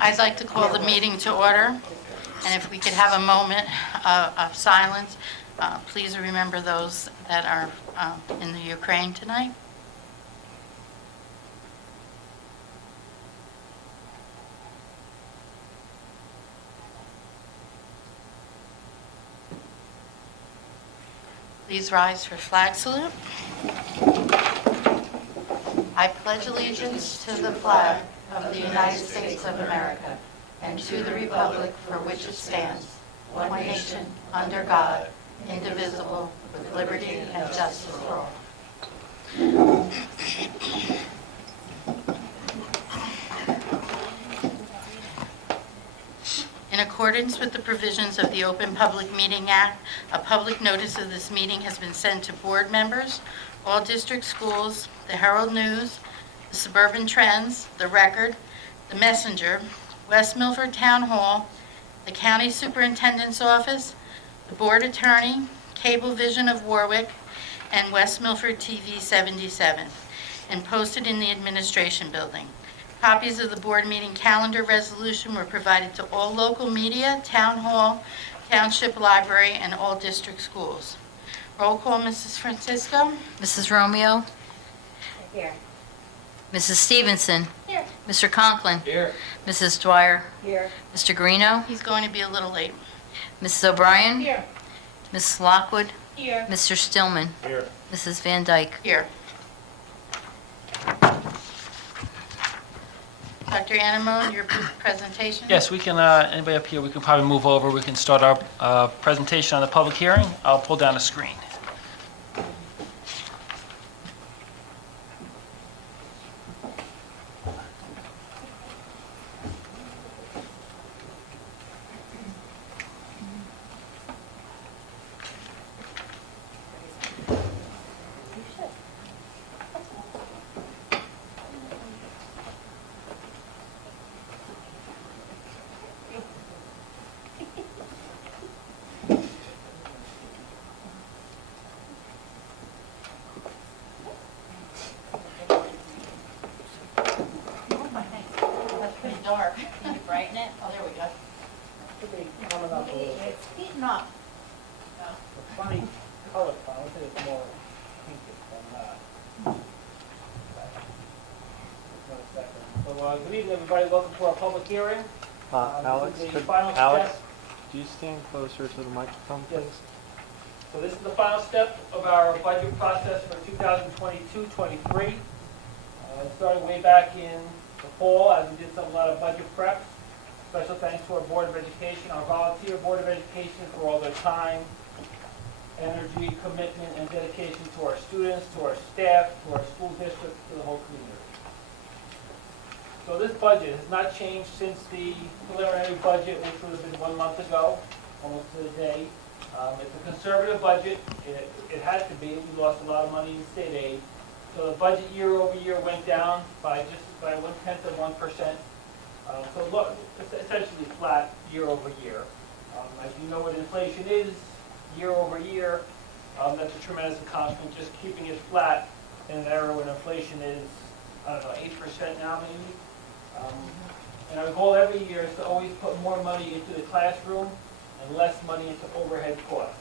I'd like to call the meeting to order, and if we could have a moment of silence, please remember those that are in the Ukraine tonight. Please rise for flag salute. I pledge allegiance to the flag of the United States of America and to the republic for which it stands, one nation, under God, indivisible, with liberty and justice for all. In accordance with the provisions of the Open Public Meeting Act, a public notice of this meeting has been sent to board members, all district schools, the Herald News, the Suburban Trends, the Record, the Messenger, West Milford Town Hall, the County Superintendent's Office, the Board Attorney, Cablevision of Warwick, and West Milford TV 77, and posted in the Administration Building. Copies of the board meeting calendar resolution were provided to all local media, Town Hall, Township Library, and all district schools. Roll call, Mrs. Francisco. Mrs. Romeo? Here. Mrs. Stevenson? Here. Mr. Conklin? Here. Mrs. Dwyer? Here. Mr. Greeno? He's going to be a little late. Mrs. O'Brien? Here. Mrs. Lockwood? Here. Mr. Stillman? Here. Mrs. Van Dyke? Here. Dr. Animo, your presentation? Yes, we can, anybody up here, we can probably move over. We can start our presentation on the public hearing. I'll pull down the screen. That's pretty dark. Can you brighten it? Oh, there we go. Coming up a little bit. It's heating up. It's funny color, I would say it's more pinkish than that. Just one second. So, good evening, everybody. Welcome to our public hearing. Alex, This is the could, final Alex, step. do you stand closer to the microphone, Yes. please? So this is the final step of our budget process for 2022-23. Started way back in the fall as we did a lot of budget prep. Special thanks to our Board of Education, our volunteer Board of Education for all their time, energy, commitment, and dedication to our students, to our staff, to our school district, to the whole community. So this budget has not changed since the preliminary budget, which would have been 1 month ago, almost to the day. It's a conservative budget. It had to be. We lost a lot of money in state aid. So the budget year over year went down by 0.1%. So look, it's essentially flat year over year. As you know what inflation is, year over year, that's a tremendous accomplishment, just keeping it flat in an era when inflation is, I don't know, 8% now maybe. And our goal every year is to always put more money into the classroom and less money into overhead costs.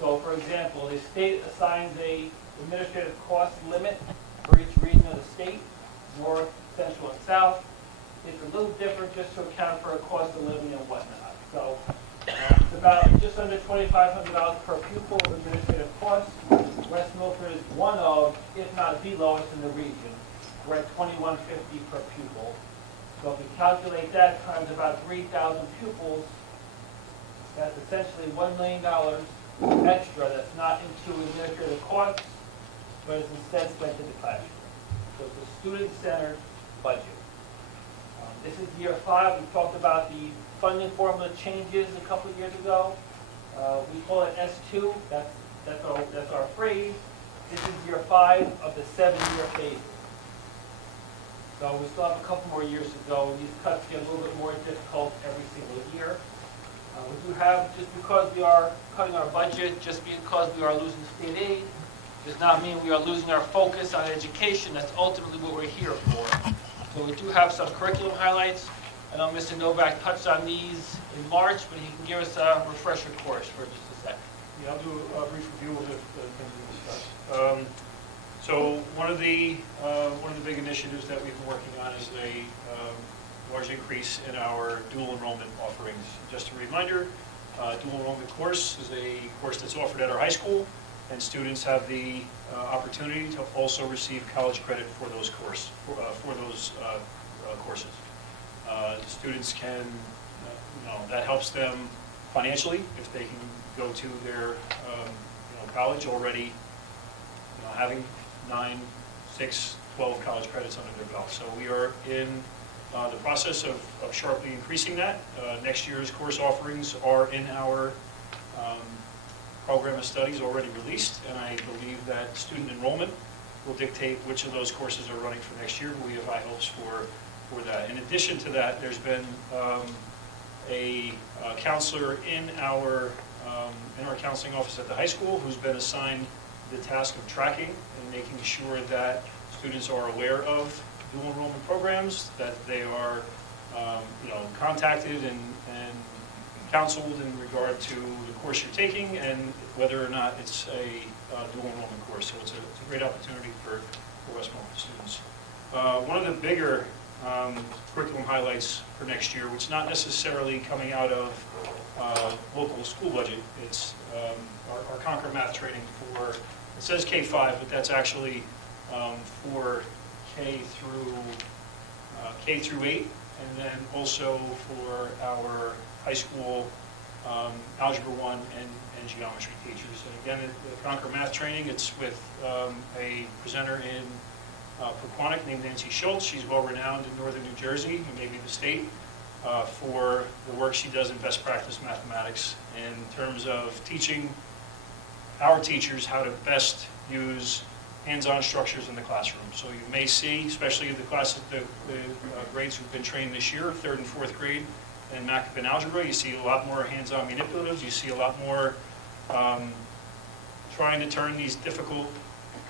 So for example, the state assigns a administrative cost limit for each region of the state, north, central, and south. It's a little different just to account for a cost of living and whatnot. So it's about just under $2,500 per pupil of administrative costs. West Milford is one of, if not the lowest in the region. We're at $2,150 per pupil. So if we calculate that times about 3,000 pupils, that's essentially $1 million extra that's not into administrative costs, but is instead spent in the classroom. So it's a student-centered budget. This is year 5. We talked about the funding formula changes a couple of years ago. We call it S2. That's our phrase. This is year 5 of the 7-year phase. So we still have a couple more years to go. These cuts get a little bit more difficult every single year. We do have, just because we are cutting our budget, just because we are losing state aid, does not mean we are losing our focus on education. That's ultimately what we're here for. So we do have some curriculum highlights. I know Mr. Novak touched on these in March, but he can give us a refresher course for just a second. Yeah, I'll do a brief review of the things we discussed. So one of the big initiatives that we've been working on is a large increase in our dual enrollment offerings. Just a reminder, dual enrollment course is a course that's offered at our high school, and students have the opportunity to also receive college credit for those courses. Students can, that helps them financially if they can go to their college already, having 9, 6, 12 college credits under their belt. So we are in the process of sharply increasing that. Next year's course offerings are in our program of studies already released, and I believe that student enrollment will dictate which of those courses are running for next year, but we have high hopes for that. In addition to that, there's been a counselor in our counseling office at the high school who's been assigned the task of tracking and making sure that students are aware of dual enrollment programs, that they are contacted and counseled in regard to the course you're taking and whether or not it's a dual enrollment course. So it's a great opportunity for Westmoreland students. One of the bigger curriculum highlights for next year, which is not necessarily coming out of local school budget, it's our Conquer Math training for, it says K-5, but that's actually for K through 8, and then also for our high school Algebra 1 and geometry teachers. And again, the Conquer Math training, it's with a presenter in Pequannock named Nancy Schultz. She's well renowned in northern New Jersey and maybe the state for the work she does in best practice mathematics in terms of teaching our teachers how to best use hands-on structures in the classroom. So you may see, especially the grades who've been trained this year, 3rd and 4th grade in math and algebra, you see a lot more hands-on manipulatives, you see a lot more trying to turn these difficult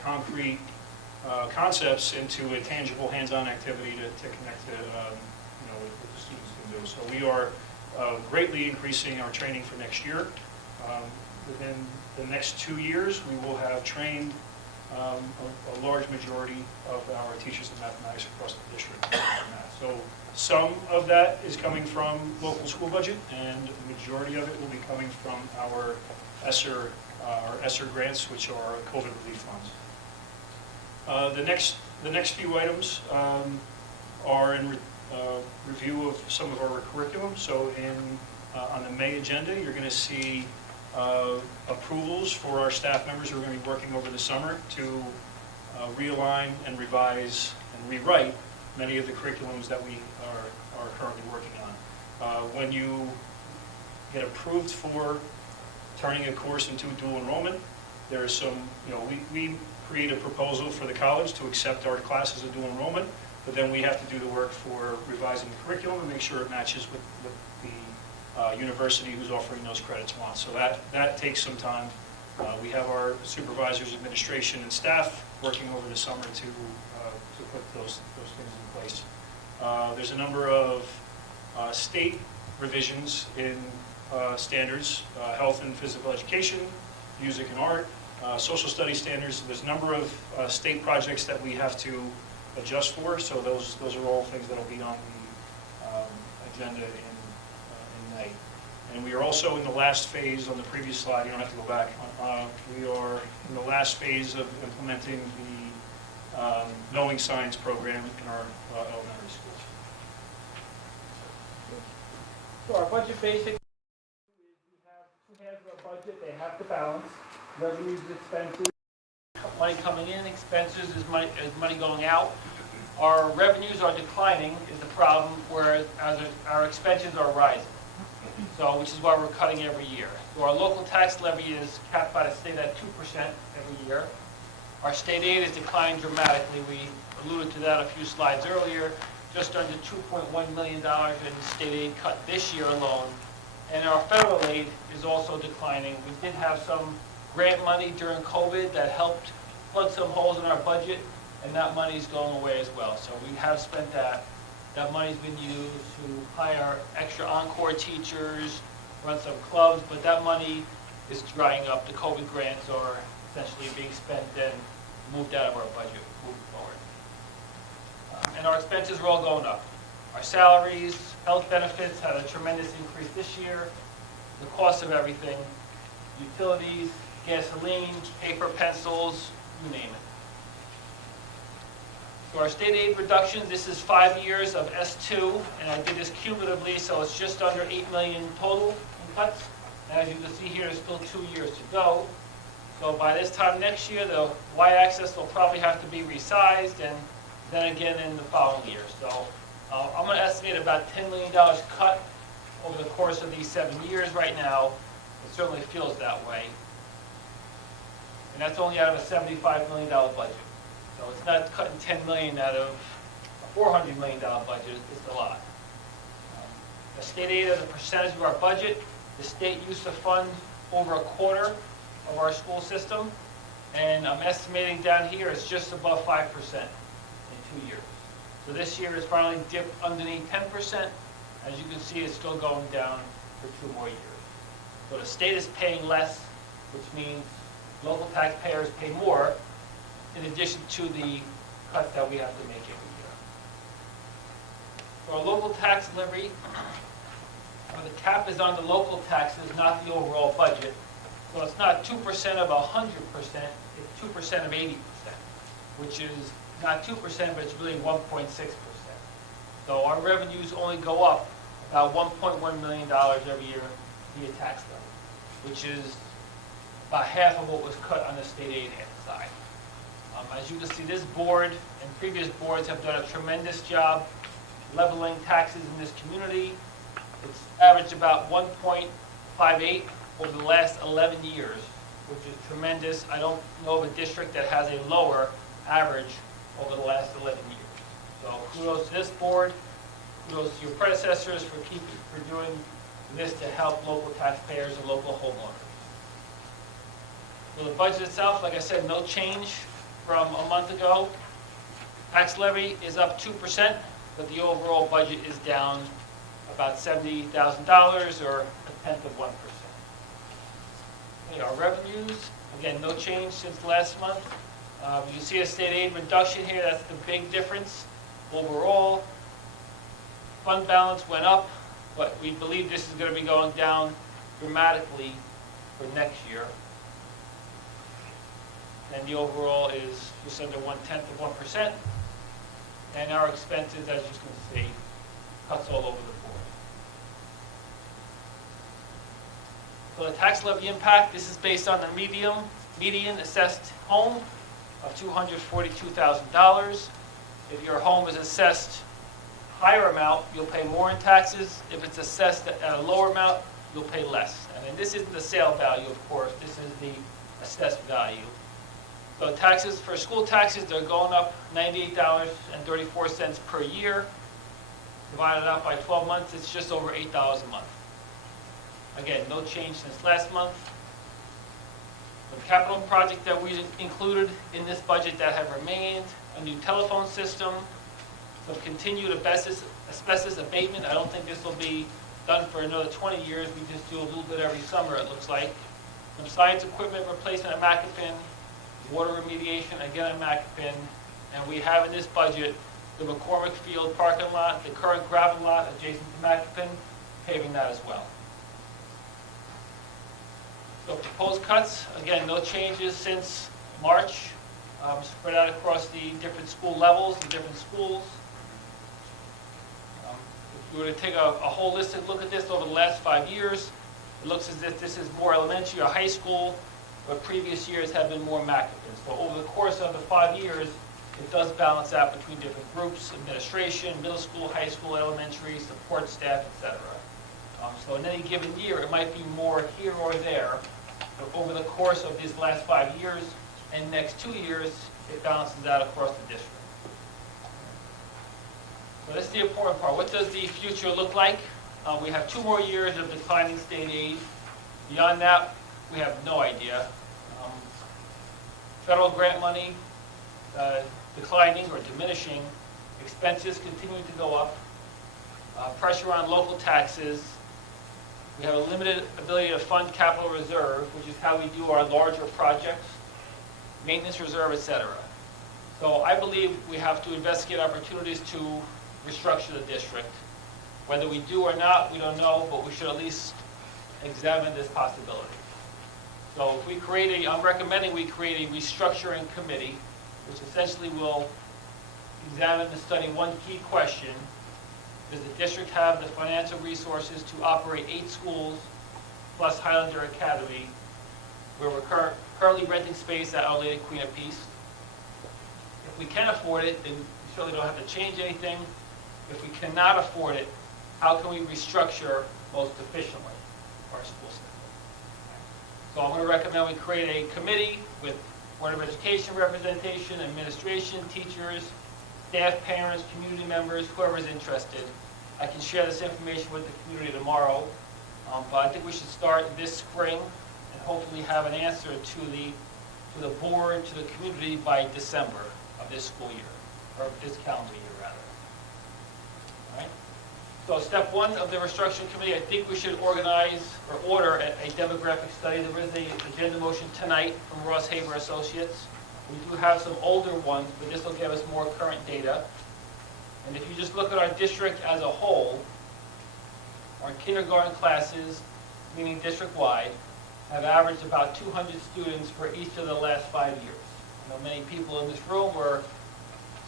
concrete concepts into a tangible hands-on activity to connect to what the students can do. So we are greatly increasing our training for next year. Within the next 2 years, we will have trained a large majority of our teachers in mathematics across the district. So some of that is coming from local school budget, and the majority of it will be coming from our ESSER grants, which are COVID relief funds. The next few items are in review of some of our curriculum. So on the May agenda, you're going to see approvals for our staff members who are going to be working over the summer to realign and revise and rewrite many of the curriculums that we are currently working on. When you get approved for turning a course into dual enrollment, there is some, we create a proposal for the college to accept our class as a dual enrollment, but then we have to do the work for revising the curriculum and make sure it matches with the university who's offering those credits wants. So that takes some time. We have our supervisors, administration, and staff working over the summer to put those things in place. There's a number of state revisions in standards, health and physical education, music and art, social studies standards. There's a number of state projects that we have to adjust for, so those are all things that will be on the agenda in May. And we are also in the last phase, on the previous slide, you don't have to go back, we are in the last phase of implementing the Knowing Science program in our elementary schools. So our budget basic is we have two halves of our budget. They have to balance. Revenues, expenses. Money coming in, expenses is money going out. Our revenues are declining is the problem, whereas our expenses are rising. So, which is why we're cutting every year. So our local tax levy is capped by the state at 2% every year. Our state aid is declining dramatically. We alluded to that a few slides earlier. Just under $2.1 million in state aid cut this year alone. And our federal aid is also declining. We did have some grant money during COVID that helped plug some holes in our budget, and that money's going away as well. So we have spent that. That money's been used to hire extra encore teachers, run some clubs, but that money is drying up. The COVID grants are essentially being spent and moved out of our budget moving forward. And our expenses are all going up. Our salaries, health benefits had a tremendous increase this year. The cost of everything, utilities, gasoline, paper, pencils, you name it. So our state aid reductions, this is 5 years of S2, and I did this cumulatively, so it's just under 8 million total in cuts. And as you can see here, there's still 2 years to go. So by this time next year, the y-axis will probably have to be resized, and then again in the following year. So I'm going to estimate about $10 million cut over the course of these 7 years right now. It certainly feels that way. And that's only out of a $75 million budget. So it's not cutting $10 million out of a $400 million budget. It's a lot. The state aid as a percentage of our budget, the state used to fund over a quarter of our school system, and I'm estimating down here it's just above 5% in 2 years. So this year it's finally dipped underneath 10%. As you can see, it's still going down for 2 more years. So the state is paying less, which means local taxpayers pay more, in addition to the cuts that we have to make every year. For our local tax levy, the cap is on the local taxes, not the overall budget. So it's not 2% of 100%, it's 2% of 80%, which is not 2%, but it's really 1.6%. So our revenues only go up about $1.1 million every year via tax levy, which is about half of what was cut on the state aid side. As you can see, this board and previous boards have done a tremendous job leveling taxes in this community. It's averaged about 1.58 over the last 11 years, which is tremendous. I don't know of a district that has a lower average over the last 11 years. So kudos to this board, kudos to your predecessors for doing this to help local taxpayers and local homeowners. So the budget itself, like I said, no change from a month ago. Tax levy is up 2%, but the overall budget is down about $70,000 or 0.1%. Okay, our revenues, again, no change since last month. You see a state aid reduction here, that's the big difference. Overall, fund balance went up, but we believe this is going to be going down dramatically for next year. And the overall is just under 0.1%. And our expenses, as you can see, cuts all over the board. So the tax levy impact, this is based on the median assessed home of $242,000. If your home is assessed higher amount, you'll pay more in taxes. If it's assessed at a lower amount, you'll pay less. And then this isn't the sale value, of course. This is the assessed value. So taxes, for school taxes, they're going up $98.34 per year. Divided out by 12 months, it's just over $8 a month. Again, no change since last month. The capital project that we included in this budget that have remained, a new telephone system, some continued asbestos abatement. I don't think this will be done for another 20 years. We just do a little bit every summer, it looks like. Some science equipment replacement at Macapin, water remediation again at Macapin, and we have in this budget the McCormick Field parking lot, the current gravel lot adjacent to Macapin, paving that as well. So proposed cuts, again, no changes since March, spread out across the different school levels, the different schools. If you were to take a holistic look at this over the last 5 years, it looks as if this is more elementary or high school, but previous years have been more Macapin. So over the course of the 5 years, it does balance out between different groups, administration, middle school, high school, elementary, support staff, etc. So in any given year, it might be more here or there. But over the course of these last 5 years and next 2 years, it balances out across the district. So that's the important part. What does the future look like? We have 2 more years of declining state aid. Beyond that, we have no idea. Federal grant money, declining or diminishing, expenses continue to go up, pressure on local taxes. We have a limited ability to fund capital reserve, which is how we do our larger projects, maintenance reserve, et cetera. So I believe we have to investigate opportunities to restructure the district. Whether we do or not, we don't know, but we should at least examine this possibility. So if we create I'm recommending we create a restructuring committee, which essentially will examine and study one key question. Does the district have the financial resources to operate 8 schools plus Highlander Academy, where we're currently renting space at Our Lady Queen of Peace? If we can afford it, then we certainly don't have to change anything. If we cannot afford it, how can we restructure most efficiently our school system? So I'm going to recommend we create a committee with Board of Education representation, administration, teachers, staff, parents, community members, whoever is interested. I can share this information with the community tomorrow, but I think we should start this spring and hopefully have an answer to the board, to the community by December of this school year, or this calendar year rather. All right? So step 1 of the restructuring committee, I think we should organize or order a demographic study. There is an agenda motion tonight from Ross Haber Associates. We do have some older ones, but this will give us more current data. And if you just look at our district as a whole, our kindergarten classes, meaning district-wide, have averaged about 200 students for each of the last 5 years. I know many people in this room were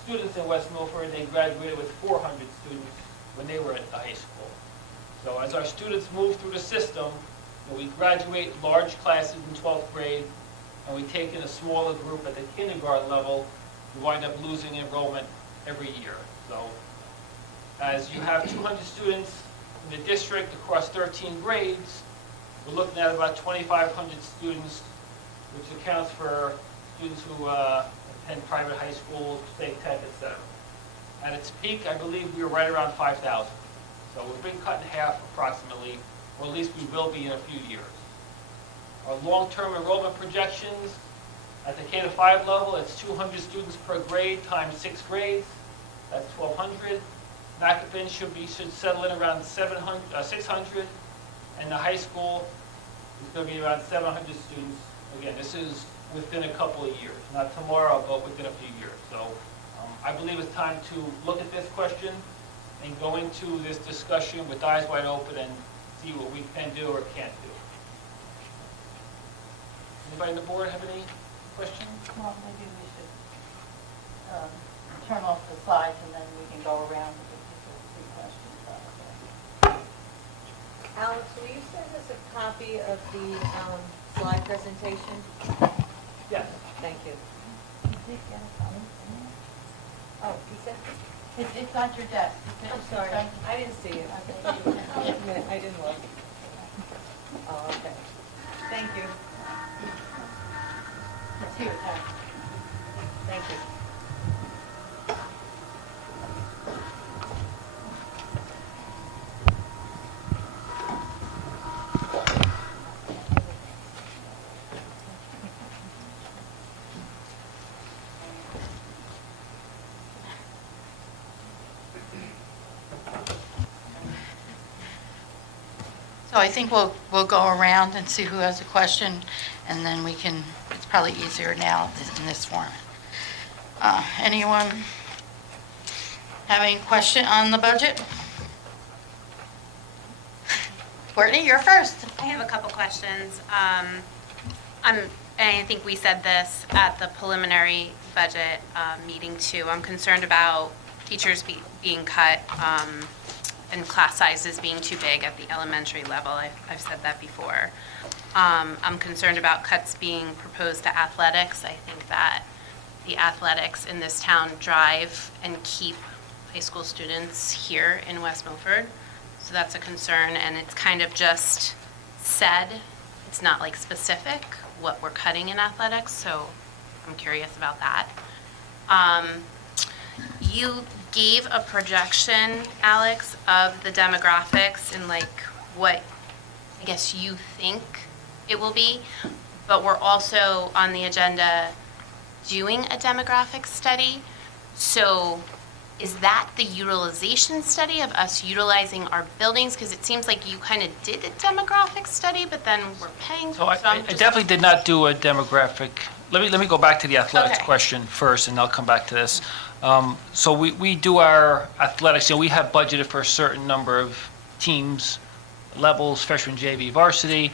students in West Milford. They graduated with 400 students when they were at the high school. So as our students move through the system, we graduate large classes in 12th grade, and we take in a smaller group at the kindergarten level, we wind up losing enrollment every year. So as you have 200 students in the district across 13 grades, we're looking at about 2,500 students, which accounts for students who attend private high schools, state tech, etc. At its peak, I believe we were right around 5,000. So we've been cut in half approximately, or at least we will be in a few years. Our long-term enrollment projections, at the K-5 level, it's 200 students per grade times 6 grades. That's 1,200. Macapin should settle in around 600, and the high school is going to be around 700 students. Again, this is within a couple of years, not tomorrow, but within a few years. So I believe it's time to look at this question and go into this discussion with eyes wide open and see what we can do or can't do. Anybody on the board have any questions? Well, maybe we should turn off the slides and then we can go around and give people a few questions. Alex, will you send us a copy of the slide presentation? Yes. Thank you. Oh, you said? It's on your desk. I'm sorry, I didn't see it. I didn't look. Oh, okay. Thank you. It's here, Tara. Thank you. So I think we'll go around and see who has a question, and then we can, it's probably easier now in this format. Anyone having a question on the budget? Courtney, you're first. I have a couple questions. And I think we said this at the preliminary budget meeting too. I'm concerned about teachers being cut and class sizes being too big at the elementary level. I've said that before. I'm concerned about cuts being proposed to athletics. I think that the athletics in this town drive and keep high school students here in West Milford. So that's a concern, and it's kind of just said, it's not like specific what we're cutting in athletics, so I'm curious about that. You gave a projection, Alex, of the demographics and like what I guess you think it will be, but we're also on the agenda doing a demographic study. So is that the utilization study of us utilizing our buildings? Because it seems like you kind of did a demographic study, but then we're paying. So I I'm just- definitely did not do a demographic. Let me go back to the athletics Okay. question first, and I'll come back to this. So we do our athletics, we have budgeted for a certain number of teams, levels, freshman, JV, varsity.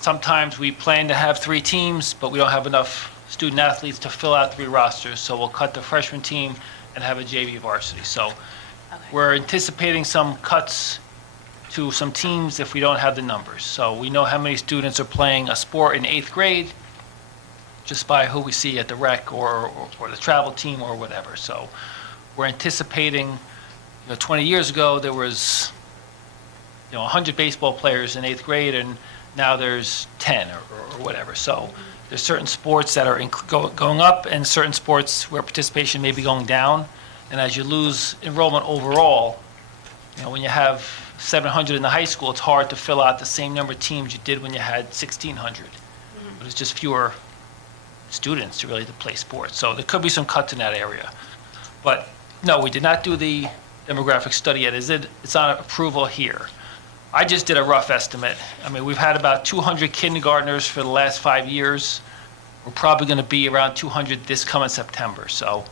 Sometimes we plan to have 3 teams, but we don't have enough student athletes to fill out 3 rosters, so we'll cut the freshman team and have a JV varsity. So Okay. we're anticipating some cuts to some teams if we don't have the numbers. So we know how many students are playing a sport in 8th grade just by who we see at the rec or the travel team or whatever. So we're anticipating, 20 years ago, there was, 100 baseball players in 8th grade, and now there's 10 or whatever. So there's certain sports that are going up and certain sports where participation may be going down. And as you lose enrollment overall, when you have 700 in the high school, it's hard to fill out the same number of teams you did when you had 1,600. But it's just fewer students really to play sports. So there could be some cuts in that area. But no, we did not do the demographic study yet. It's on approval here. I just did a rough estimate. I mean, we've had about 200 kindergartners for the last 5 years. We're probably going to be around 200 this coming September. So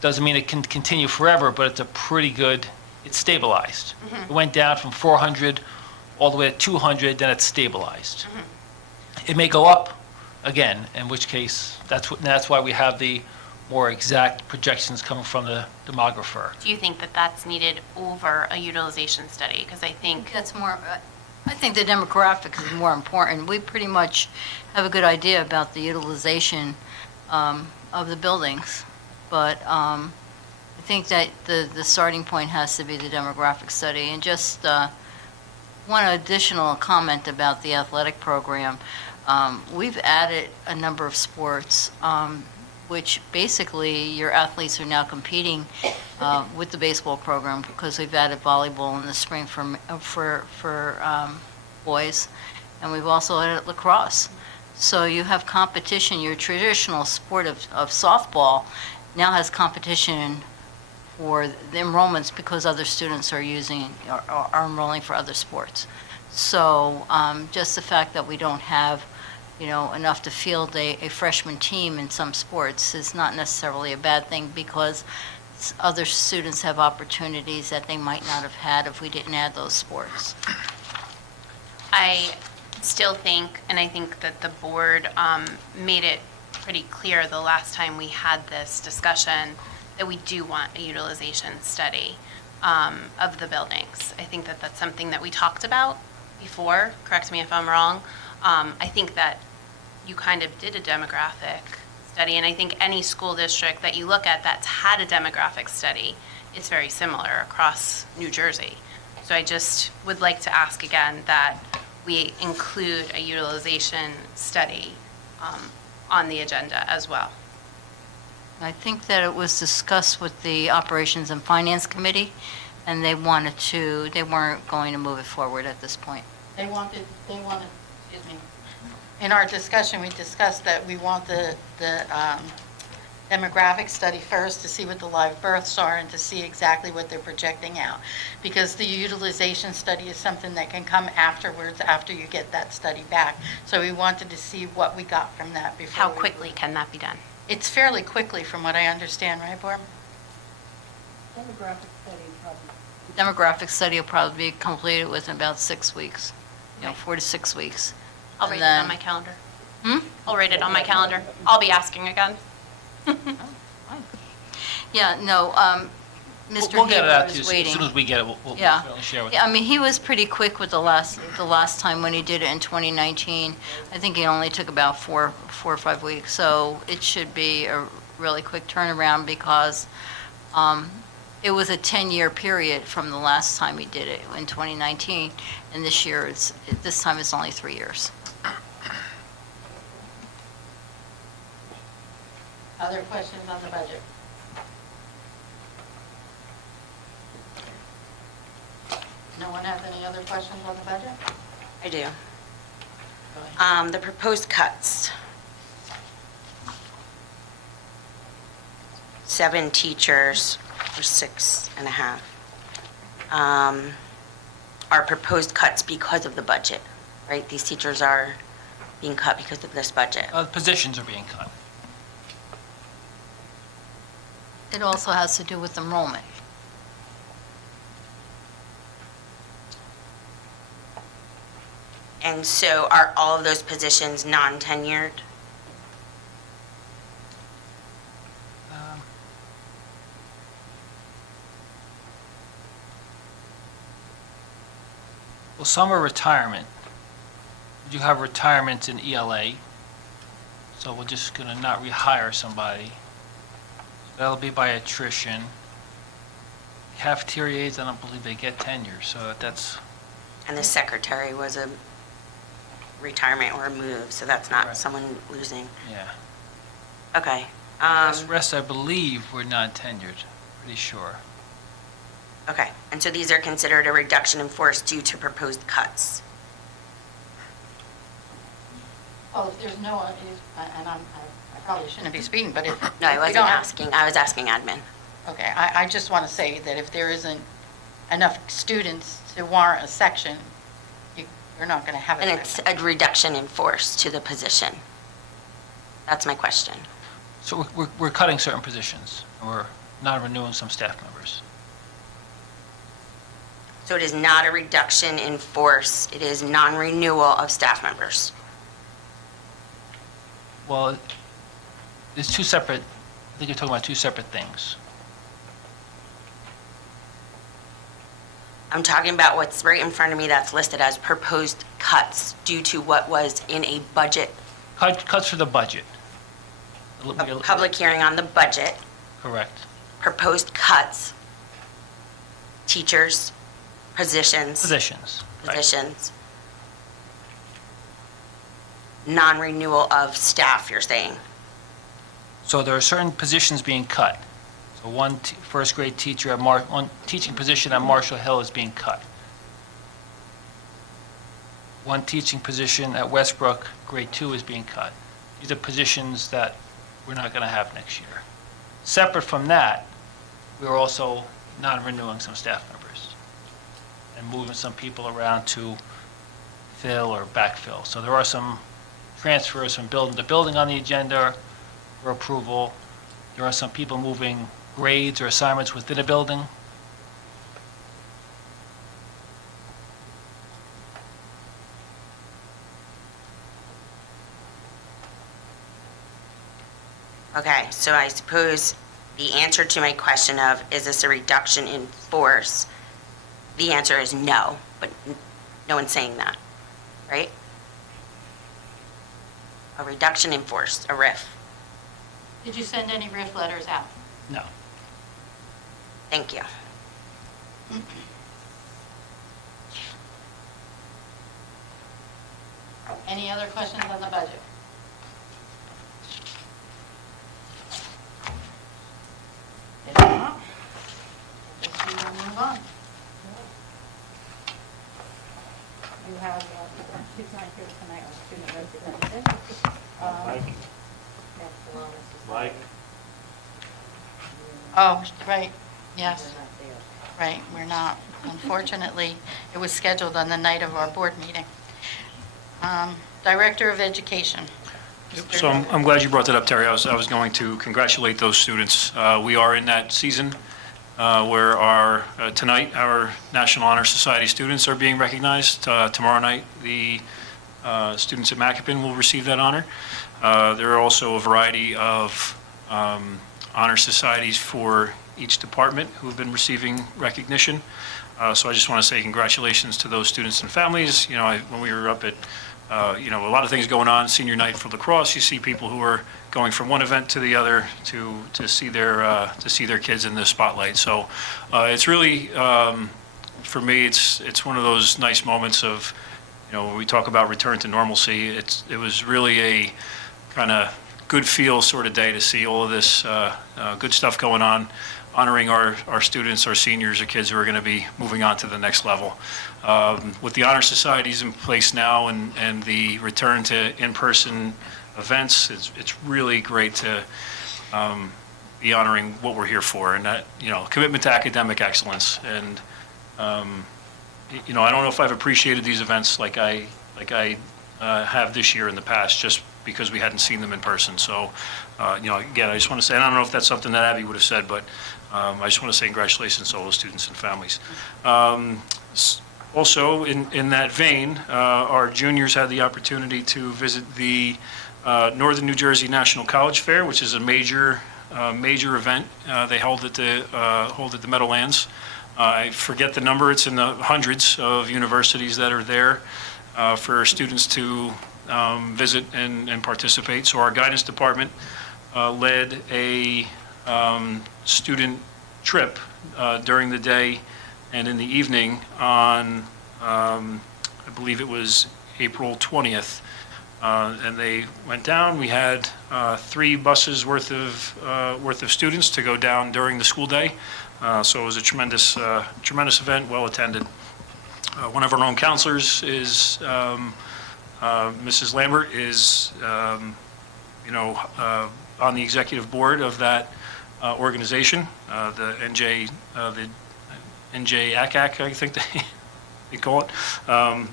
doesn't mean it can continue forever, but it's a pretty good, it's stabilized. It went down from 400 all the way to 200, then it's stabilized. It may go up again, in which case, that's why we have the more exact projections coming from the demographer. Do you think that that's needed over a utilization study? Because I think, That's more, I think the demographics is more important. We pretty much have a good idea about the utilization of the buildings, but I think that the starting point has to be the demographic study. And just one additional comment about the athletic program. We've added a number of sports, which basically your athletes are now competing with the baseball program because we've added volleyball in the spring for boys, and we've also added lacrosse. So you have competition. Your traditional sport of softball now has competition for the enrollments because other students are enrolling for other sports. So just the fact that we don't have enough to field a freshman team in some sports is not necessarily a bad thing because other students have opportunities that they might not have had if we didn't add those sports. I still think, and I think that the board made it pretty clear the last time we had this discussion, that we do want a utilization study of the buildings. I think that that's something that we talked about before, correct me if I'm wrong. I think that you kind of did a demographic study, and I think any school district that you look at that's had a demographic study, it's very similar across New Jersey. So I just would like to ask again that we include a utilization study on the agenda as well. I think that it was discussed with the Operations and Finance Committee, and they weren't going to move it forward at this point. They wanted, excuse me, in our discussion, we discussed that we want the demographic study first to see what the live births are and to see exactly what they're projecting out. Because the utilization study is something that can come afterwards, after you get that study back. So we wanted to see what we got from that before. How quickly can that be done? It's fairly quickly from what I understand, right, Barb? Demographic study will probably be completed within about 6 weeks, 4 to 6 weeks. I'll And write it then- on my calendar. Hmm? I'll write it on my calendar. I'll be asking again. Yeah, no, Mr. We'll get it out Haber to you is as waiting. soon as we get it. We'll Yeah. certainly share with you. Yeah, I mean, he was pretty quick with the last time when he did it in 2019. I think it only took about four or 5 weeks, so it should be a really quick turnaround because it was a 10-year period from the last time he did it in 2019, and this time it's only 3 years. Other questions on the budget? No one has any other questions on the budget? I do. Go ahead. The proposed cuts. 7 teachers, or 6.5, are proposed cuts because of the budget, right? These teachers are being cut because of this budget. Positions are being cut. It also has to do with enrollment. And so are all of those positions non-tenured? Well, some are retirement. You have retirements in ELA, so we're just going to not rehire somebody. That'll be by attrition. Cafeteria aides, I don't believe they get tenure, so that's, And the secretary was a retirement or a move, so that's not Right. someone losing. yeah. Okay. The rest, I believe, were non-tenured, pretty sure. Okay, and so these are considered a reduction in force due to proposed cuts. Well, if there's no, and I probably shouldn't be speaking, but if. No, I if we wasn't don't- asking, I was asking admin. Okay, I just want to say that if there isn't enough students to warrant a section, you're not going to have a And it's section. a reduction in force to the position. That's my question. So we're cutting certain positions, and we're not renewing some staff members. So it is not a reduction in force, it is non-renewal of staff members. Well, it's two separate, I think you're talking about two separate things. I'm talking about what's right in front of me that's listed as proposed cuts due to what was in a budget, Cuts for the budget. a public hearing on the budget, Correct. proposed cuts, teachers, positions, Positions. Right. positions, non-renewal of staff, you're saying? So there are certain positions being cut. So one first grade teacher one teaching position at Marshall Hill is being cut. One teaching position at Westbrook, grade 2, is being cut. These are positions that we're not going to have next year. Separate from that, we're also non-renewing some staff members and moving some people around to fill or backfill. So there are some transfers from building to building on the agenda for approval. There are some people moving grades or assignments within a building. Okay, so I suppose the answer to my question of, is this a reduction in force? The answer is no, but no one's saying that, right? A reduction in force, a RIF. Did you send any RIF letters out? No. Thank you. Any other questions on the budget? If not, I guess we will move on. You have, she's not here tonight, our student representative. Mike? Mike? Oh, right, yes, right, we're not. Unfortunately, it was scheduled on the night of our board meeting. Director of Education. So I'm glad you brought that up, Terry. I was going to congratulate those students. We are in that season where tonight, our National Honor Society students are being recognized. Tomorrow night, the students at Macapin will receive that honor. There are also a variety of honor societies for each department who have been receiving recognition. So I just want to say congratulations to those students and families. You know, when we were up at, a lot of things going on, senior night for lacrosse, you see people who are going from one event to the other to see their kids in the spotlight. So it's really, for me, it's one of those nice moments of, when we talk about return to normalcy, it was really a kind of good feel sort of day to see all of this good stuff going on, honoring our students, our seniors, our kids who are going to be moving on to the next level. With the honor societies in place now and the return to in-person events, it's really great to be honoring what we're here for, and that, commitment to academic excellence. And, I don't know if I've appreciated these events like I have this year in the past, just because we hadn't seen them in person. So, again, I just want to say, and I don't know if that's something that Abby would have said, but I just want to say congratulations to all the students and families. Also, in that vein, our juniors had the opportunity to visit the Northern New Jersey National College Fair, which is a major event. They hold at the Meadowlands. I forget the number. It's in the hundreds of universities that are there for students to visit and participate. So our guidance department led a student trip during the day and in the evening on, I believe it was April 20th. And they went down. We had 3 buses worth of students to go down during the school day. So it was a tremendous event, well attended. One of our own counselors is Mrs. Lambert is on the executive board of that organization, the NJ ACAC, I think they call it.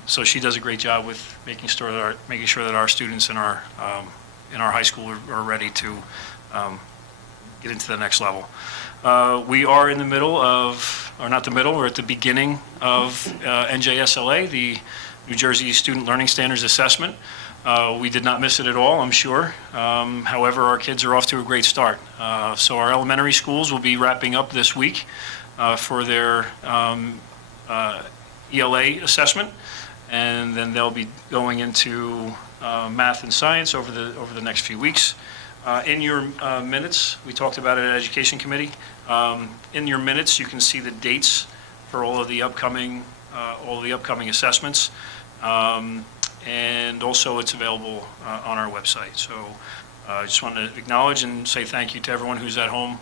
So she does a great job with making sure that our students in our high school are ready to get into the next level. We are in the middle of, or not the middle, we're at the beginning of NJSLA, the New Jersey Student Learning Standards Assessment. We did not miss it at all, I'm sure. However, our kids are off to a great start. So our elementary schools will be wrapping up this week for their ELA assessment, and then they'll be going into math and science over the next few weeks. In your minutes, we talked about it at Education Committee. In your minutes, you can see the dates for all of the upcoming assessments, and also it's available on our website. So I just want to acknowledge and say thank you to everyone who's at home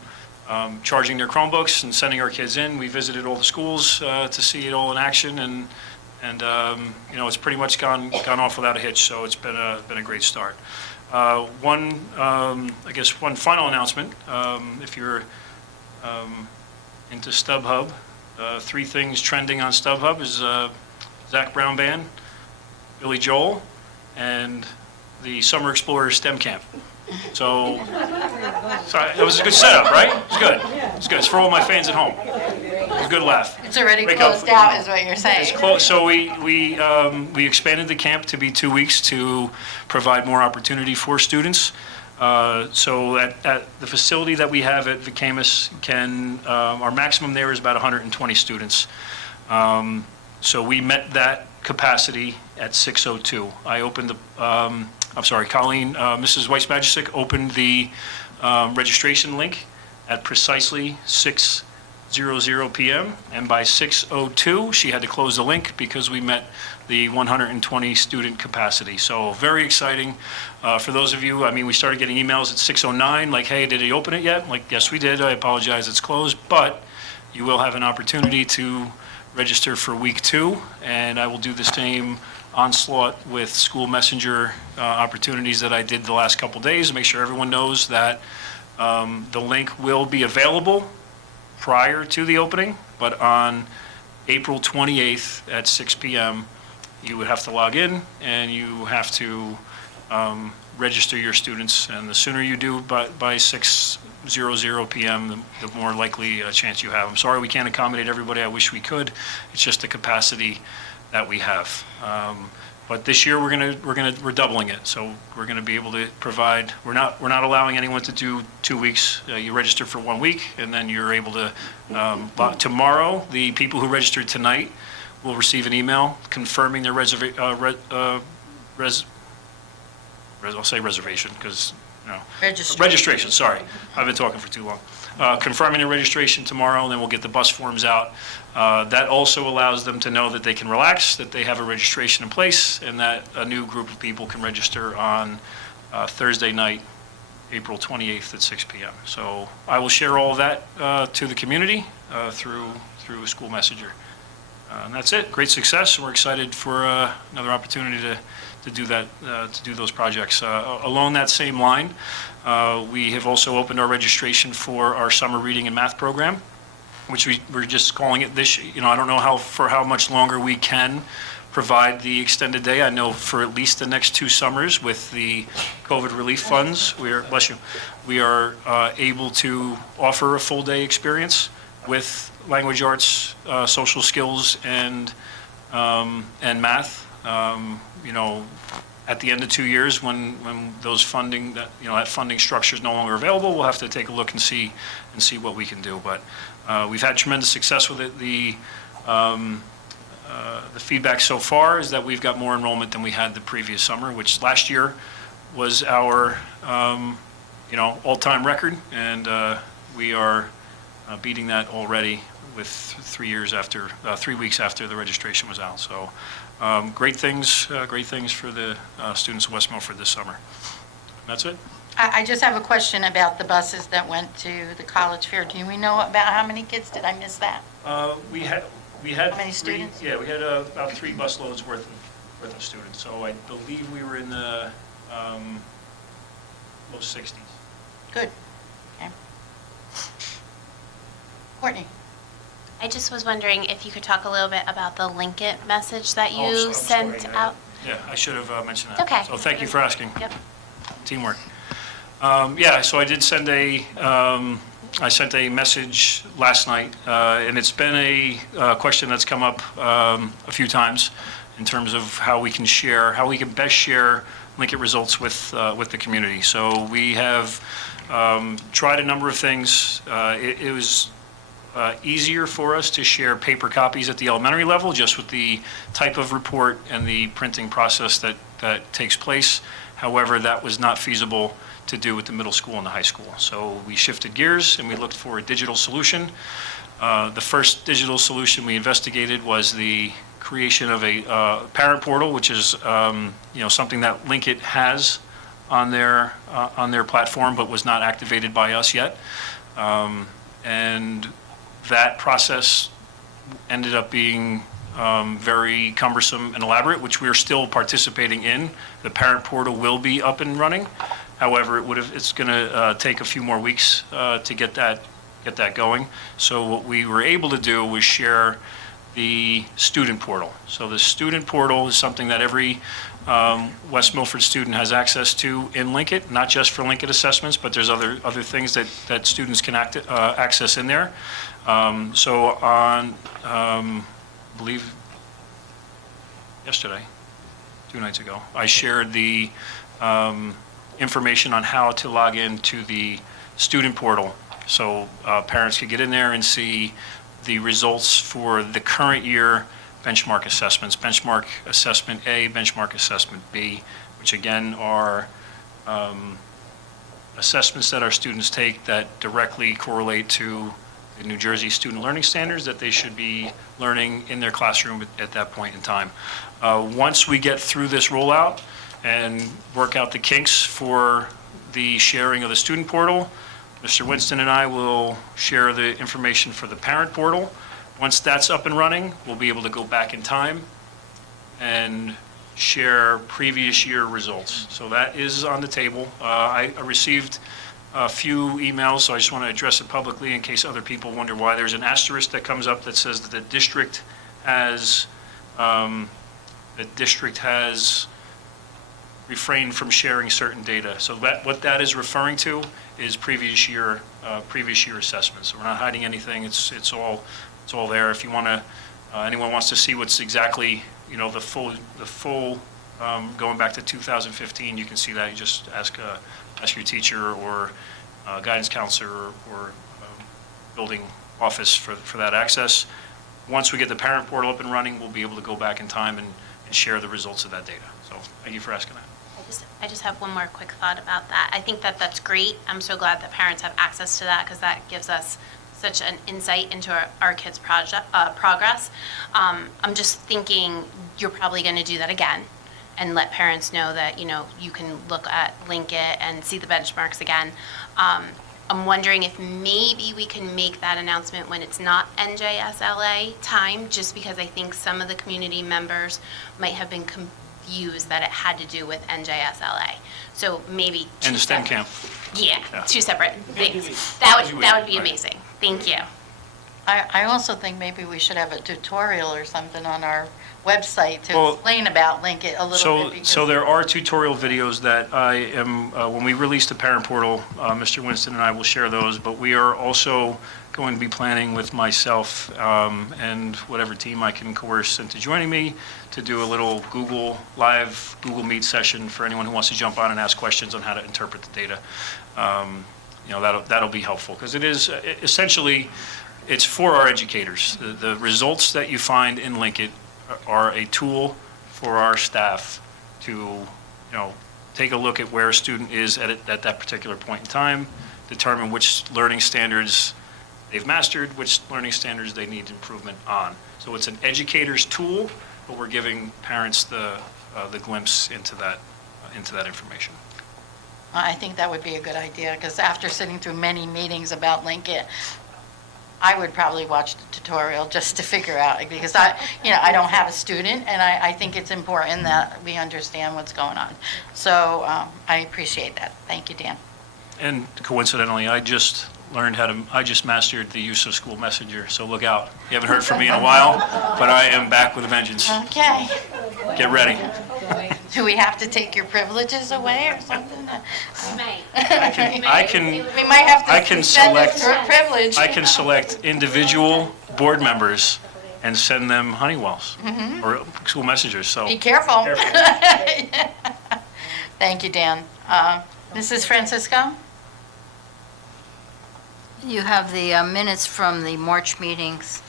charging their Chromebooks and sending our kids in. We visited all the schools to see it all in action, and it's pretty much gone off without a hitch. So it's been a great start. One final announcement. If you're into StubHub, 3 things trending on StubHub is Zach Brown Band, Billy Joel, and the Summer Explorer STEM Camp. So it was a good setup, right? It was good. It's good. It's for all my fans at home. It was a good laugh. It's already closed out, is what you're saying. It's close. So we expanded the camp to be 2 weeks to provide more opportunity for students. So at the facility that we have at VCAMUS, our maximum there is about 120 students. So we met that capacity at 6:02. I opened Colleen, Mrs. Weiss-Magic opened the registration link at precisely 6:00 p.m. and by 6:02 she had to close the link because we met the 120 student capacity. So very exciting. For those of you, we started getting emails at 6:09 like, hey, did he open it yet? I'm like, yes, we did. I apologize, it's closed, but you will have an opportunity to register for week 2, and I will do the same onslaught with school messenger opportunities that I did the last couple days. Make sure everyone knows that the link will be available prior to the opening, but on April 28th at 6 p.m. you would have to log in and you have to register your students, and the sooner you do by 6:00 p.m. the more likely a chance you have. I'm sorry we can't accommodate everybody. I wish we could. It's just the capacity that we have. But this year we're doubling it. So we're going to be able to provide. We're not allowing anyone to do 2 weeks. You register for 1 week, and then you're able to. Tomorrow, the people who registered tonight will receive an email confirming their I'll say reservation because registration. Sorry, I've been talking for too long. Confirming their registration tomorrow, and then we'll get the bus forms out. That also allows them to know that they can relax, that they have a registration in place, and that a new group of people can register on Thursday night, April 28th at 6 p.m. So I will share all of that to the community through a school messenger. And that's it. Great success. We're excited for another opportunity to do that, to do those projects. Along that same line, we have also opened our registration for our summer reading and math program, which we're just calling it this, I don't know for how much longer we can provide the extended day. I know for at least the next 2 summers with the COVID relief funds, bless you, we are able to offer a full day experience with language arts, social skills, and math. At the end of 2 years, when those funding, that funding structure is no longer available, we'll have to take a look and see what we can do. But we've had tremendous success with it. The feedback so far is that we've got more enrollment than we had the previous summer, which last year was our, all-time record, and we are beating that already with 3 weeks after the registration was out. So great things for the students of West Milford this summer. And that's it. I just have a question about the buses that went to the college fair. Do we know about how many kids? Did I miss that? We had How many students? Yeah, we had about 3 busloads worth of students. So I believe we were in the low 60s. Good. Okay. Courtney? I just was wondering if you could talk a little bit about the link it message that Oh, you I'm sent sorry, out. Yeah, I should have mentioned that. Okay. So thank you for asking. Yep. Teamwork. So I did send I sent a message last night, and it's been a question that's come up a few times in terms of how we can best share Linkit results with the community. So we have tried a number of things. It was easier for us to share paper copies at the elementary level, just with the type of report and the printing process that takes place. However, that was not feasible to do with the middle school and the high school. So we shifted gears and we looked for a digital solution. The first digital solution we investigated was the creation of a parent portal, which is something that Linkit has on their platform, but was not activated by us yet. And that process ended up being very cumbersome and elaborate, which we are still participating in. The parent portal will be up and running. However, it's going to take a few more weeks to get that going. So what we were able to do was share the student portal. So the student portal is something that every West Milford student has access to in Linkit, not just for Linkit assessments, but there's other things that students can access in there. So on, I believe, yesterday, 2 nights ago, I shared the information on how to log into the student portal. So parents could get in there and see the results for the current year benchmark assessments, benchmark assessment A, benchmark assessment B, which again are assessments that our students take that directly correlate to the New Jersey Student Learning Standards that they should be learning in their classroom at that point in time. Once we get through this rollout and work out the kinks for the sharing of the student portal, Mr. Winston and I will share the information for the parent portal. Once that's up and running, we'll be able to go back in time and share previous year results. So that is on the table. I received a few emails, so I just want to address it publicly in case other people wonder why. There's an asterisk that comes up that says that the district has refrained from sharing certain data. So what that is referring to is previous year assessments. So we're not hiding anything. It's all there. If you want to, anyone wants to see what's exactly the full going back to 2015, you can see that. You just ask your teacher or guidance counselor or building office for that access. Once we get the parent portal up and running, we'll be able to go back in time and share the results of that data. So thank you for asking that. I just have one more quick thought about that. I think that that's great. I'm so glad that parents have access to that because that gives us such an insight into our kids' progress. I'm just thinking you're probably going to do that again and let parents know that, you can look at Linkit and see the benchmarks again. I'm wondering if maybe we can make that announcement when it's not NJSLA time, just because I think some of the community members might have been confused confused that it had to do with NJSLA. So maybe. And the two STEM separate- camp. Yeah, Yeah. two separate things. That would be Right. amazing. Thank you. I also think maybe we should have a tutorial or something on our website to Well, explain about Lincoln a little bit. So because- there are tutorial videos that I am, when we release the parent portal, Mr. Winston and I will share those, but we are also going to be planning with myself and whatever team I can coerce into joining me to do a little live Google Meet session for anyone who wants to jump on and ask questions on how to interpret the data. That'll be helpful, because it is essentially, it's for our educators. The results that you find in Linkit are a tool for our staff to, take a look at where a student is at that particular point in time, determine which learning standards they've mastered, which learning standards they need improvement on. So it's an educator's tool, but we're giving parents the glimpse into that information. I think that would be a good idea, because after sitting through many meetings about Lincoln, I would probably watch the tutorial just to figure out, because I don't have a student, and I think it's important that we understand what's going on. So I appreciate that. Thank you, Dan. And coincidentally, I just mastered the use of School Messenger, so look out. You haven't heard from me in a while, but I am back with a vengeance. Okay. Get ready. Do we have to take your privileges away or something? I can We might have to I can suspend this select- privilege. I can select individual board members and send them Honeywells or School Messengers, so. Be careful. Careful. Thank you, Dan. Mrs. Francisco? You have the minutes from the March meetings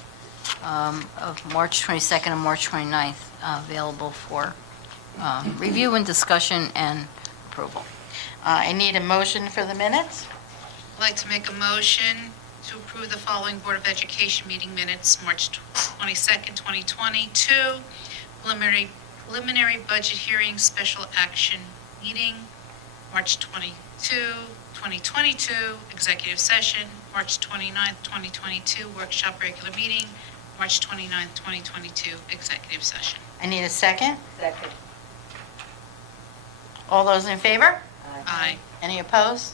of March 22nd and March 29th available for review and discussion and approval. I need a motion for the minutes. I'd like to make a motion to approve the following Board of Education meeting minutes, March 22nd, 2022, preliminary budget hearing, special action meeting, March 22, 2022, executive session, March 29th, 2022, workshop regular meeting, March 29th, 2022, executive session. I need a second. Second. All those in favor? Aye. Any opposed?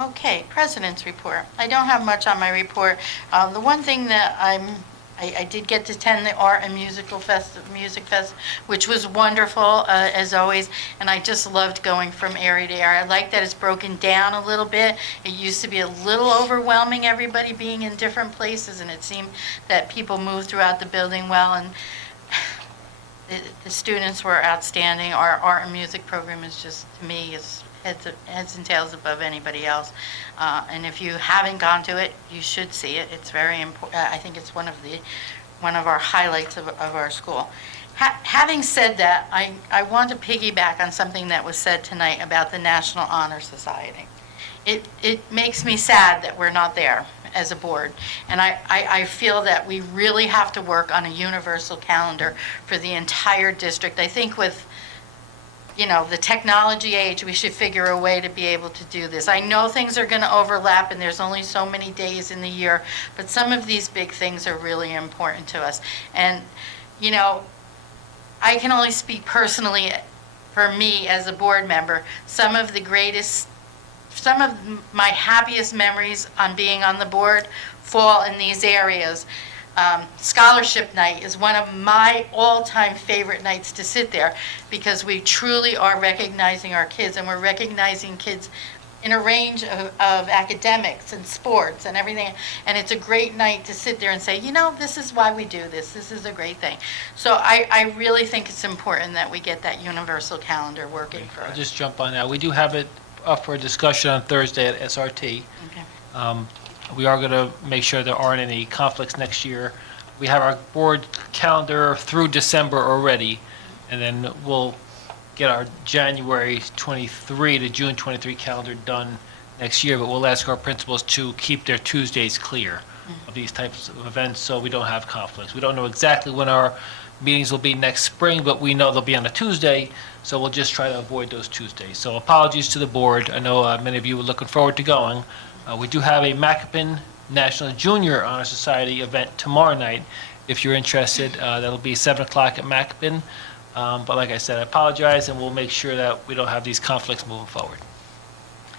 Okay, President's report. I don't have much on my report. The one thing that I did get to attend the Art and Music Fest, which was wonderful, as always, and I just loved going from area to area. I like that it's broken down a little bit. It used to be a little overwhelming, everybody being in different places, and it seemed that people moved throughout the building well, and the students were outstanding. Our art and music program is just, to me, is heads and tails above anybody else. And if you haven't gone to it, you should see it. It's very important. I think it's one of our highlights of our school. Having said that, I want to piggyback on something that was said tonight about the National Honor Society. It makes me sad that we're not there as a board. And I feel that we really have to work on a universal calendar for the entire district. I think with the technology age, we should figure a way to be able to do this. I know things are going to overlap and there's only so many days in the year, but some of these big things are really important to us. And, I can only speak personally for me as a board member. Some of my happiest memories on being on the board fall in these areas. Scholarship night is one of my all-time favorite nights to sit there, because we truly are recognizing our kids, and we're recognizing kids in a range of academics and sports and everything. And it's a great night to sit there and say, this is why we do this. This is a great thing. So I really think it's important that we get that universal calendar working for I'll us. just jump on that. We do have it up for discussion on Thursday at SRT. Okay. We are going to make sure there aren't any conflicts next year. We have our board calendar through December already, and then we'll get our January 23 to June 23 calendar done next year, but we'll ask our principals to keep their Tuesdays clear of these types of events so we don't have conflicts. We don't know exactly when our meetings will be next spring, but we know they'll be on a Tuesday, so we'll just try to avoid those Tuesdays. So apologies to the board. I know many of you were looking forward to going. We do have a Macapin National Junior Honor Society event tomorrow night. If you're interested, that'll be 7 o'clock at Macapin. But like I said, I apologize, and we'll make sure that we don't have these conflicts moving forward.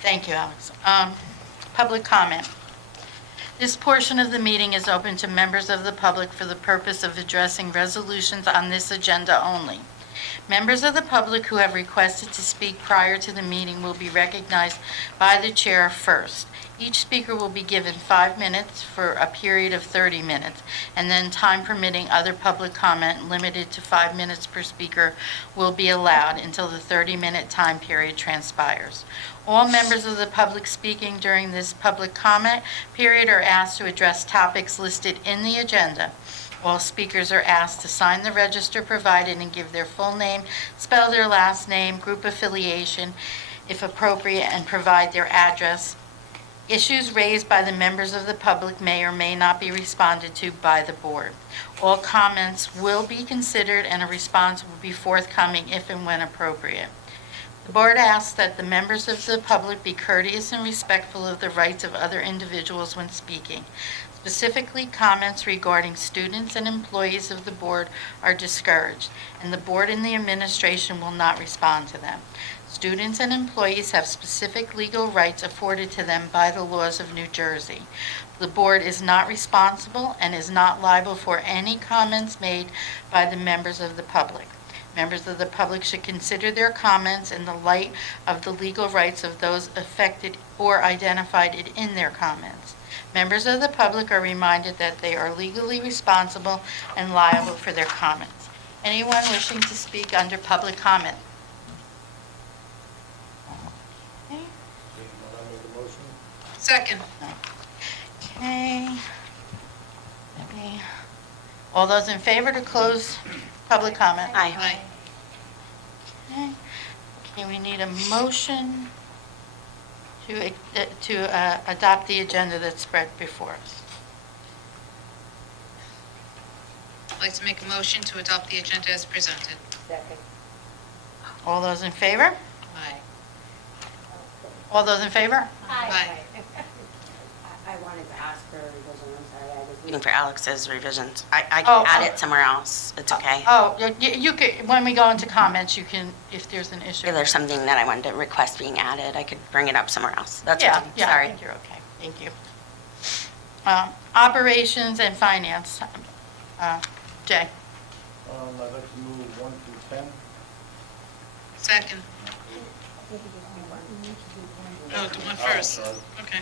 Thank you, Alex. Public comment. This portion of the meeting is open to members of the public for the purpose of addressing resolutions on this agenda only. Members of the public who have requested to speak prior to the meeting will be recognized by the chair first. Each speaker will be given 5 minutes for a period of 30 minutes, and then time permitting, other public comment limited to 5 minutes per speaker will be allowed until the 30-minute time period transpires. All members of the public speaking during this public comment period are asked to address topics listed in the agenda. All speakers are asked to sign the register provided and give their full name, spell their last name, group affiliation, if appropriate, and provide their address. Issues raised by the members of the public may or may not be responded to by the board. All comments will be considered and a response will be forthcoming if and when appropriate. The board asks that the members of the public be courteous and respectful of the rights of other individuals when speaking. Specifically, comments regarding students and employees of the board are discouraged, and the board and the administration will not respond to them. Students and employees have specific legal rights afforded to them by the laws of New Jersey. The board is not responsible and is not liable for any comments made by the members of the public. Members of the public should consider their comments in the light of the legal rights of those affected or identified in their comments. Members of the public are reminded that they are legally responsible and liable for their comments. Anyone wishing to speak under public comment? Okay. Second. Okay. All those in favor to close public comment? Aye. Aye. Okay, we need a motion to adopt the agenda that's spread before us. I'd like to make a motion to adopt the agenda as presented. Second. All those in favor? Aye. All those in favor? Aye. I wanted to ask for a revision, I'm sorry, I was Waiting for Alex's revisions. I Oh, can add it somewhere else. It's okay. Oh, you could, when we go into comments, you can, if there's an issue. If there's something that I wanted to request being added, I could bring it up somewhere else. That's Yeah, fine. yeah, I Sorry. think you're okay. Thank you. Operations and finance. Jay? I'd like to move 1 through 10. Second. Oh, do one first. Okay.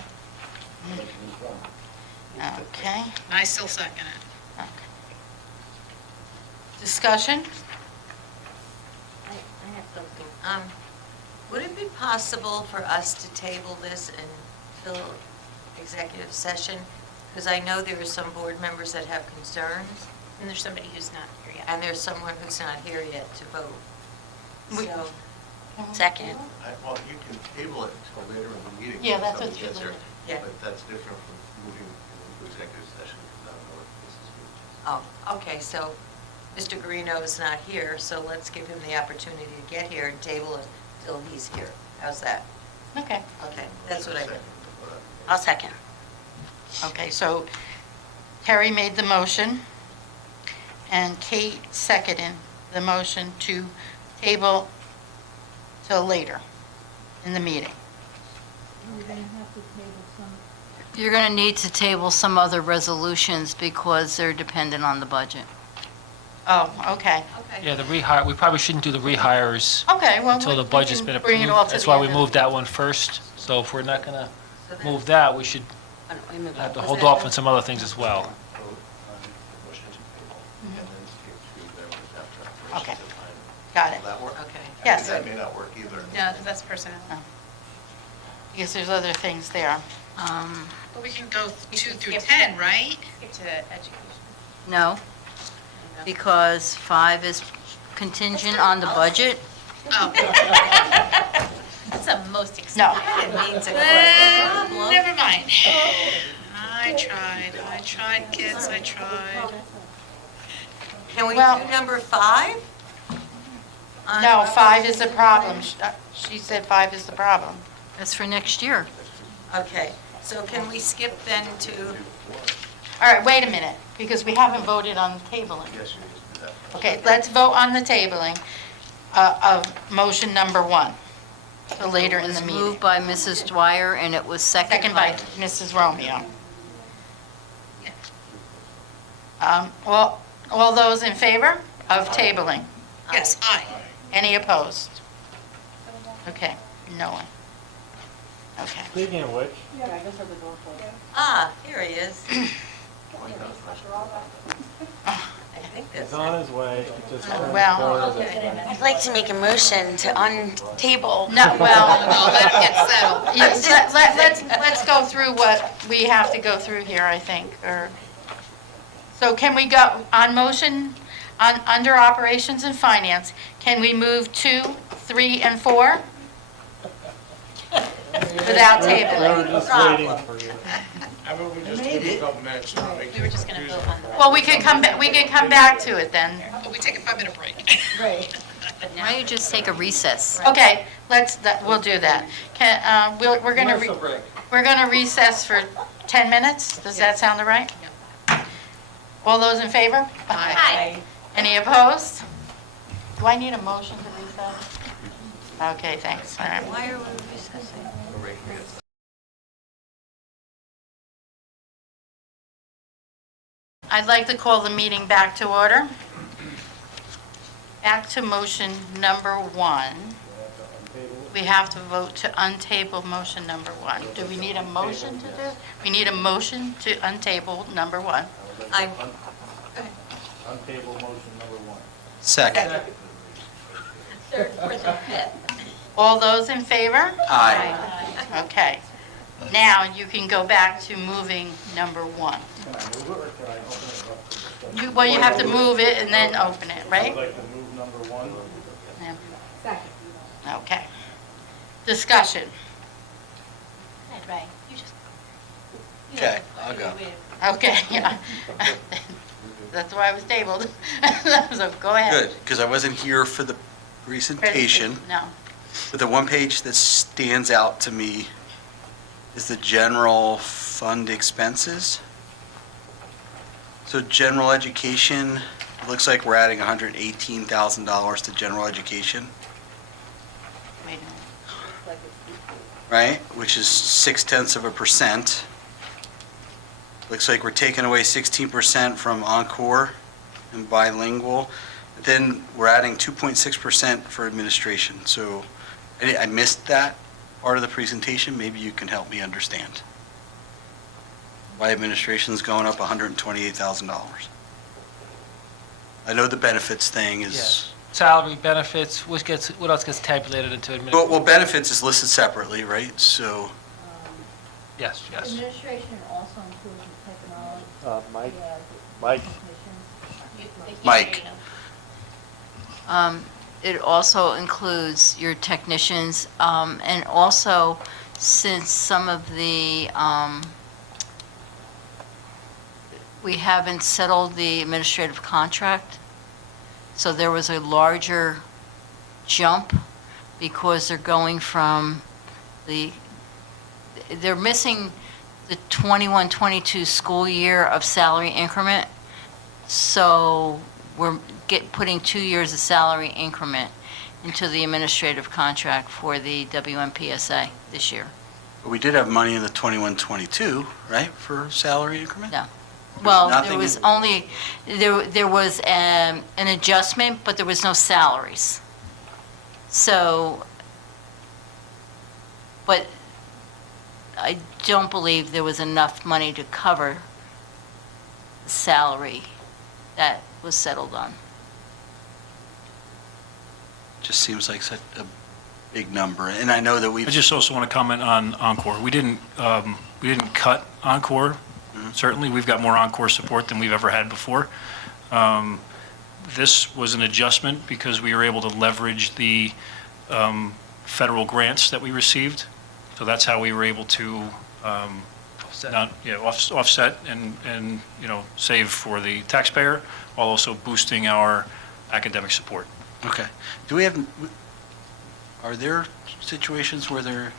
Okay. I still second it. Okay. Discussion? I have something. Would it be possible for us to table this until executive session? Because I know there are some board members that have concerns, And there's somebody who's not here yet. and there's someone who's not here yet to vote. We- So, Second. Well, you can table it until later in the meeting. Yeah, when that's what somebody you're gets here, doing. Yeah. But that's different from moving into executive session, because I don't know what this is. oh, okay, so Mr. Guarino is not here, so let's give him the opportunity to get here and table it till he's here. How's that? Okay. Okay, that's what I meant. I'll second. Okay, so Terry made the motion, and Kate seconded the motion to table till later in the meeting. You're going to need to table some other resolutions because they're dependent on the budget. Oh, okay. Okay. Yeah, the rehire, we probably shouldn't do the rehires Okay, well. until the we budget's can been bring it all approved. to That's the why end we of the- moved that one first. So if we're not going So to then- move that, we should Why don't we move have to on? hold off on some other things as well. Vote on the motion to table, and then skip to their after. Okay. Got it. Will that work? Okay. Yes. That may not work either. No, because that's personnel. Because there's other things there. But we can go You 2 can through skip 10, that. right? Skip to education. No, because 5 is contingent on the budget. Oh, That's the most No. expensive. It means a never mind. I tried, kids, I tried. Can we Well- do number 5? No, 5 is a problem. She said 5 is the problem. That's for next year. Okay, so can we skip then to, All right, wait a minute, because we haven't voted on tabling. Yes, you just do Okay, let's vote on the tabling of motion number 1, so later in the It was meeting. moved by Mrs. Dwyer, and it was Second by Mrs. Romeo. All those in favor of tabling? Yes, aye. Any opposed? Okay, no one. Okay. Speaking of which, Yeah, I guess I'll go for it. Ah, here he is. I think he's that's on his way, he just turned the Well- corner this way. I'd like to make a motion to untable. No, well, No, let him get settled. yes, let's go through what we have to go through here, I think, or, so can we go, on motion, under operations and finance, can we move 2, 3, and 4? Without We were tabling? just waiting for you. How about we just give it a couple minutes? We were just going to vote on the. Well, we could come back to it then. We take a 5-minute break. Right. Why don't you just take a recess? Okay, we'll do that. We're gonna, Commercial break. we're gonna recess for 10 minutes? Does that sound all right? All those in favor? Aye. Any opposed? Do I need a motion to recess? Okay, thanks. All right. Why are we recessing? I'd like to call the meeting back to order. Back to motion number 1. We have to vote to untable motion number 1. Do we need a motion to do? We need a motion to untable number 1. I'm, Untable motion number 1. Second. third, fourth, and fifth. All those in favor? Aye. Okay. Now you can go back to moving number 1. Can I move it, or can I open it up for discussion? Well, you have to move it and then open it, I'd right? like to move number 1. Yeah. Second. Okay. Discussion. Right, you just. Okay, I'll go. Okay, yeah. That's why I was tabled. So go ahead. Good, because I wasn't here for the presentation, No. but the one page that stands out to me is the general fund expenses. So general education, it looks like we're adding $118,000 to general education, Wait a minute. right? Which is 0.6%. Looks like we're taking away 16% from Encore and bilingual. Then we're adding 2.6% for administration. So I missed that part of the presentation. Maybe you can help me understand why administration's going up $128,000. I know the benefits thing is, Salary, benefits, what else gets tabulated into administration? well, benefits is listed separately, right? So, Yes, yes. Administration also includes the technology. Mike, Mike, It also includes your technicians, and also, since some of the, we haven't settled the administrative contract, so there was a larger jump because they're going from they're missing the 21-22 school year of salary increment, so we're putting 2 years of salary increment into the administrative contract for the WMPSA this year. we did have money in the 21-22, right, for salary increment? No. Well, there nothing was in- only, there was an adjustment, but there was no salaries. So, but I don't believe there was enough money to cover the salary that was settled on. Just seems like such a big number. And I know that I we've, just also want to comment on Encore. We didn't cut Encore, certainly. We've got more Encore support than we've ever had before. This was an adjustment because we were able to leverage the federal grants that we received. So that's how we were able to offset and, save for the taxpayer, while also boosting our academic support. okay. Do we have, are there situations where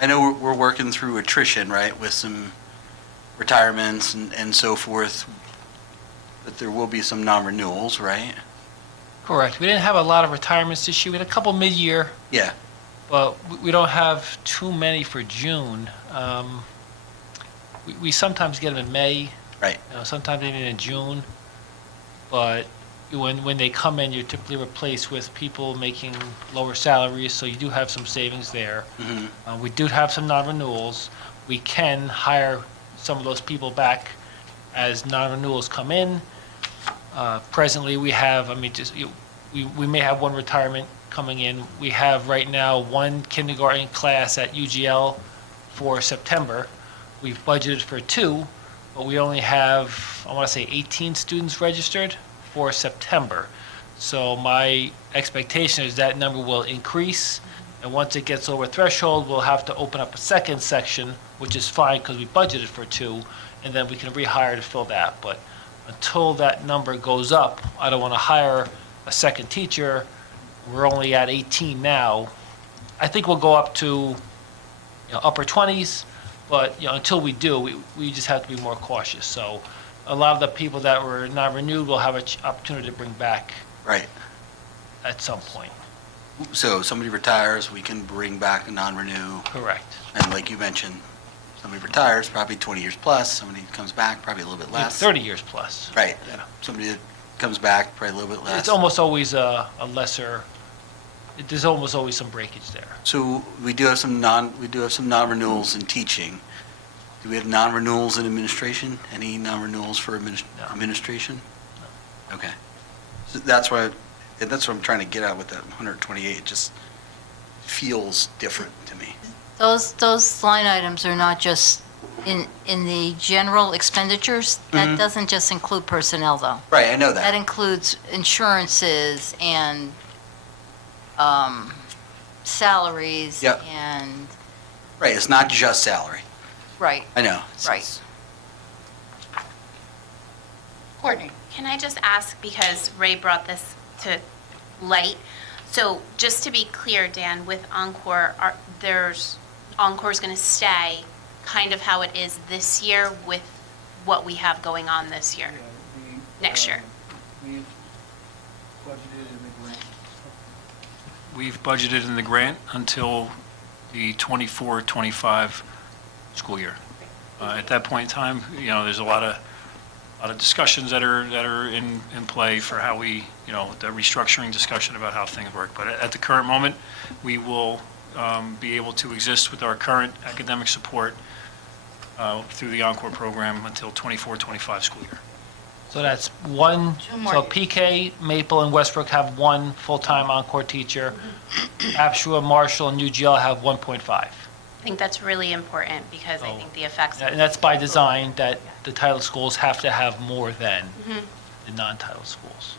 I know we're working through attrition, right, with some retirements and so forth. But there will be some non-renewals, right? Correct. We didn't have a lot of retirements this year. We had a couple mid-year, Yeah. but we don't have too many for June. We sometimes get them in May, Right. sometimes even in June. But when they come in, you're typically replaced with people making lower salaries, so you do have some savings there. Mhm. We do have some non-renewals. We can hire some of those people back as non-renewals come in. Presently, we have, we may have one retirement coming in. We have right now one kindergarten class at UGL for September. We've budgeted for 2, but we only have, I want to say 18 students registered for September. So my expectation is that number will increase, and once it gets over threshold, we'll have to open up a second section, which is fine because we budgeted for 2, and then we can rehire to fill that. But until that number goes up, I don't want to hire a second teacher. We're only at 18 now. I think we'll go up to, upper 20s, but, until we do, we just have to be more cautious. So a lot of the people that were not renewed will have an opportunity to bring back Right. at some point. So if somebody retires, we can bring back a non-renew. Correct. And like you mentioned, somebody retires, probably 20 years plus. Somebody comes back, probably a little bit less. 30 years plus. Right. Yeah. Somebody that comes back, probably a little bit less. It's almost always a lesser, there's almost always some breakage there. So we do have some non-renewals in teaching. Do we have non-renewals in administration? Any non-renewals for No. administration? Okay. So that's what I'm trying to get at with that 128. It just feels different to me. Those line items are not just in the general expenditures. That Mhm. doesn't just include personnel, though. Right, I know That that. includes insurances and salaries Yep. and, Right, it's not just salary. right, I know. right. Courtney? Can I just ask, because Ray brought this to light, so just to be clear, Dan, with Encore, Encore's going to stay kind of how it is this year with what we have going on this year? Next year. We've budgeted in the grant until the 24-25 school year. At that point in time, there's a lot of discussions that are in play for how we, the restructuring discussion about how things work. But at the current moment, we will be able to exist with our current academic support through the Encore program until 24-25 school year. So that's one, Two more so years. PK, Maple, and Westbrook have one full-time Encore teacher. Apshua, Marshall, and UGL have 1.5. I think that's really important because I think the effects. And that's by design, that the title schools have to have more than the non-title schools.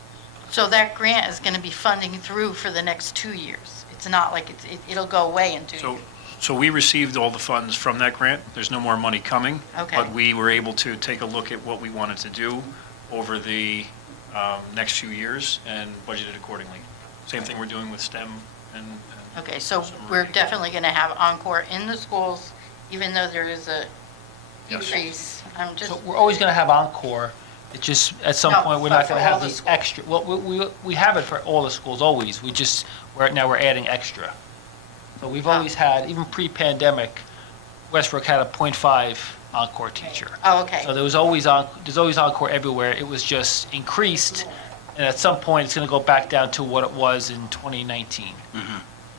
So that grant is going to be funding through for the next 2 years. It's not like it'll go away in 2 years. So we received all the funds from that grant. There's no more money coming. Okay. But we were able to take a look at what we wanted to do over the next few years and budgeted accordingly. Same thing we're doing with STEM and. Okay, so some we're remaining. definitely going to have Encore in the schools, even though there is a Yes. decrease. I'm just, So we're always going to have Encore. It's just, at some No, point, we're but not going for to all have the the schools. extra, well, we have it for all the schools, always. Now we're adding extra. So we've always had, even pre-pandemic, Westbrook had a .5 Encore teacher. oh, okay. So there's always Encore everywhere. It was just increased, and at some point, it's going to go back down to what it was in 2019,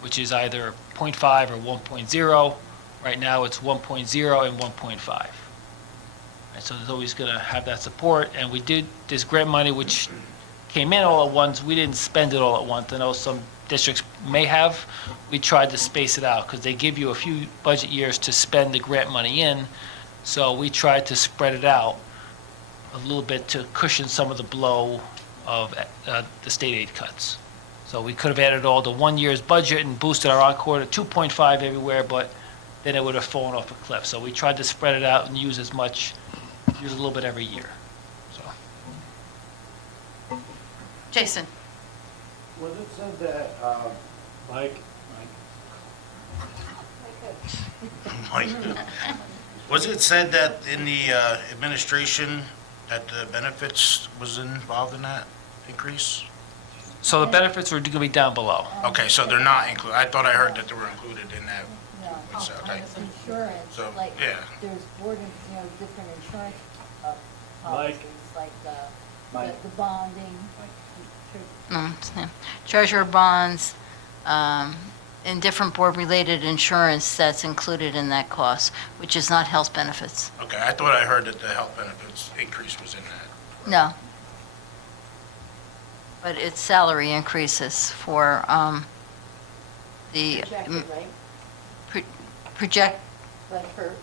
which is either .5 or 1.0. Right now, it's 1.0 and 1.5. And so there's always going to have that support, and we did this grant money, which came in all at once. We didn't spend it all at once. I know some districts may have. We tried to space it out, because they give you a few budget years to spend the grant money in. So we tried to spread it out a little bit to cushion some of the blow of the state aid cuts. So we could have added all to 1 year's budget and boosted our Encore to 2.5 everywhere, but then it would have fallen off a cliff. So we tried to spread it out and use a little bit every year. So Jason? Was it said that, Mike, was it said that in the administration that the benefits was involved in that increase? So the benefits are going to be down below. Okay, so they're not included, I thought I heard that they were included in that. No, So, okay. insurance, So, like, yeah. there's different insurance Mike. like Mike. the bonding. No, it's him. Treasurer bonds, and different board-related insurance that's included in that cost, which is not health benefits. Okay, I thought I heard that the health benefits increase was in that. No. But it's salary increases for the project, But for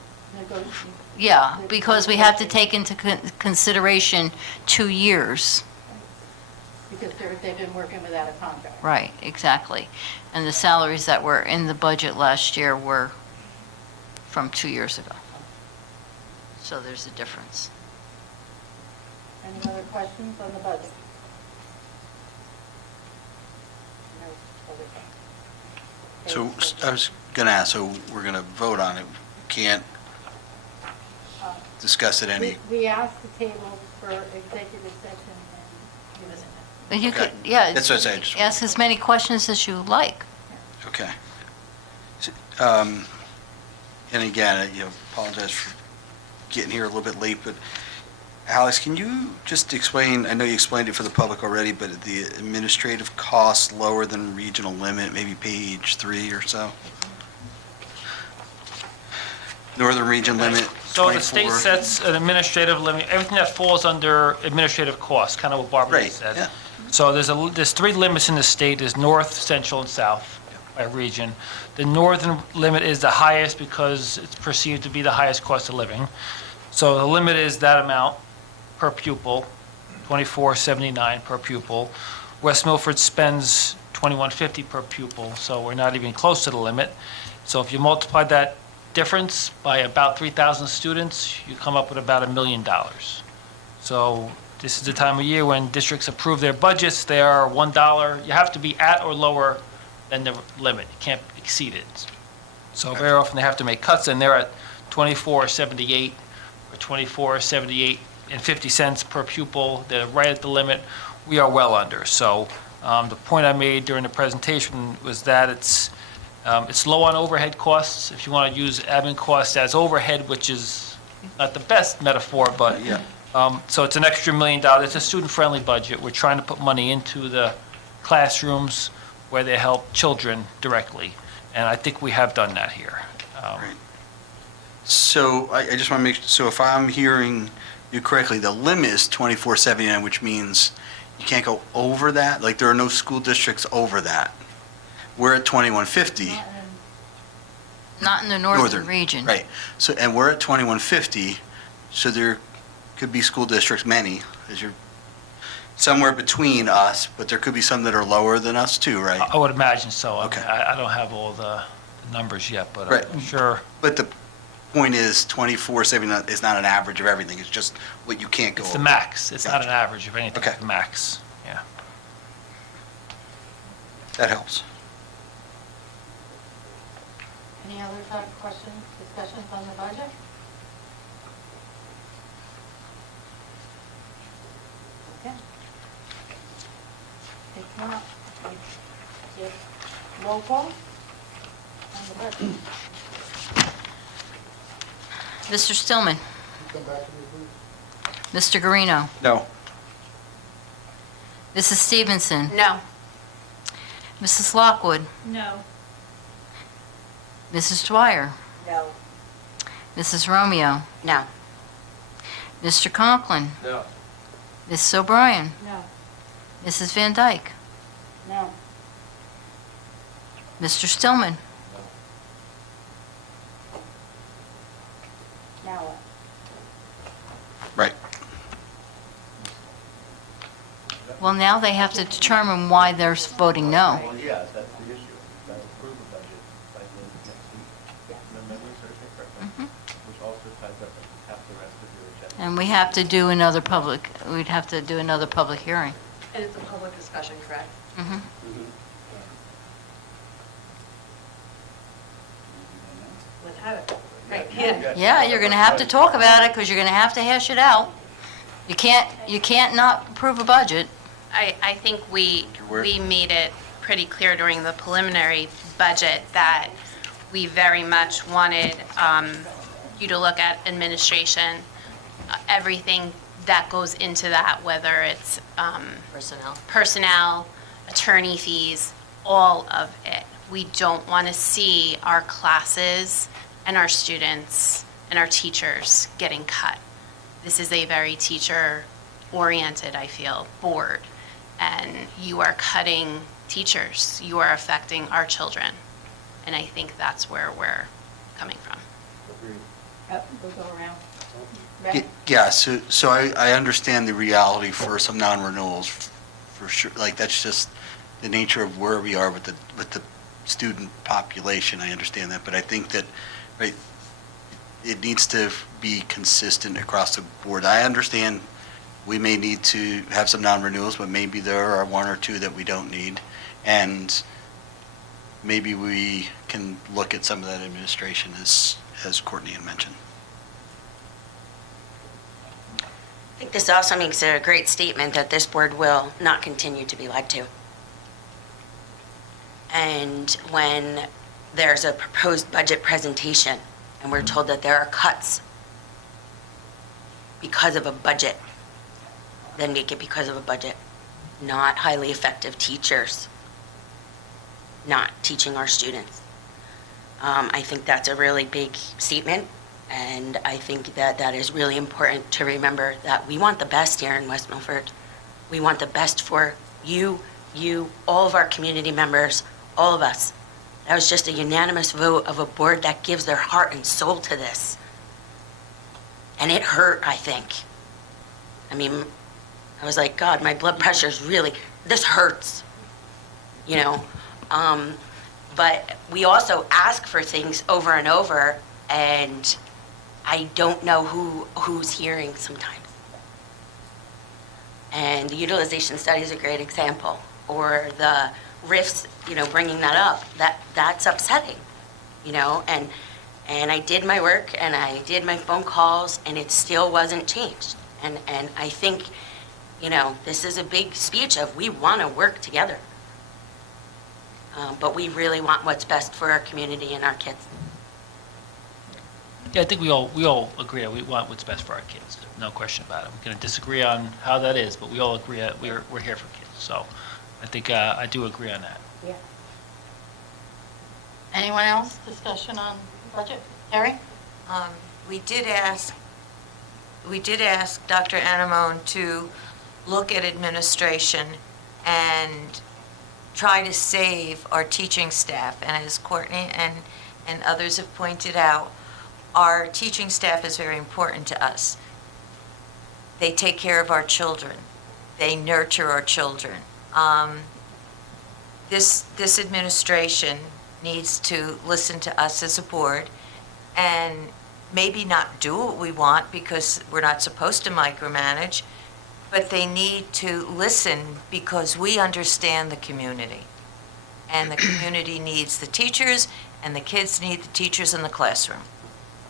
yeah, because we have to take into consideration 2 years. because they've been working without a contract. Right, exactly. And the salaries that were in the budget last year were from 2 years ago. So there's a difference. Any other questions on the budget? No other questions. So I was going to ask, so we're going to vote on it. Can't discuss it any, We asked the table for executive session and give us But you Okay. could, yeah. That's what I said, just- Ask as many questions as you like. okay. And again, I apologize for getting here a little bit late, but Alex, can you just explain, I know you explained it for the public already, but the administrative costs lower than regional limit, maybe page 3 or so? Northern region limit, So the state 24. sets an administrative limit, everything that falls under administrative costs, kind of what Barbara Right, just said. yeah. So there's 3 limits in the state, there's north, central, and south by region. The northern limit is the highest because it's perceived to be the highest cost of living. So the limit is that amount per pupil, $24.79 per pupil. West Milford spends $21.50 per pupil, so we're not even close to the limit. So if you multiply that difference by about 3,000 students, you come up with about $1 million. So this is the time of year when districts approve their budgets, they are $1, you have to be at or lower than the limit, you can't exceed it. So very often they have to make cuts, and they're at $24.78 or $24.78.50 per pupil, they're right at the limit, we are well under. So the point I made during the presentation was that it's low on overhead costs, if you want to use admin costs as overhead, which is not the best metaphor, but, Yeah. so it's an extra $1 million. It's a student-friendly budget. We're trying to put money into the classrooms where they help children directly, and I think we have done that here. Right. So I just want to make, so if I'm hearing you correctly, the limit is 2479, which means you can't go over that? Like, there are no school districts over that? We're at 2150. Not in the northern region. Right. So, and we're at 2150, so there could be school districts, many, as you're, somewhere between us, but there could be some that are lower than us too, right? I would imagine so. I mean, Okay. I don't have all the numbers yet, but Right. I'm sure. But the point is, 2479 is not an average of everything, it's just what you can't go It's over. the max. It's not an Gotcha. average of anything. Okay. It's the max. Yeah. That helps. Any other type of questions, discussions on the budget? Okay. If not, we get roll call on the budget. Mr. Stillman? Mr. Guarino? No. Mrs. Stevenson? No. Mrs. Lockwood? No. Mrs. Dwyer? No. Mrs. Romeo? No. Mr. Conklin? No. Mrs. O'Brien? No. Mrs. Van Dyke? No. Mr. Stillman? Now what? Right. Well, now they have to determine why they're voting no. Well, yeah, that's the issue. That approve the budget by the end of next week. Remember, correctly, which also ties up half the rest of your agenda. And we have to do another public, we'd have to do another public hearing. And it's a public discussion, correct? Mhm. Let's have it. Right, yeah. Yeah, you're going to have to talk about it because you're going to have to hash it out. You can't not approve a budget. I think we Your word. made it pretty clear during the preliminary budget that we very much wanted you to look at administration, everything that goes into that, whether it's personnel, attorney fees, all of it. We don't want to see our classes and our students and our teachers getting cut. This is a very teacher-oriented, I feel, board, and you are cutting teachers. You are affecting our children, and I think that's where we're coming from. We'll go around. Yeah, so I understand the reality for some non-renewals, for sure, like, that's just the nature of where we are with the student population, I understand that, but I think that, right, it needs to be consistent across the board. I understand we may need to have some non-renewals, but maybe there are one or two that we don't need, and maybe we can look at some of that administration, as Courtney had mentioned. I think this also makes it a great statement that this board will not continue to be lied to. And when there's a proposed budget presentation and we're told that there are cuts because of a budget, then make it because of a budget, not highly effective teachers not teaching our students. I think that's a really big statement, and I think that that is really important to remember, that we want the best here in West Milford. We want the best for you, all of our community members, all of us. That was just a unanimous vote of a board that gives their heart and soul to this. And it hurt, I think. I mean, I was like, God, my blood pressure's really, this hurts, you know? But we also ask for things over and over, and I don't know who's hearing sometimes. And the utilization study is a great example, or the RIFs, you know, bringing that up, that's upsetting, you know, and I did my work and I did my phone calls and it still wasn't changed. And I think, you know, this is a big speech of we want to work together. But we really want what's best for our community and our kids. Yeah, I think we all agree that we want what's best for our kids. No question about it. We're going to disagree on how that is, but we all agree that we're here for kids. So I think I do agree on that. Yeah. Anyone else? Discussion on budget? Terry? We did ask Dr. Anamone to look at administration and try to save our teaching staff. And as Courtney and others have pointed out, our teaching staff is very important to us. They take care of our children. They nurture our children. This administration needs to listen to us as a board and maybe not do what we want because we're not supposed to micromanage, but they need to listen because we understand the community. And the community needs the teachers, and the kids need the teachers in the classroom.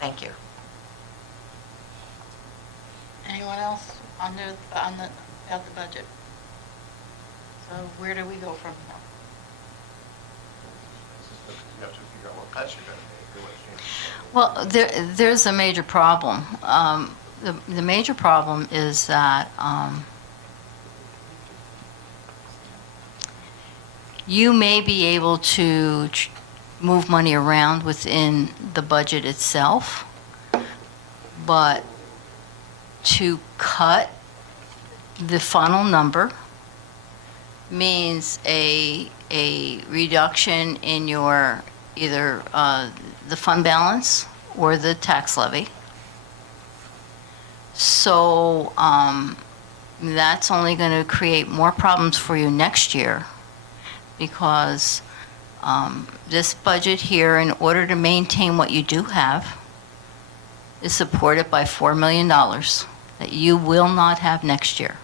Thank you. Anyone else about the budget? So where do we go from here? You have to figure out what cuts you're going to make or Well, what changes. there's a major problem. The major problem is that you may be able to move money around within the budget itself, but to cut the final number means a reduction in your either the fund balance or the tax levy. So that's only going to create more problems for you next year, because this budget here, in order to maintain what you do have, is supported by $4 million that you will not have next year.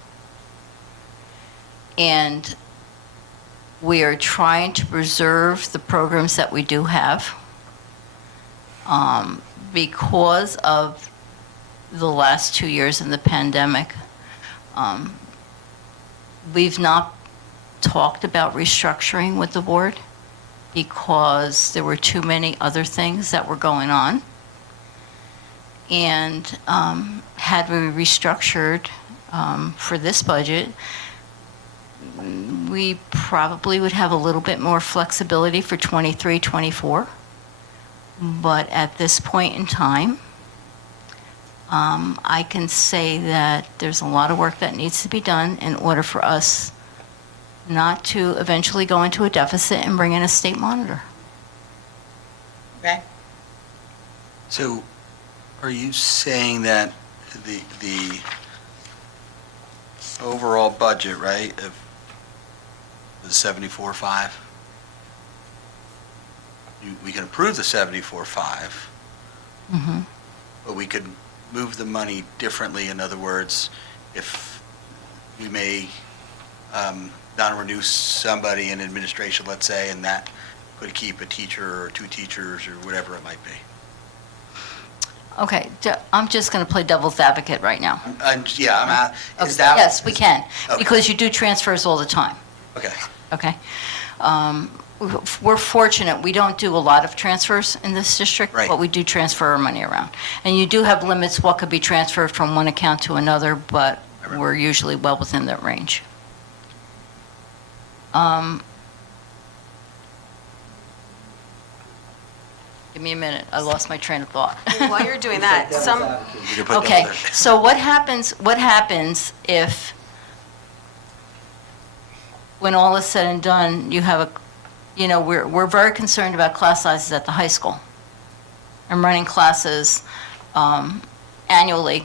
And we are trying to preserve the programs that we do have because of the last 2 years in the pandemic. We've not talked about restructuring with the board because there were too many other things that were going on. And had we restructured for this budget, we probably would have a little bit more flexibility for 23, 24. But at this point in time, I can say that there's a lot of work that needs to be done in order for us not to eventually go into a deficit and bring in a state monitor. Okay? So are you saying that the overall budget, right, of the 74.5? We can approve the 74.5, Mhm. but we could move the money differently. In other words, if we may non-renew somebody in administration, let's say, and that could keep a teacher or two teachers or whatever it might be. Okay, I'm just going to play devil's advocate right now. Yeah, I'm at, Okay, is that? yes, we can, Okay. because you do transfers all the time, Okay, okay? We're fortunate, we don't do a lot of transfers in this district, Right. but we do transfer our money around. And you do have limits what could be transferred from one account to another, but we're usually well within that range. Give me a minute, I lost my train of thought. While you're doing that, you can put Okay, that there. so what happens if, when all is said and done, you have we're very concerned about class sizes at the high school. I'm running classes annually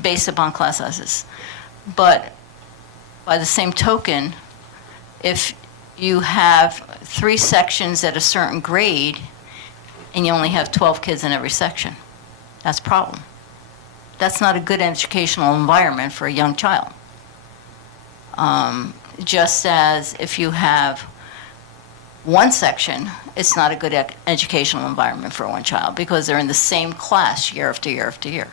based upon class sizes. But by the same token, if you have 3 sections at a certain grade and you only have 12 kids in every section, that's a problem. That's not a good educational environment for a young child. Just as if you have one section, it's not a good educational environment for one child because they're in the same class year after year after year.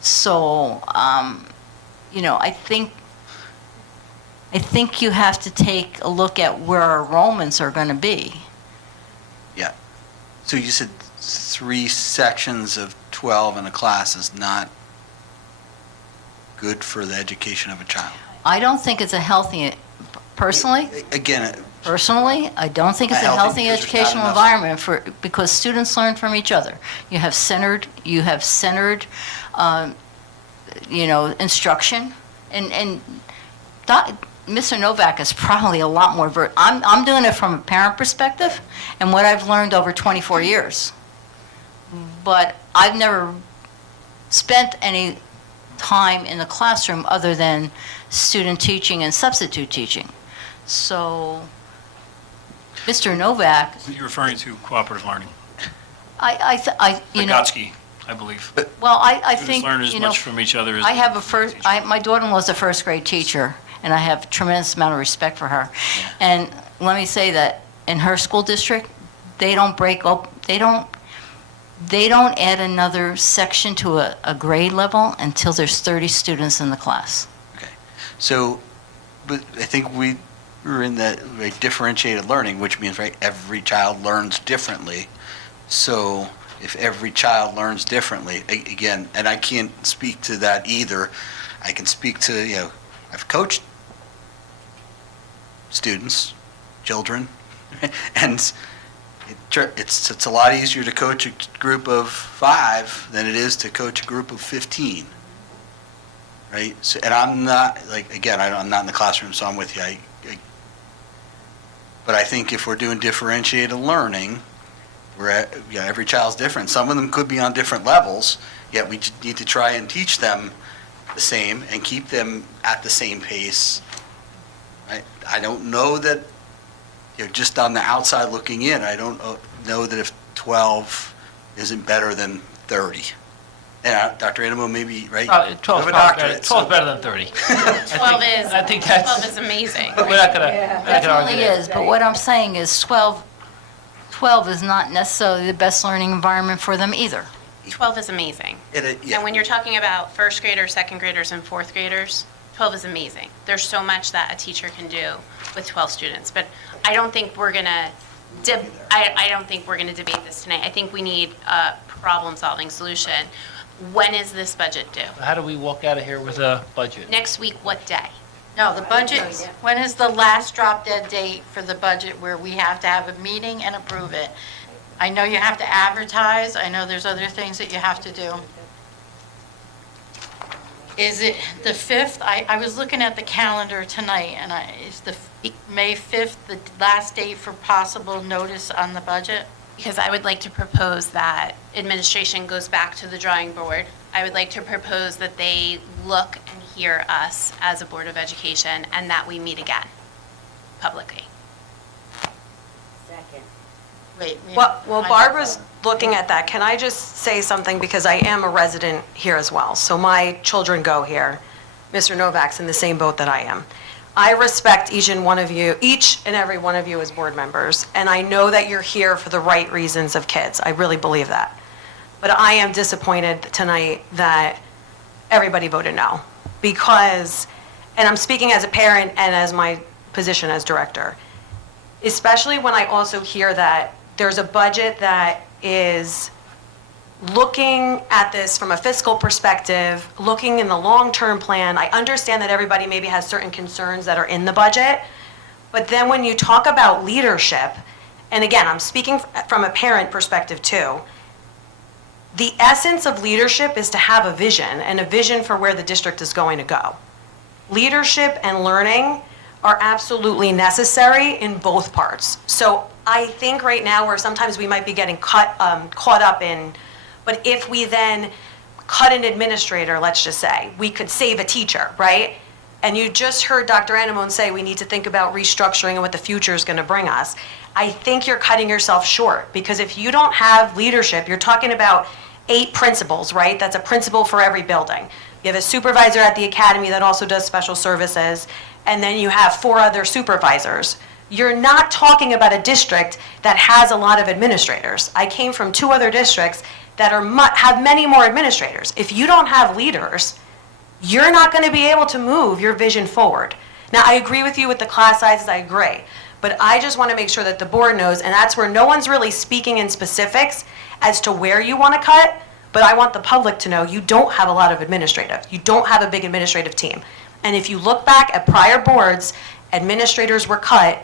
So, I think you have to take a look at where our enrollments are going to be. Yeah. So you said 3 sections of 12 in a class is not good for the education of a child. I don't think it's a healthy, personally, Again, I don't think it's a Healthy healthy because there's not educational enough. environment because students learn from each other. You have centered, instruction, and Mr. Novak is probably a lot more, I'm doing it from a parent perspective and what I've learned over 24 years. But I've never spent any time in the classroom other than student teaching and substitute teaching. So, Mr. Novak, You're referring to cooperative learning. Vygotsky, I believe. well, I think, Students learn as much from each other as. I have my daughter-in-law's a first grade teacher, and I have tremendous amount of respect for her. And let me say that in her school district, they don't add another section to a grade level until there's 30 students in the class. okay. So, but I think we're in that differentiated learning, which means, right, every child learns differently. So if every child learns differently, again, and I can't speak to that either. I can speak to, I've coached students, children, and it's a lot easier to coach a group of 5 than it is to coach a group of 15, right? So, and I'm not, I'm not in the classroom, so I'm with you. But I think if we're doing differentiated learning, every child's different. Some of them could be on different levels, yet we need to try and teach them the same and keep them at the same pace. Right? I don't know that, just on the outside looking in, I don't know that if 12 isn't better than 30. And Dr. Animo, maybe, right? 12 You have a doctorate, so- better than 30. 12 is, I think that's- 12 is amazing. We're not gonna argue Definitely that. is, but what I'm saying is 12 is not necessarily the best learning environment for them either. 12 is amazing. Yeah. And when you're talking about first graders, second graders, and fourth graders, 12 is amazing. There's so much that a teacher can do with 12 students. But I don't think we're gonna, I don't think we're gonna debate this tonight. I think we need a problem-solving solution. When is this budget due? How do we walk out of here with a budget? Next week, what day? No, the budget, when is the last drop dead date for the budget where we have to have a meeting and approve it? I know you have to advertise, I know there's other things that you have to do. Is it the 5th? I was looking at the calendar tonight, and is the May 5th the last date for possible notice on the budget? Because I would like to propose that administration goes back to the drawing board. I would like to propose that they look and hear us as a Board of Education and that we meet again publicly. Second. Wait. Well, Barbara's looking at that. Can I just say something? Because I am a resident here as well. So my children go here. Mr. Novak's in the same boat that I am. I respect each and every one of you as board members. And I know that you're here for the right reasons of kids. I really believe that. But I am disappointed tonight that everybody voted no. Because, and I'm speaking as a parent and as my position as director, especially when I also hear that there's a budget that is looking at this from a fiscal perspective, looking in the long-term plan. I understand that everybody maybe has certain concerns that are in the budget, but then when you talk about leadership, and again, I'm speaking from a parent perspective too, the essence of leadership is to have a vision, and a vision for where the district is going to go. Leadership and learning are absolutely necessary in both parts. So I think right now where sometimes we might be getting caught up in, but if we then cut an administrator, let's just say, we could save a teacher, right? And you just heard Dr. Anamone say we need to think about restructuring and what the future is going to bring us. I think you're cutting yourself short, because if you don't have leadership, you're talking about 8 principals, right? That's a principal for every building. You have a supervisor at the academy that also does special services, and then you have 4 other supervisors. You're not talking about a district that has a lot of administrators. I came from 2 other districts that have many more administrators. If you don't have leaders, you're not going to be able to move your vision forward. Now, I agree with you with the class sizes, I agree. But I just want to make sure that the board knows, and that's where no one's really speaking in specifics as to where you want to cut, but I want the public to know you don't have a lot of administrative. You don't have a big administrative team. And if you look back at prior boards, administrators were cut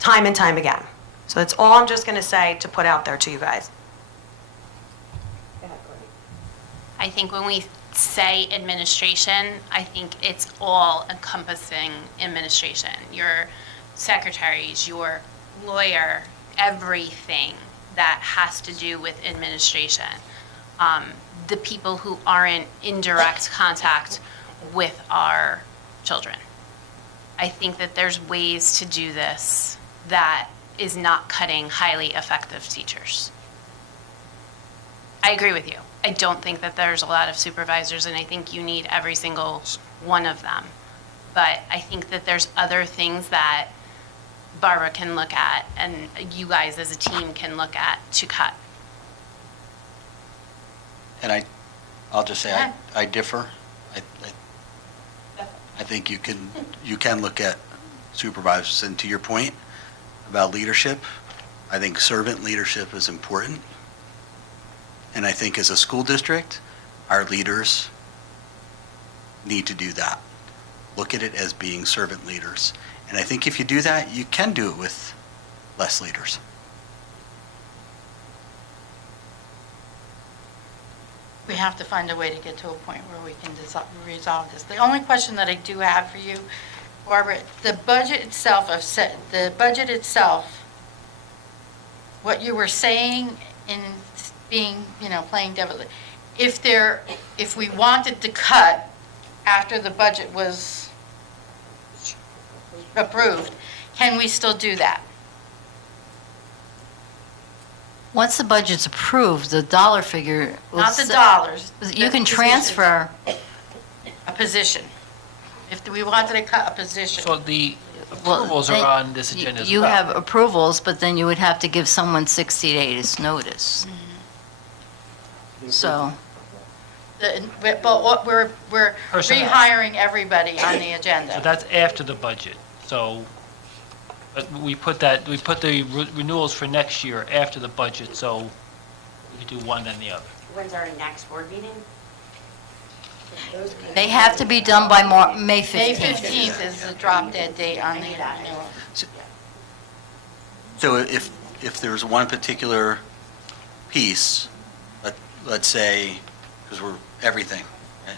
time and time again. So that's all I'm just going to say to put out there to you guys. I think when we say administration, I think it's all encompassing administration. Your secretaries, your lawyer, everything that has to do with administration. The people who aren't in direct contact with our children. I think that there's ways to do this that is not cutting highly effective teachers. I agree with you. I don't think that there's a lot of supervisors, and I think you need every single one of them. But I think that there's other things that Barbara can look at and you guys as a team can look at to cut. And I'll just say, I differ. I think you can look at supervisors, and to your point about leadership, I think servant leadership is important. And I think as a school district, our leaders need to do that. Look at it as being servant leaders. And I think if you do that, you can do it with less leaders. We have to find a way to get to a point where we can resolve this. The only question that I do have for you, Barbara, the budget itself, what you were saying in being, playing devil, if we wanted to cut after the budget was approved, can we still do that? Once the budget's approved, the dollar figure. Not the dollars. You can transfer. A position. If we wanted to cut a position. So the approvals are on this agenda as well. You have approvals, but then you would have to give someone 60 days notice. So, But what we're Personnel. rehiring everybody on the So agenda. that's after the budget. So we put the renewals for next year after the budget, so we could do one then the other. When's our next board meeting? they have to be done by May May 15th. 15th is the drop dead date on the renewal. So if there's one particular piece, let's say, because we're everything, right?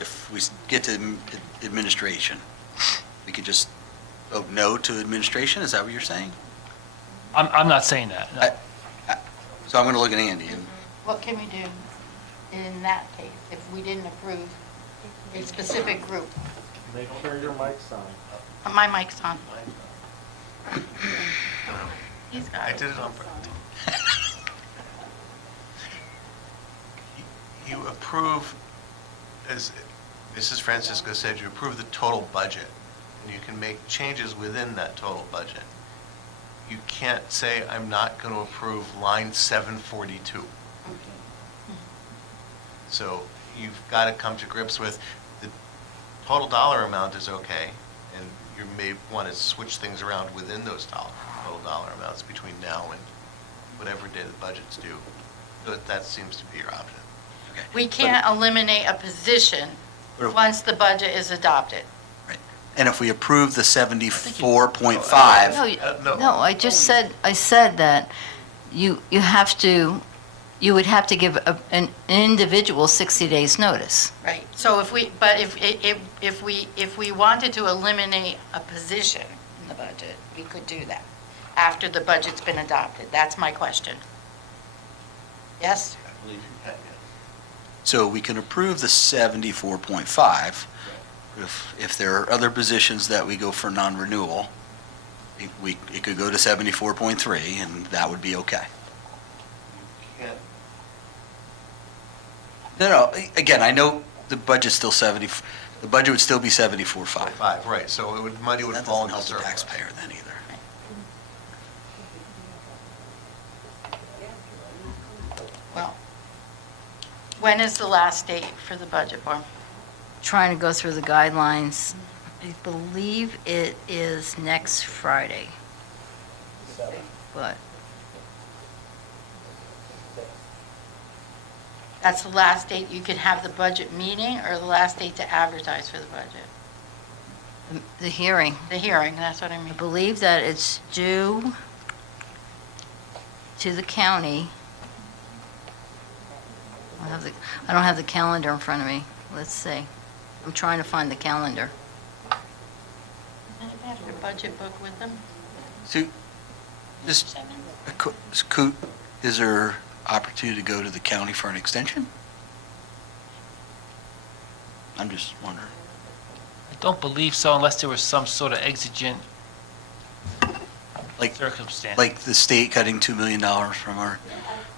If we get to administration, we could just vote no to administration? Is that what you're saying? I'm not saying that. no. So I'm going to look at Andy. And What can we do in that case if we didn't approve a specific group? Make sure your mic's on. My mic's on. He's got I it. did it on purpose. You approve, as Mrs. Francisco said, you approve the total budget, and you can make changes within that total budget. You can't say, I'm not going to approve line 742. So you've got to come to grips with, the total dollar amount is okay, and you may want to switch things around within those total dollar amounts between now and whatever day the budget's due. That seems to be your option. We can't eliminate a position But if- once the budget is adopted. And if we approve the 74.5, No, I said that you would have to give an individual 60 days notice. Right. So if we wanted to eliminate a position in the budget, we could do that after the budget's been adopted. That's my question. Yes? I believe you can, yes. so we can approve the 74.5. If there are other positions that we go for non-renewal, it could go to 74.3, and that would be okay. You can't. No, again, I know the budget's still the budget would still be 74.5. 5, right, so money would That fall doesn't into help the surplus. taxpayer then either. Well, when is the last date for the budget, Barb? Trying to go through the guidelines. I believe it is next Friday. But That's the last date you could have the budget meeting, or the last date to advertise for the budget? the hearing, The hearing, that's what I I mean. believe that it's due to the county. I don't have the calendar in front of me. Let's see. I'm trying to find the calendar. Anybody have their budget book with them? So, just, is there opportunity to go to the county for an extension? I'm just wondering. I don't believe so unless there was some sort of exigent Like, circumstance. like the state cutting $2 million from our,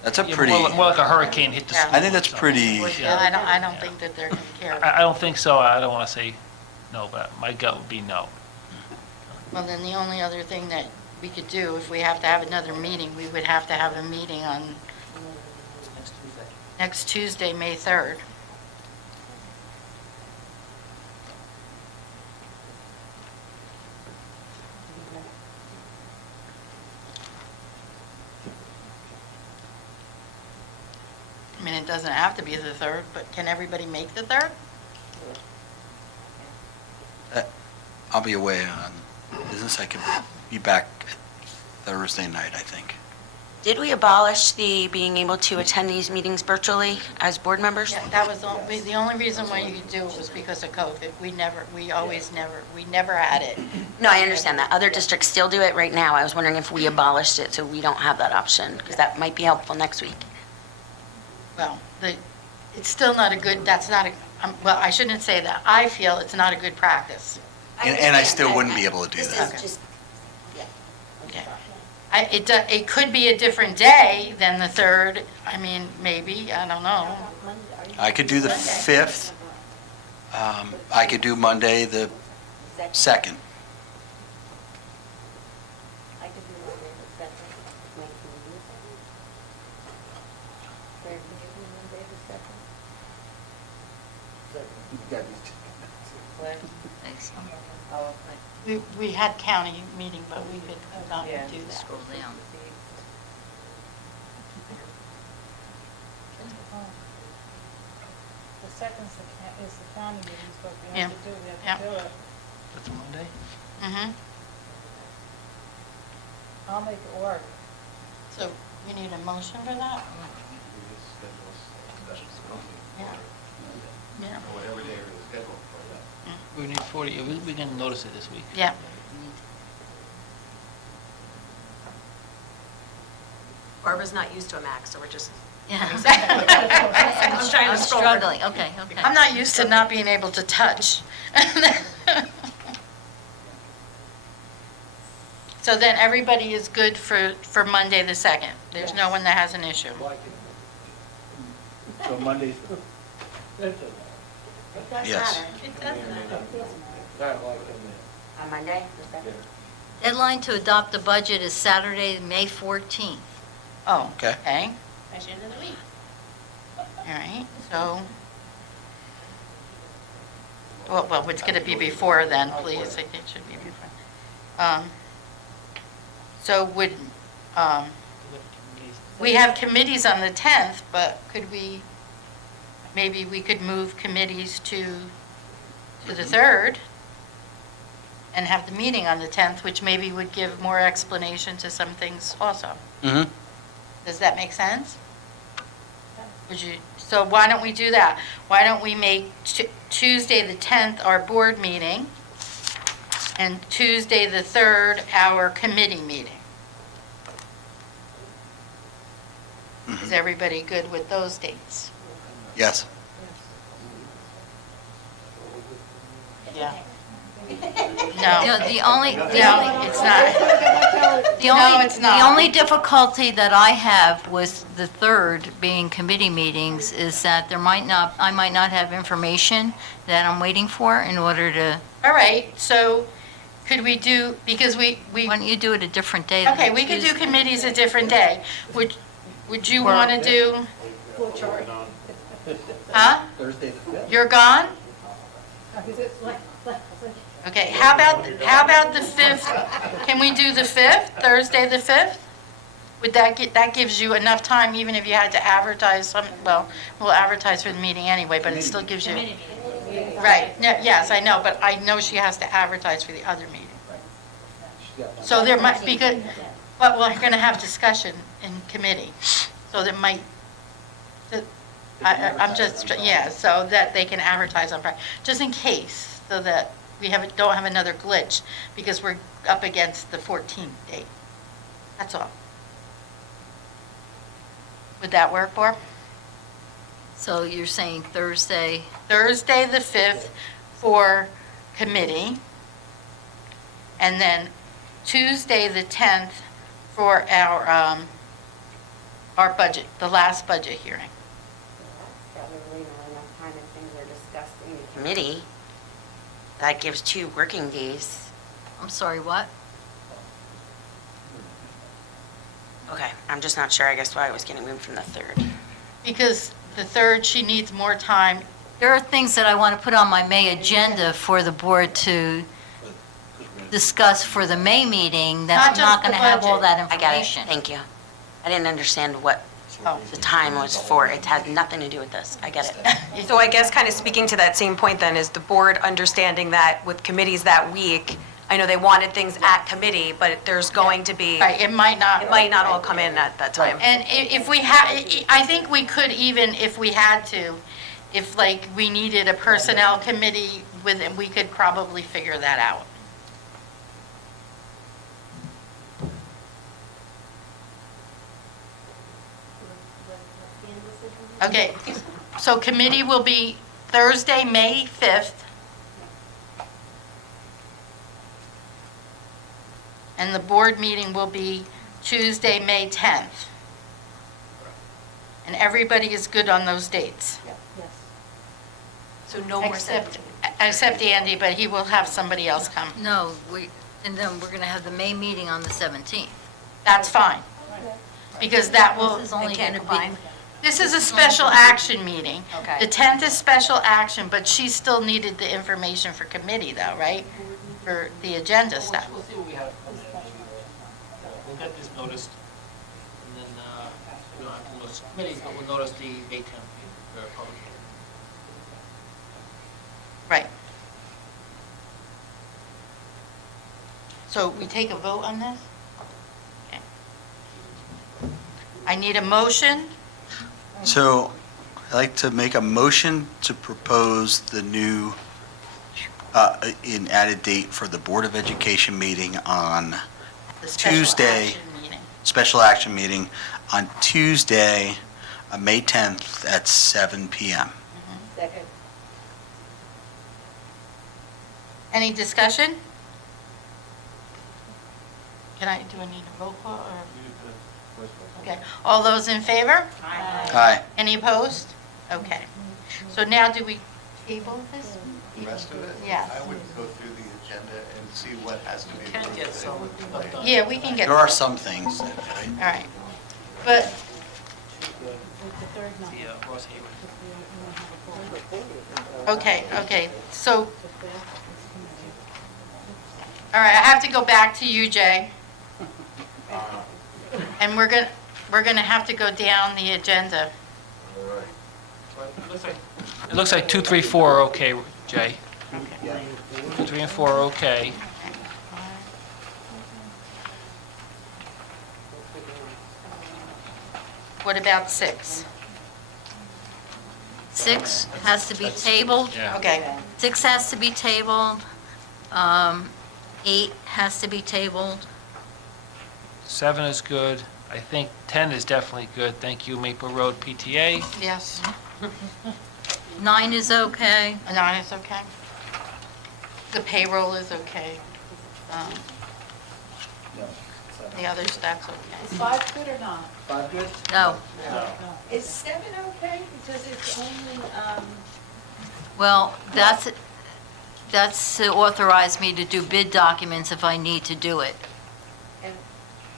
that's a Yeah, pretty, more like a hurricane hit the Yeah. school. I think that's or something. pretty, Yeah, I don't think that they're going to care. I don't think so. I don't want to say no, but my gut would be no. Well, then the only other thing that we could do, if we have to have another meeting, we would have to have a meeting on next Tuesday, May 3rd. I mean, it doesn't have to be the 3rd, but can everybody make the 3rd? I'll be away on business. I could be back Thursday night, I think. Did we abolish the being able to attend these meetings virtually as board members? Yeah, that was the only reason why you could do it was because of COVID. We never had it. No, I understand that. Other districts still do it right now. I was wondering if we abolished it so we don't have that option, because that might be helpful next week. Well, it's still not a good, that's not a, well, I shouldn't say that. I feel it's not a good practice. And I still wouldn't be able to do This that. is just, yeah. Okay. It could be a different day than the 3rd. I mean, maybe, I don't know. I could do the 5th. I could do Monday, the 2nd. I could do Monday the second. Mike, can you do the second? Claire, can you do Monday Thanks. We had county meeting, but we could not do that. Scroll down. The second is the county meetings, but we Yeah. have to do, we Yeah. have to do it. That's Monday? Mm-hmm. I'll make it work. So you need a motion for that? Yeah. Yeah. Whatever day it was scheduled for that. We need 40, we didn't notice it this week. Yeah. Barbara's not used to a Mac, so we're just, Yeah. I'm trying I'm to scroll. struggling, okay, okay. I'm not used to not being able to touch. So then everybody is good for Monday the 2nd? There's no one that has an issue? So Monday's. It does Yes. matter. It doesn't. On Monday, the second? Deadline to adopt the budget is Saturday, May 14th. Oh, Okay. okay. By the end of the week. All right, so, well, it's going to be before then, please, it should be before. So would, we have committees on the 10th, but maybe we could move committees to the 3rd and have the meeting on the 10th, which maybe would give more explanation to some things also. Mm-hmm. Does that make sense? So why don't we do that? Why don't we make Tuesday the 10th our board meeting and Tuesday the 3rd our committee meeting? Is everybody good with those dates? Yes. Yeah. You know, No, the only, no, it's not. the No, only, it's not. the only difficulty that I have with the 3rd being committee meetings is that I might not have information that I'm waiting for in order to, All right, so could we do, because we, why don't you do it a different day than okay, we could do Tuesday? committees a different day. Would you want to do? Huh? Thursday the 5th? You're gone? Okay, how about the 5th? Can we do the 5th, Thursday the 5th? Would that gives you enough time, even if you had to advertise well, we'll advertise for the meeting anyway, but it still gives you. Right, yes, I know, but I know she has to advertise for the other meeting. So there might be good, but we're going to have discussion in committee, so there might, I'm just, yeah, so that they can advertise on Friday, just in case, so that we don't have another glitch, because we're up against the 14th date. That's all. Would that work, Barb? So you're saying Thursday, Thursday the 5th for committee, and then Tuesday the 10th for our budget, the last budget hearing. Probably not enough time if things are discussed in the Committee, that gives 2 working days. I'm sorry, what? Okay, I'm just not sure, I guess, why it was getting moved from the 3rd. Because the 3rd, she needs more time. There are things that I want to put on my May agenda for the board to discuss for the May meeting, that Not I'm not just the going to have all budget. that I got it, information. thank you. I didn't understand what Oh. the time was for. It had nothing to do with this. I get it. So I guess kind of speaking to that same point then, is the board understanding that with committees that week, I know they wanted things at committee, but there's going to be, Right, it might not. it might not all come in at that time. And if we I think we could even, if we had to, if like we needed a personnel committee with it, we could probably figure that out. Okay, so committee will be Thursday, May 5th. And the board meeting will be Tuesday, May 10th. And everybody is good on those dates. So no more Except Andy, but he will have somebody else come. No, and then we're going to have the May meeting on the 17th. That's fine. Because that will, This is only can't going to be, combine. This is a special action meeting. Okay. The 10th is special action, but she still needed the information for committee though, right? For the agenda stuff. We'll see what we have coming in. We'll get this noticed, and then, we don't have to notice committees, but we'll notice the May 10th public hearing. Right. So we take a vote on this? Okay. I need a motion. So I'd like to make a motion to propose the new, in added date for the Board of Education meeting on The special Tuesday. action meeting. special action meeting on Tuesday, May 10th at 7 PM. Second. Any discussion? Do I need a roll call or? Okay, all those in favor? Aye. Any opposed? Okay. So now do we table this? The rest of it? Yes. I would go through the agenda and see what has to be Can't approved. get some stuff done. Yeah, we can get. There are some things that, All right. But, The, Ross Hayward. okay, so, all right, I have to go back to you, Jay. And we're gonna have to go down the agenda. It looks like 2, 3, 4 are okay, Jay. 2, 3, and 4 are okay. What about 6? 6 has to be tabled. Yeah. Okay, 6 has to be tabled. 8 has to be tabled. 7 is good. I think 10 is definitely good. Thank you, Maple Road PTA. yes. 9 is okay. 9 is okay. The payroll is okay. The other stuff's okay. Is 5 good or not? 5 good? No. Is 7 okay? Because it's only, Well, that's to authorize me to do bid documents if I need to do it. and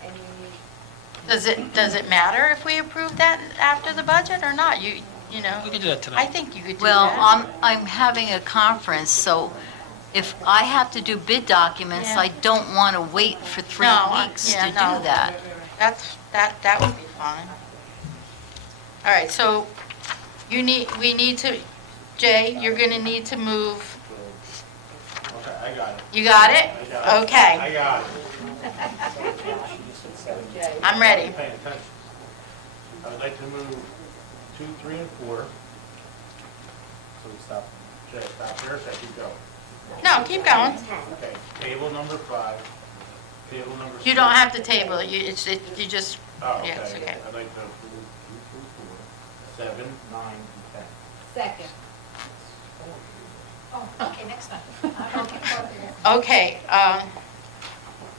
you need, Does it matter if we approve that after the budget or not? You know, We can do that I tonight. think you could do Well, that. I'm having a conference, so if I have to do bid documents, Yeah. I don't want to wait for 3 No, weeks yeah, to no. do that. That would be fine. All right, so we need to, Jay, you're gonna need to move. Okay, I got it. You got it? I got it. Okay, I got it. I'm ready. I'm paying attention. I would like to move 2, 3, and 4. So we stop, Jay, stop here, so I keep going. No, keep going. Okay, table number 5, table number 6. You don't have to table it, you just, Oh, okay. yes, okay. I'd like to approve 2 through 4, 7, 9, and 10. Second. Oh, okay, next time. Okay,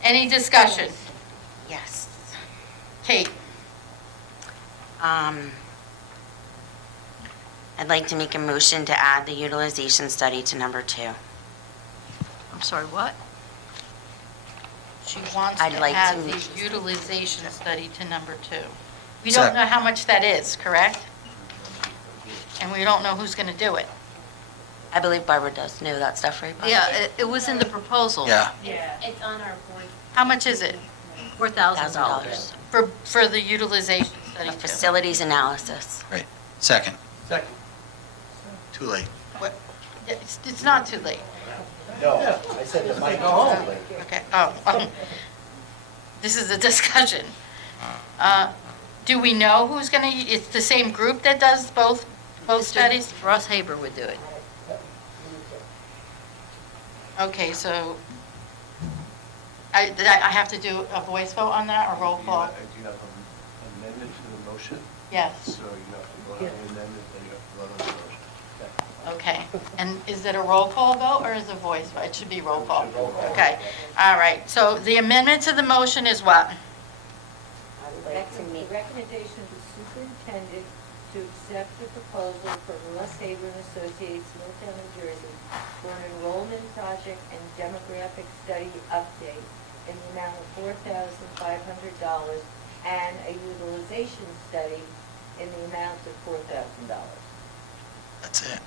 any discussion? Yes. Kate? I'd like to make a motion to add the utilization study to number 2. I'm sorry, what? She wants to I'd like add to- the utilization study to number 2. We Sec- don't know how much that is, correct? And we don't know who's going to do it. I believe Barbara does know that stuff, right, Barbara? Yeah, it was in the proposal. Yeah. it's on our board. How much is it $4,000. for the utilization study? A too? facilities analysis. Right. Second. Second. Too late. What? It's not too late. No, I said it might go home. Okay, this is a discussion. Do we know who's going to, it's the same group that does both studies? Ross Haber would do it. Okay, so I have to do a voice vote on that or roll call? Do you have an amendment to the motion? Yes, So you have to vote on the amendment, then you have to vote on the motion. okay. And is it a roll call vote or is it a voice vote? It should be roll call. Okay, all right. So the amendment to the motion is what? The recommendation of the superintendent to accept the proposal from Russ Haber and Associates, Middletown, New Jersey, for an enrollment project and demographic study update in the amount of $4,500 and a utilization study in the amount of $4,000. That's it.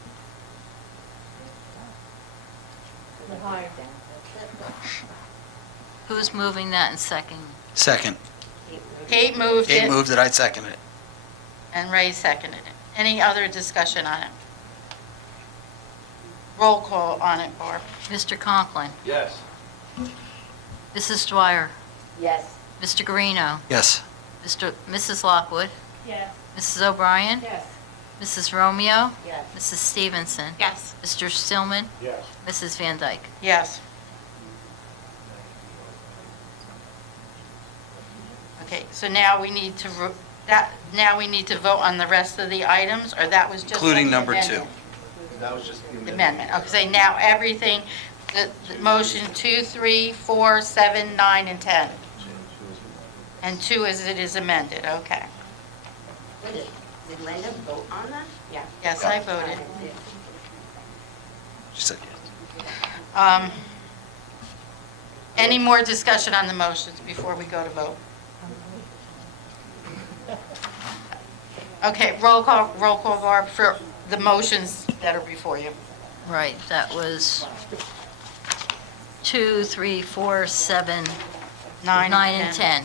Who's moving that and second? Second. Kate moved Kate it, moved it, I'd second it. and Ray seconded it. Any other discussion on it? Roll call on it, Barb. Mr. Conklin? Yes. Mrs. Dwyer? Yes. Mr. Guarino? Yes. Mrs. Lockwood? Yes. Mrs. O'Brien? Yes. Mrs. Romeo? Yes. Mrs. Stevenson? Yes. Mr. Stillman? Yes. Mrs. Van Dyke? Yes. Okay, so now we need to, now we need to vote on the rest of the items, or that was just... Including the number amendment? 2. That was just the The amendment, okay, so now everything, the motion 2, 3, 4, 7, 9, and 10. And 2 as it is amended, okay. Did Linda vote on that? Yeah. Yes, I voted. She said Any more discussion on the motions before we go to vote? Okay, roll call, Barb, for the motions that are before you. Right, that was 2, 3, 4, 7, 9, and 10.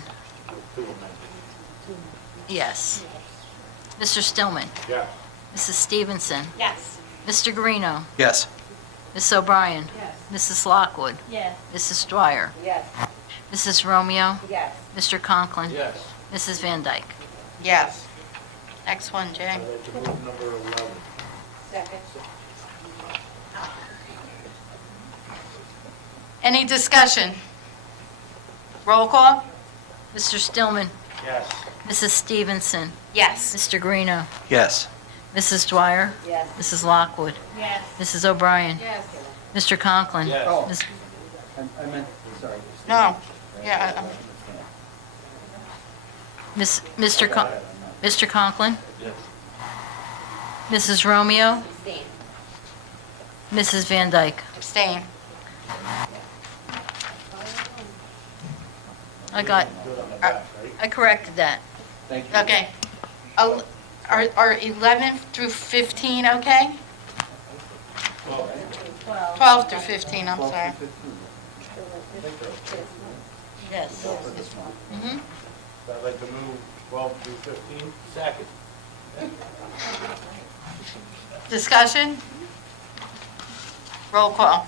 Yes. Mr. Stillman? Yeah. Mrs. Stevenson? Yes. Mr. Guarino? Yes. Miss O'Brien? Yes. Mrs. Lockwood? Yes. Mrs. Dwyer? Yes. Mrs. Romeo? Yes. Mr. Conklin? Yes. Mrs. Van Dyke? Yes. Next one, Jay. I'd like to move number 11. Second. Any discussion? Roll call? Mr. Stillman? Yes. Mrs. Stevenson? Yes. Mr. Guarino? Yes. Mrs. Dwyer? Yes. Mrs. Lockwood? Yes. Mrs. O'Brien? Yes. Mr. Conklin? Yes. Miss- I meant, sorry. No. Yeah, Mr. Conklin? Yes. Mrs. Romeo? Mrs. Van Dyke? abstain. I corrected that. Thank you. Okay. Are 11 through 15 okay? 12 through 15, I'm sorry. Yes. Mhm. So I'd like to move 12 through 15. Second. Discussion? Roll call.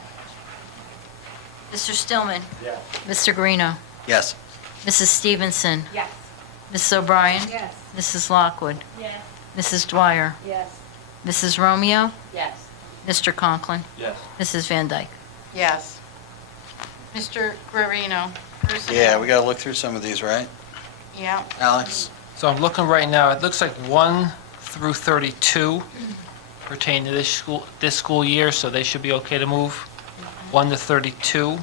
Mr. Stillman? Yes. Mr. Guarino? Yes. Mrs. Stevenson? Yes. Mrs. O'Brien? Yes. Mrs. Lockwood? Yes. Mrs. Dwyer? Yes. Mrs. Romeo? Yes. Mr. Conklin? Yes. Mrs. Van Dyke? Yes. Mr. Guarino? personnel. Yeah, we gotta look through some of these, right? Yeah. Alex? So I'm looking right now, it looks like 1 through 32 pertain to this school year, so they should be okay to move. 1 to 32.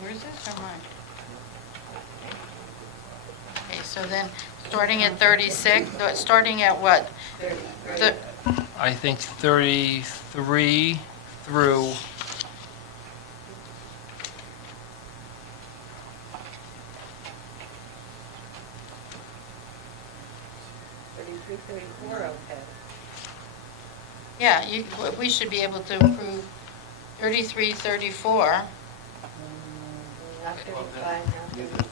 Where's this or mine? Okay, so then, starting at 36, starting at what? Thir- I think 33 through, 33, 34, okay. Yeah, we should be able to approve 33, 34. Not 35, now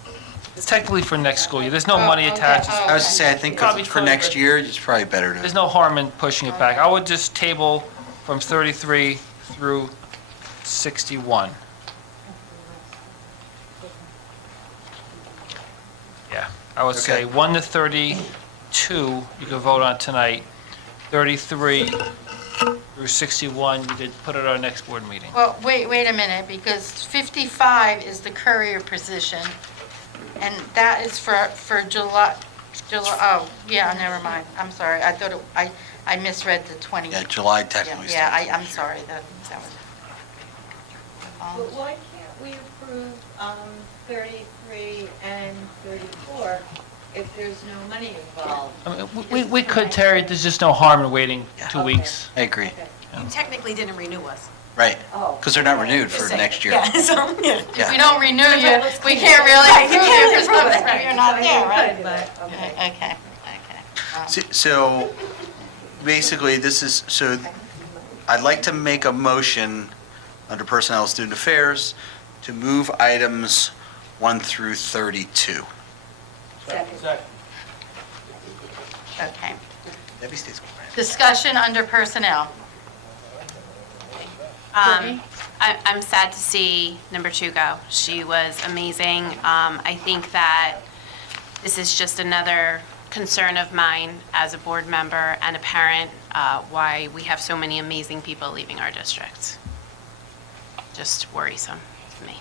it's technically for next school year, there's no Oh, money okay. attached. Oh. I was to say, I think Probably for next year, it's probably better There's to, no harm in pushing it back. I would just table from 33 through 61. Yeah, I would say Okay. 1 to 32, you could vote on tonight. 33 through 61, you could put it at our next board meeting. Well, wait a minute, because 55 is the courier position, and that is for July, oh, yeah, never mind, I'm sorry, I thought, I misread the 20. yeah, July technically. Yeah, I'm sorry, that was. But why can't we approve 33 and 34 if there's no money involved? I mean, we could, Terry, there's just no harm in waiting 2 weeks. I agree. Okay. You technically didn't renew us. Right, Oh. because they're not renewed for Just next year. Yeah, so, yeah. If we don't renew you, we can't Right, really you approve can't you for approve it. something if you're not there, right? But, okay. Okay. So basically, this is, so I'd like to make a motion under Personnel and Student Affairs to move items 1 through 32. Second. Okay. Debbie stays quiet. Discussion under personnel. I'm sad to see number 2 go. She was amazing. I think that this is just another concern of mine as a board member and a parent, why we have so many amazing people leaving our district. Just worrisome to me.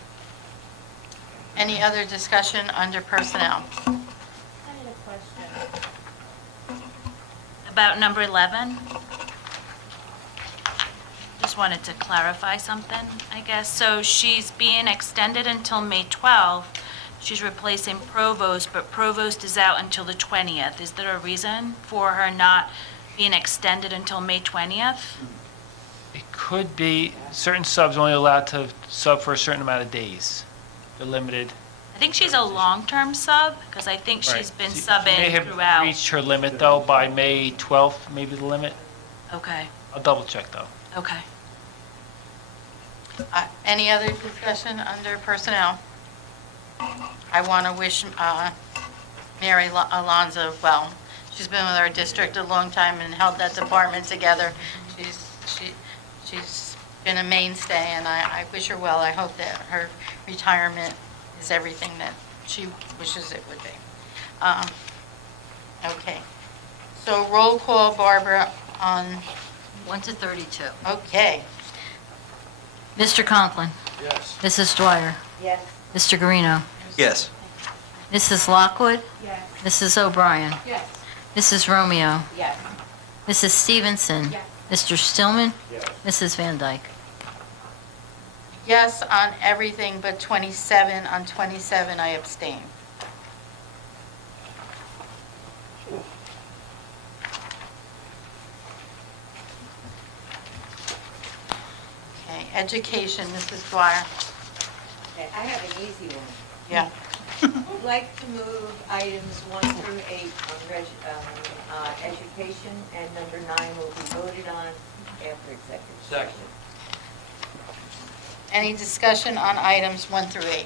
Any other discussion under personnel? I had a question. About number 11. Just wanted to clarify something, I guess. So she's being extended until May 12th. She's replacing Provost, but Provost is out until the 20th. Is there a reason for her not being extended until May 20th? It could be certain subs only allowed to sub for a certain amount of days. They're limited. I think she's a long-term sub, because I think she's Right. been She may subbing have throughout. reached her limit, though, by May 12th, maybe the limit. Okay, I'll double check, though. okay. Any other discussion under personnel? I want to wish Mary Alonso well. She's been with our district a long time and held that department together. She's been a mainstay, and I wish her well. I hope that her retirement is everything that she wishes it would be. Okay. So roll call, Barbara, on, 1 to 32. okay. Mr. Conklin. Yes. Mrs. Dwyer. Yes. Mr. Guarino. Yes. Mrs. Lockwood. Yes. Mrs. O'Brien. Yes. Mrs. Romeo. Yes. Mrs. Stevenson. Yes. Mr. Stillman. Yes. Mrs. Van Dyke. Yes on everything but 27. On 27, I abstain. Okay, education, Mrs. Dwyer. Okay, I have an easy one. Yeah. I'd like to move items 1 through 8 on education, and number 9 will be voted on after executive session. Any discussion on items 1 through 8?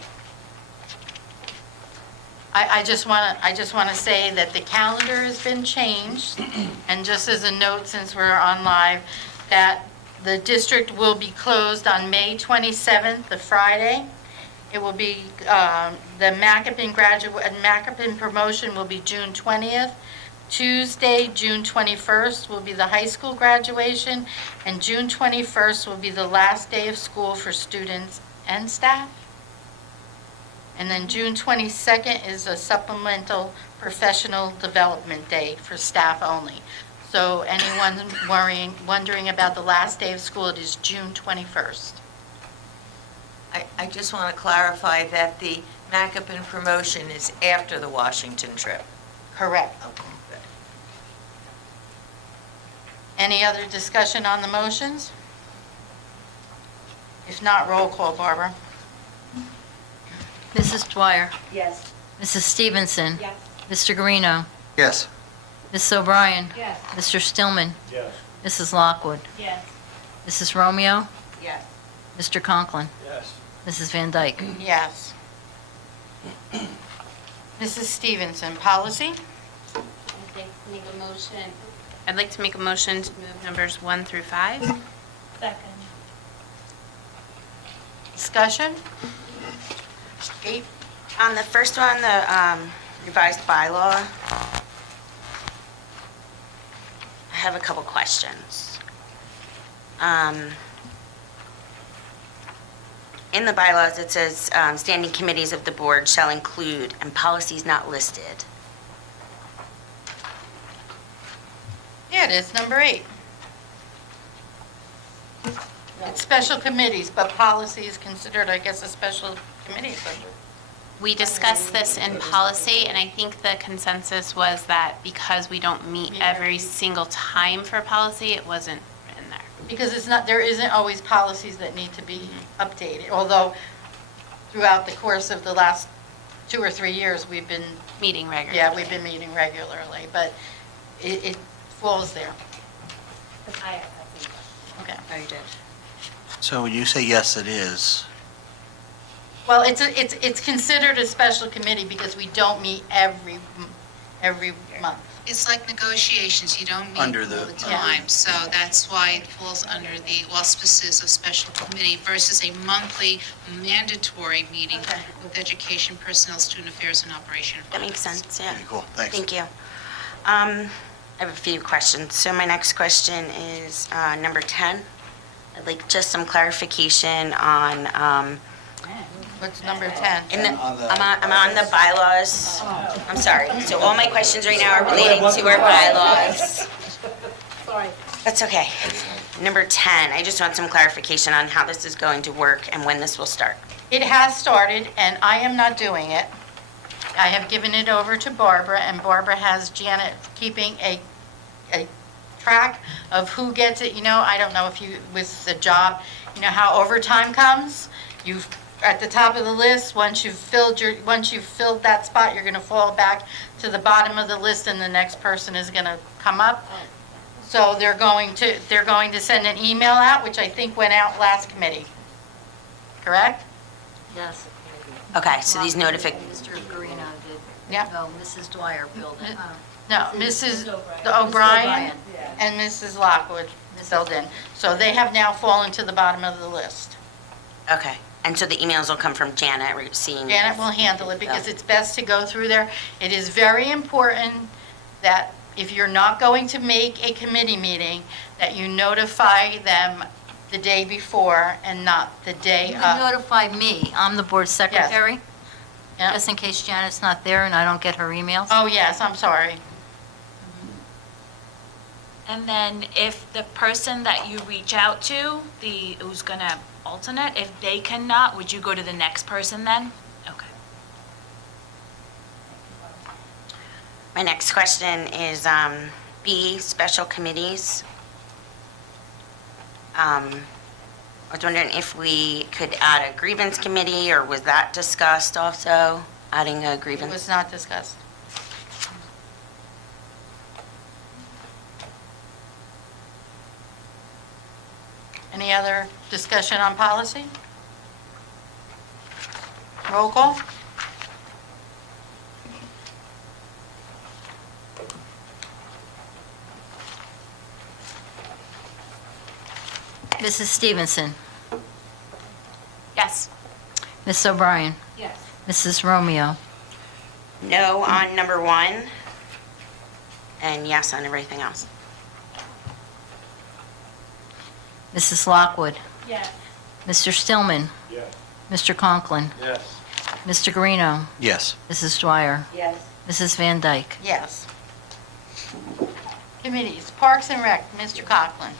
I just want to say that the calendar has been changed, and just as a note, since we're on live, that the district will be closed on May 27th, the Friday. It will be, the MACAPN promotion will be June 20th. Tuesday, June 21st will be the high school graduation, and June 21st will be the last day of school for students and staff. And then June 22nd is a supplemental professional development day for staff only. So anyone wondering about the last day of school, it is June 21st. I just want to clarify that the MACAPN promotion is after the Washington trip. Correct. Okay, good. Any other discussion on the motions? If not, roll call, Barbara. Mrs. Dwyer. Yes. Mrs. Stevenson. Yes. Mr. Guarino. Yes. Mrs. O'Brien. Yes. Mr. Stillman. Yes. Mrs. Lockwood. Yes. Mrs. Romeo. Yes. Mr. Conklin. Yes. Mrs. Van Dyke. Yes. Mrs. Stevenson, policy? I'd like to make a motion to move numbers 1 through 5. Second. Discussion? 8? On the first one, the revised bylaw, I have a couple questions. In the bylaws, it says standing committees of the board shall include, and policies not listed. Yeah, it is, number 8. It's special committees, but policy is considered, I guess, a special committee. We discussed this in policy, and I think the consensus was that because we don't meet every single time for policy, it wasn't in there. Because it's not, there isn't always policies that need to be updated, although throughout the course of the last 2 or 3 years, we've been, Meeting regularly. yeah, we've been meeting regularly, but it falls there. Okay. Oh, you did. So when you say yes, it is, Well, it's considered a special committee because we don't meet every month. It's like negotiations, you don't meet all Under the the- time, so that's why it falls under the auspices of special committee versus a monthly mandatory meeting Okay. with education, personnel, student affairs, and operation. That makes sense, yeah. okay, cool, thanks. Thank you. I have a few questions. So my next question is number 10. I'd like just some clarification on, What's number 10? I'm on the bylaws. I'm sorry. So all my questions right now are relating to our bylaws. Sorry. That's okay. Number 10, I just want some clarification on how this is going to work and when this will start. It has started, and I am not doing it. I have given it over to Barbara, and Barbara has Janet keeping a track of who gets it. You know, I don't know if you, with the job, you know how overtime comes? You've, at the top of the list, once you've filled that spot, you're gonna fall back to the bottom of the list, and the next person is gonna come up. So they're going to send an email out, which I think went out last committee. Correct? Yes. Okay, so these notifications. Mr. Garino did. Yeah. No, Mrs. Dwyer filled it. No, Mrs. O'Brien and Mrs. Lockwood filled in. So they have now fallen to the bottom of the list. Okay, and so the emails will come from Janet, seeing. Janet will handle it because it's best to go through there. It is very important that if you're not going to make a committee meeting, that you notify them the day before and not the day You of. can notify me, I'm the board secretary, Yeah. just in case Janet's not there and I don't get her emails. Oh, yes, I'm sorry. And then if the person that you reach out to, who's gonna alternate, if they cannot, would you go to the next person then? Okay. My next question is B, special committees. I was wondering if we could add a grievance committee, or was that discussed also, adding a It grievance? was not discussed. Any other discussion on policy? Roll call? Mrs. Stevenson, Yes. Ms. O'Brien, Yes. Mrs. Romeo, No on number 1, and yes on everything else. Mrs. Lockwood, Yes. Mr. Stillman, Yes. Mr. Conklin, Yes. Mr. Garino, Yes. Mrs. Dwyer, Yes. Mrs. Van Dyke. Yes. Committees, Parks and Rec, Mr. Conklin.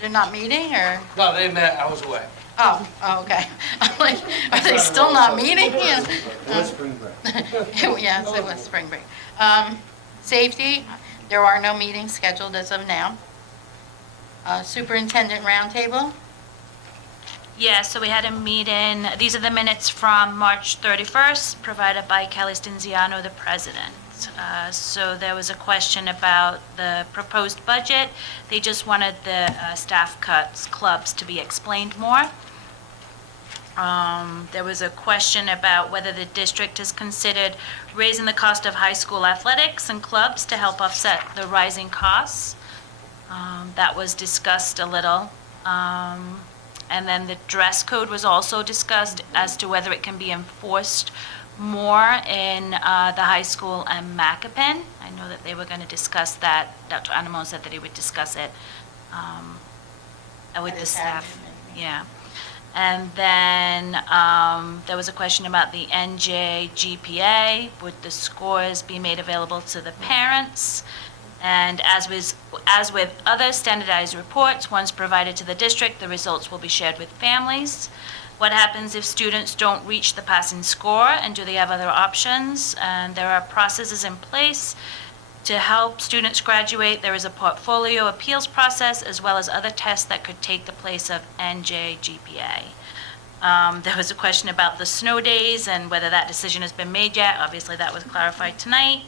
They're not meeting, or? No, they met, I was away. Oh, okay. I'm like, are they still not meeting? Yeah. What's spring break? Yes, it was spring break. Safety, there are no meetings scheduled as of now. Superintendent roundtable, Yeah, so we had a meeting, these are the minutes from March 31st, provided by Kelly Stinziano, the president. So there was a question about the proposed budget. They just wanted the staff cuts, clubs to be explained more. There was a question about whether the district has considered raising the cost of high school athletics and clubs to help offset the rising costs. That was discussed a little. And then the dress code was also discussed as to whether it can be enforced more in the high school and Macapan. I know that they were going to discuss that. Dr. Animo said that he would discuss it with the staff. Yeah. And then there was a question about the NJ GPA. Would the scores be made available to the parents? And as with other standardized reports, once provided to the district, the results will be shared with families. What happens if students don't reach the passing score, and do they have other options? And there are processes in place To help students graduate, there is a portfolio appeals process as well as other tests that could take the place of NJGPA. There was a question about the snow days and whether that decision has been made yet. Obviously, that was clarified tonight.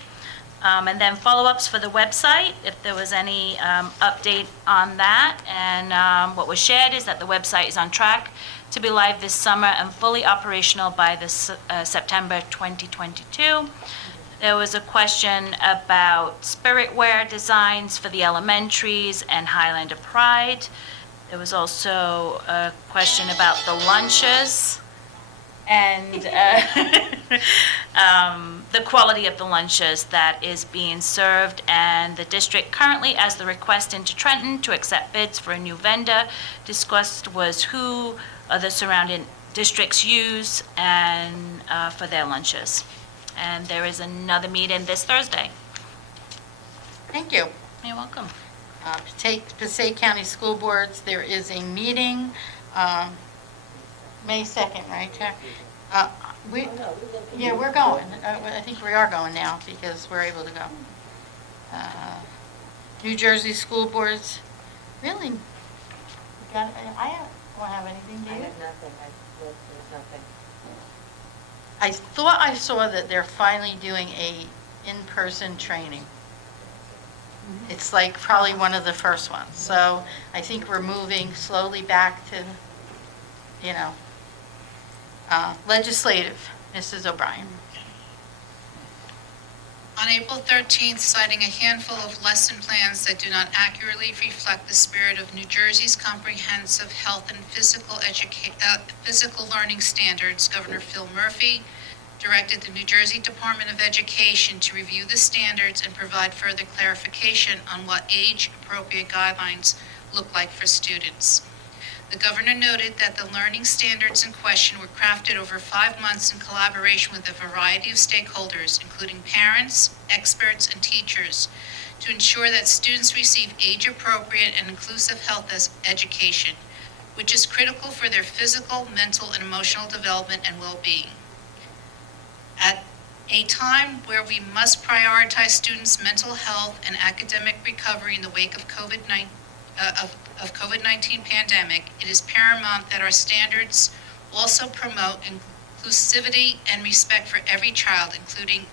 And then follow-ups for the website, if there was any update on that. And what was shared is that the website is on track to be live this summer and fully operational by this September 2022. There was a question about spirit wear designs for the elementaries and Highlander Pride. There was also a question about the lunches and the quality of the lunches that is being served. And the district currently, as the request into Trenton to accept bids for a new vendor discussed, was who the surrounding districts use and for their lunches. And there is another meeting this Thursday. Thank you. You're welcome. Passaic County School Boards, there is a meeting, May 2nd, right, Chair? Yeah, we're going. I think we are going now because we're able to go. New Jersey School Boards, really? I don't have anything, do I you? have nothing, there's nothing. I thought I saw that they're finally doing a in-person training. It's like probably one of the first ones. So I think we're moving slowly back to, legislative. Mrs. O'Brien. On April 13th, citing a handful of lesson plans that do not accurately reflect the spirit of New Jersey's comprehensive health and physical learning standards, Governor Phil Murphy directed the New Jersey Department of Education to review the standards and provide further clarification on what age-appropriate guidelines look like for students. The governor noted that the learning standards in question were crafted over 5 months in collaboration with a variety of stakeholders, including parents, experts, and teachers, to ensure that students receive age-appropriate and inclusive health education, which is critical for their physical, mental, and emotional development and well-being. At a time where we must prioritize students' mental health and academic recovery in the wake of COVID-19 pandemic, it is paramount that our standards also promote inclusivity and respect for every child, including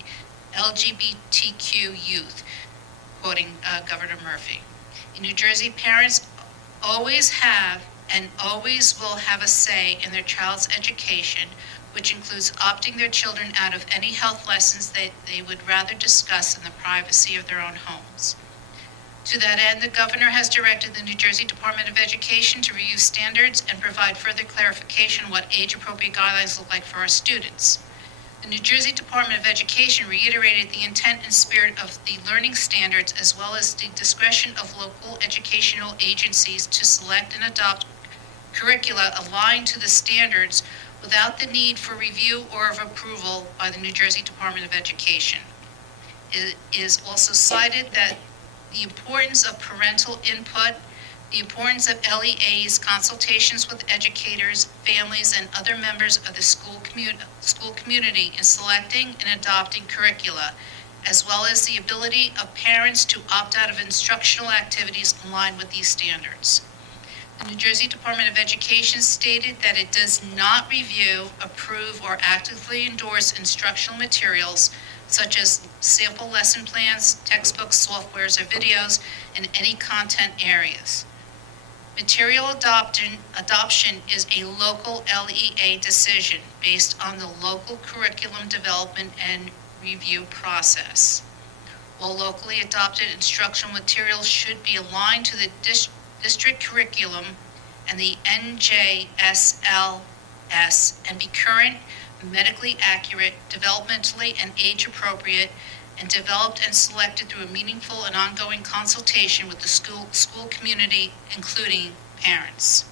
LGBTQ youth, quoting Governor Murphy. In New Jersey, parents always have and always will have a say in their child's education, which includes opting their children out of any health lessons that they would rather discuss in the privacy of their own homes. To that end, the governor has directed the New Jersey Department of Education to review standards and provide further clarification on what age-appropriate guidelines look like for our students. The New Jersey Department of Education reiterated the intent and spirit of the learning standards, as well as the discretion of local educational agencies to select and adopt curricula aligned to the standards without the need for review or of approval by the New Jersey Department of Education. It is also cited that the importance of parental input, the importance of LEA's consultations with educators, families, and other members of the school community in selecting and adopting curricula, as well as the ability of parents to opt out of instructional activities aligned with these standards. The New Jersey Department of Education stated that it does not review, approve, or actively endorse instructional materials such as sample lesson plans, textbooks, softwares, or videos in any content areas. Material adoption is a local LEA decision based on the local curriculum development and review process. While locally adopted instructional materials should be aligned to the district curriculum and the NJSLS and be current, medically accurate, developmentally and age-appropriate, and developed and selected through a meaningful and ongoing consultation with the school community, including parents.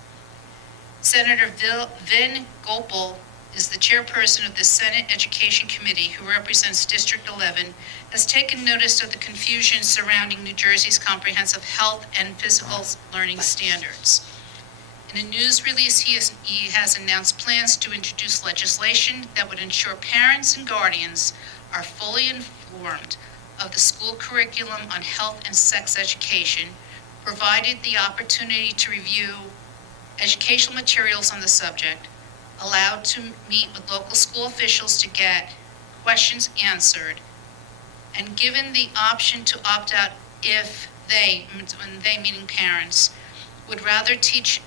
Senator Vin Gopal is the chairperson of the Senate Education Committee, who represents District 11, has taken notice of the confusion surrounding New Jersey's comprehensive health and physical learning standards. In a news release, he has announced plans to introduce legislation that would ensure parents and guardians are fully informed of the school curriculum on health and sex education, provided the opportunity to review educational materials on the subject, allowed to meet with local school officials to get questions answered, and given the option to opt out if they, when they meaning parents, would rather teach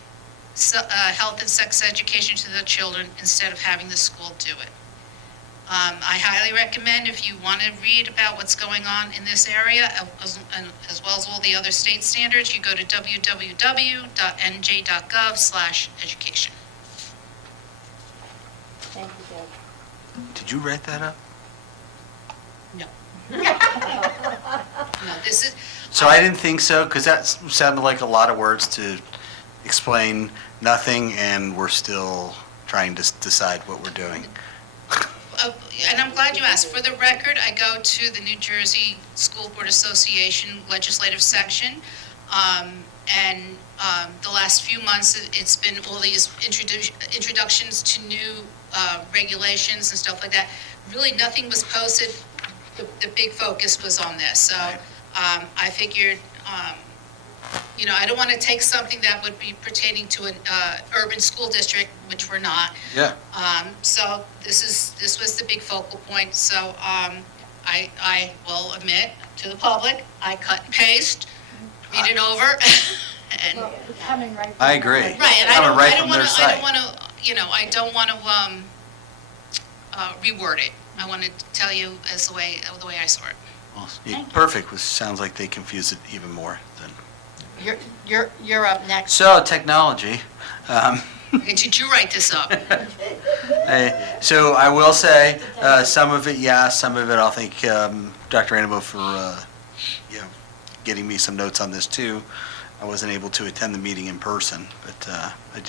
health and sex education to the children instead of having the school do it. I highly recommend, if you want to read about what's going on in this area, as well as all the other state standards, you go to www.nj.gov/education. Thank you, Deb. Did you write that up? No. No, this is, So I didn't think so, because that sounded like a lot of words to explain nothing, and we're still trying to decide what we're doing. and I'm glad you asked. For the record, I go to the New Jersey School Board Association legislative section, and the last few months, it's been all these introductions to new regulations and stuff like that. Really, nothing was posted. The big focus was on this. So I figured, I don't want to take something that would be pertaining to an urban school district, which we're not. Yeah. So this was the big focal point. So I will admit to the public, I cut and paste, read it over, and Well, it's coming right from I agree. the- right. And I Coming don't right want from their to. I site. don't want to. I don't want to reword it. I want to tell you as the way I saw it. Well, perfect, which sounds like they confuse it even more than. You're up next. So, technology. Did you write this up? So I will say, some of it, yes, some of it, I'll thank Dr. Annabo for, getting me some notes on this too. I wasn't able to attend the meeting in person, but we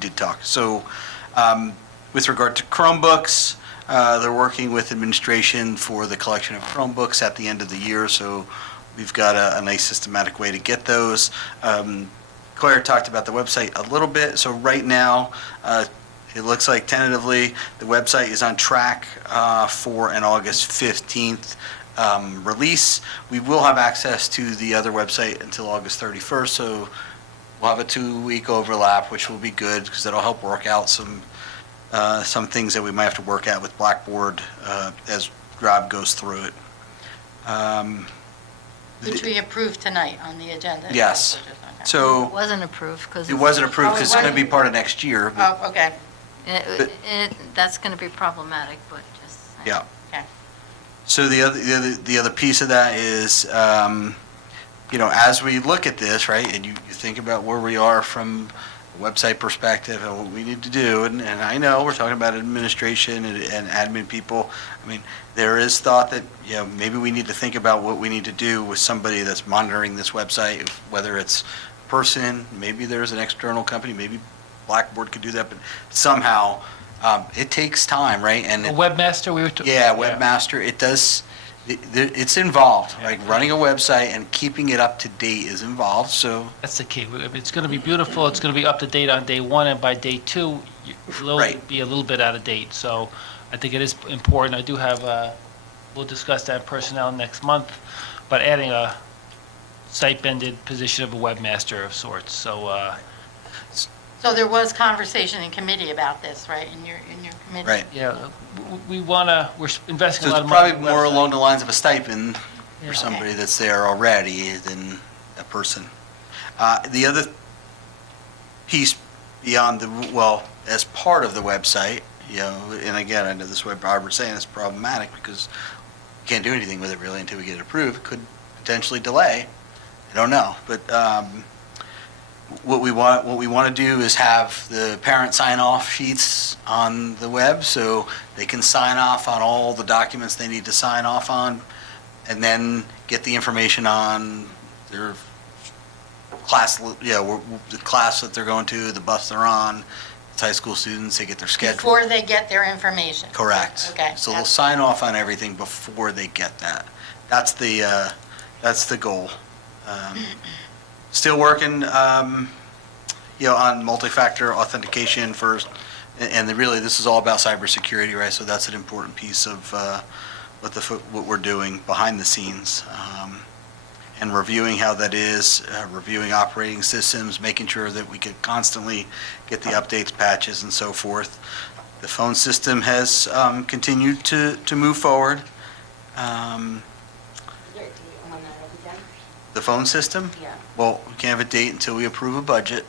did talk. So with regard to Chromebooks, they're working with administration for the collection of Chromebooks at the end of the year, so we've got a nice systematic way to get those. Claire talked about the website a little bit. So right now, it looks like tentatively, the website is on track for an August 15th release. We will have access to the other website until August 31st, so we'll have a 2-week overlap, which will be good because that'll help work out some things that we might have to work out with Blackboard as Rob goes through it. Which we approved tonight on the agenda. Yes. Okay. So It wasn't approved because. it wasn't approved because it's going to be part of next year. but- Oh, okay. That's going to be problematic, but just. saying. Yeah. Okay. So the other piece of that is, as we look at this, right, and you think about where we are from a website perspective and what we need to do, and I know we're talking about administration and admin people. I mean, there is thought that, maybe we need to think about what we need to do with somebody that's monitoring this website, whether it's a person, maybe there's an external company, maybe Blackboard could do that, but somehow, it takes time, right? And A webmaster, we were. yeah, webmaster, it does, it's involved, like running a website and keeping it up to date is involved, so, That's the key. It's going to be beautiful, it's going to be up to date on day one, and by day two, it'll Right. be a little bit out of date. So I think it is important. I do have, we'll discuss that in personnel next month, but adding a stipended position of a webmaster of sorts. So, So there was conversation in committee about this, right, in your committee? right. yeah, we want to, we're investing So a lot it's of money. probably in the more website. along the lines of a stipend Yeah. for somebody that's there already than a person. The other piece beyond as part of the website, and again, I know this is what Robert's saying, it's problematic because we can't do anything with it really until we get it approved. It could potentially delay. I don't know, but what we want to do is have the parent sign-off sheets on the web so they can sign off on all the documents they need to sign off on, and then get the information on their class, the class that they're going to, the bus they're on. It's high school students, they get their schedule. Before they get their information? Correct. Okay. So they'll sign off on everything before they get that. That's the goal. Still working, on multi-factor authentication first, and really this is all about cybersecurity, right? So that's an important piece of what we're doing behind the scenes, and reviewing how that is, reviewing operating systems, making sure that we can constantly get the updates, patches, and so forth. The phone system has continued to move forward. The phone system? Yeah. Well, we can't have a date until we approve a budget,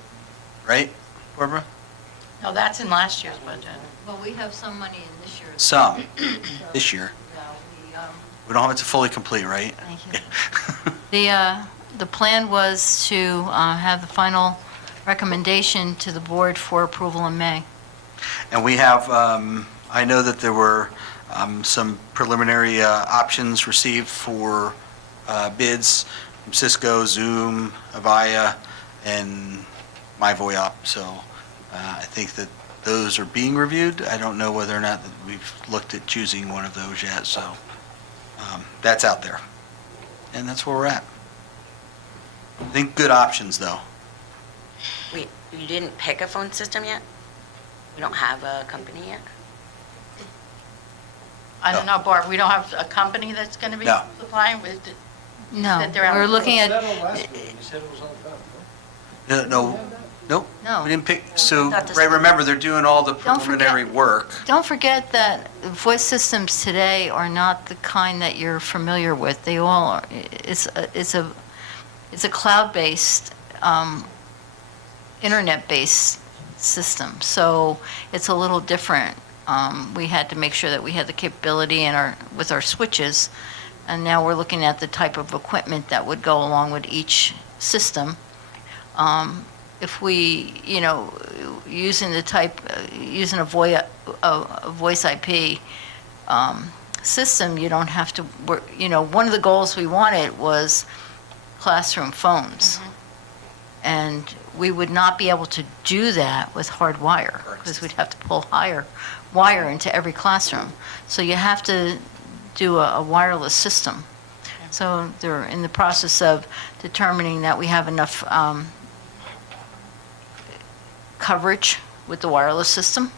right, Barbara? No, that's in last year's budget. Well, we have some money in this year. Some, this year. We, We don't have it to fully complete, right? Thank you. The plan was to have the final recommendation to the board for approval in May. And we have, I know that there were some preliminary options received for bids from Cisco, Zoom, Avaya, and MyVoyop. So I think that those are being reviewed. I don't know whether or not that we've looked at choosing one of those yet, so that's out there. And that's where we're at. I think good options, though. Wait, you didn't pick a phone system yet? We don't have a company yet? I don't know, Barb, we don't have a company that's going to be No. supplying with, No, That they're out we're for looking at, No, nope. No. We didn't pick, so, Not this Ray, one. remember, they're doing all the Don't forget- preliminary work. don't forget that voice systems today are not the kind that you're familiar with. They all are, it's a cloud-based, internet-based system, so it's a little different. We had to make sure that we had the capability with our switches, and now we're looking at the type of equipment that would go along with each system. If we, using a voice IP system, you don't have to work, one of the goals we wanted was classroom phones. And we would not be able to do that with hard wire, because we'd have to pull wire into every classroom. So you have to do a wireless system. So they're in the process of determining that we have enough coverage with the wireless system,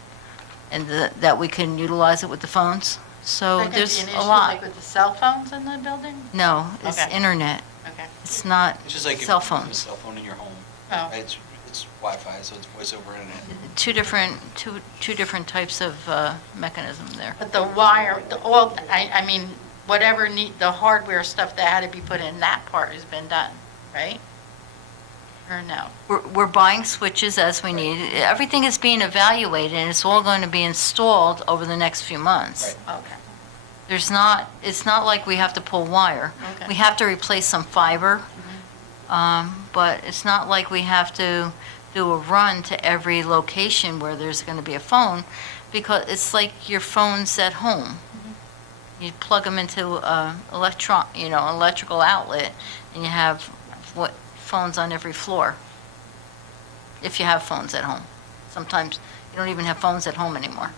and that we can utilize it with the phones. So that could be there's an a issue, lot. like with the cell phones in the building? No, it's Okay. internet. Okay. It's not It's just like cell phones. cell phone in your home. Oh. It's Wi-Fi, so it's voice over internet. Two different types of mechanism there. But the wire, I mean, whatever the hardware stuff that had to be put in, that part has been done, right? Or no? We're buying switches as we need. Everything is being evaluated, and it's all going to be installed over the next few months. Okay. It's not like we have to pull wire. Okay. We have to replace some fiber, but it's not like we have to do a run to every location where there's going to be a phone, because it's like your phone's at home. You plug them into electrical outlet, and you have phones on every floor, if you have phones at home. Sometimes you don't even have phones at home anymore.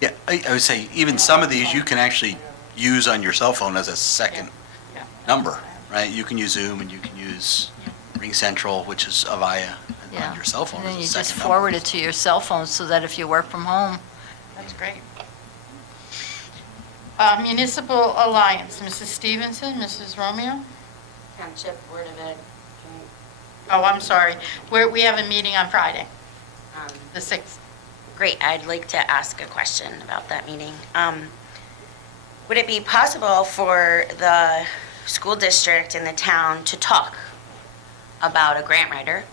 Yeah, I would say even some of these you can actually use on your cell phone as a second Yeah. number, right? You can use Zoom and you can use Ring Central, which is Avaya, Yeah. on your cell phone And then as you a just second forward number. it to your cell phone, so that if you work from home, That's great. Municipal Alliance, Mrs. Stevenson, Mrs. Romeo? Township Board of Ed. Oh, I'm sorry. We have a meeting on Friday, the 6th. Great, I'd like to ask a question about that meeting. Would it be possible for the school district and the town to talk about a grant writer?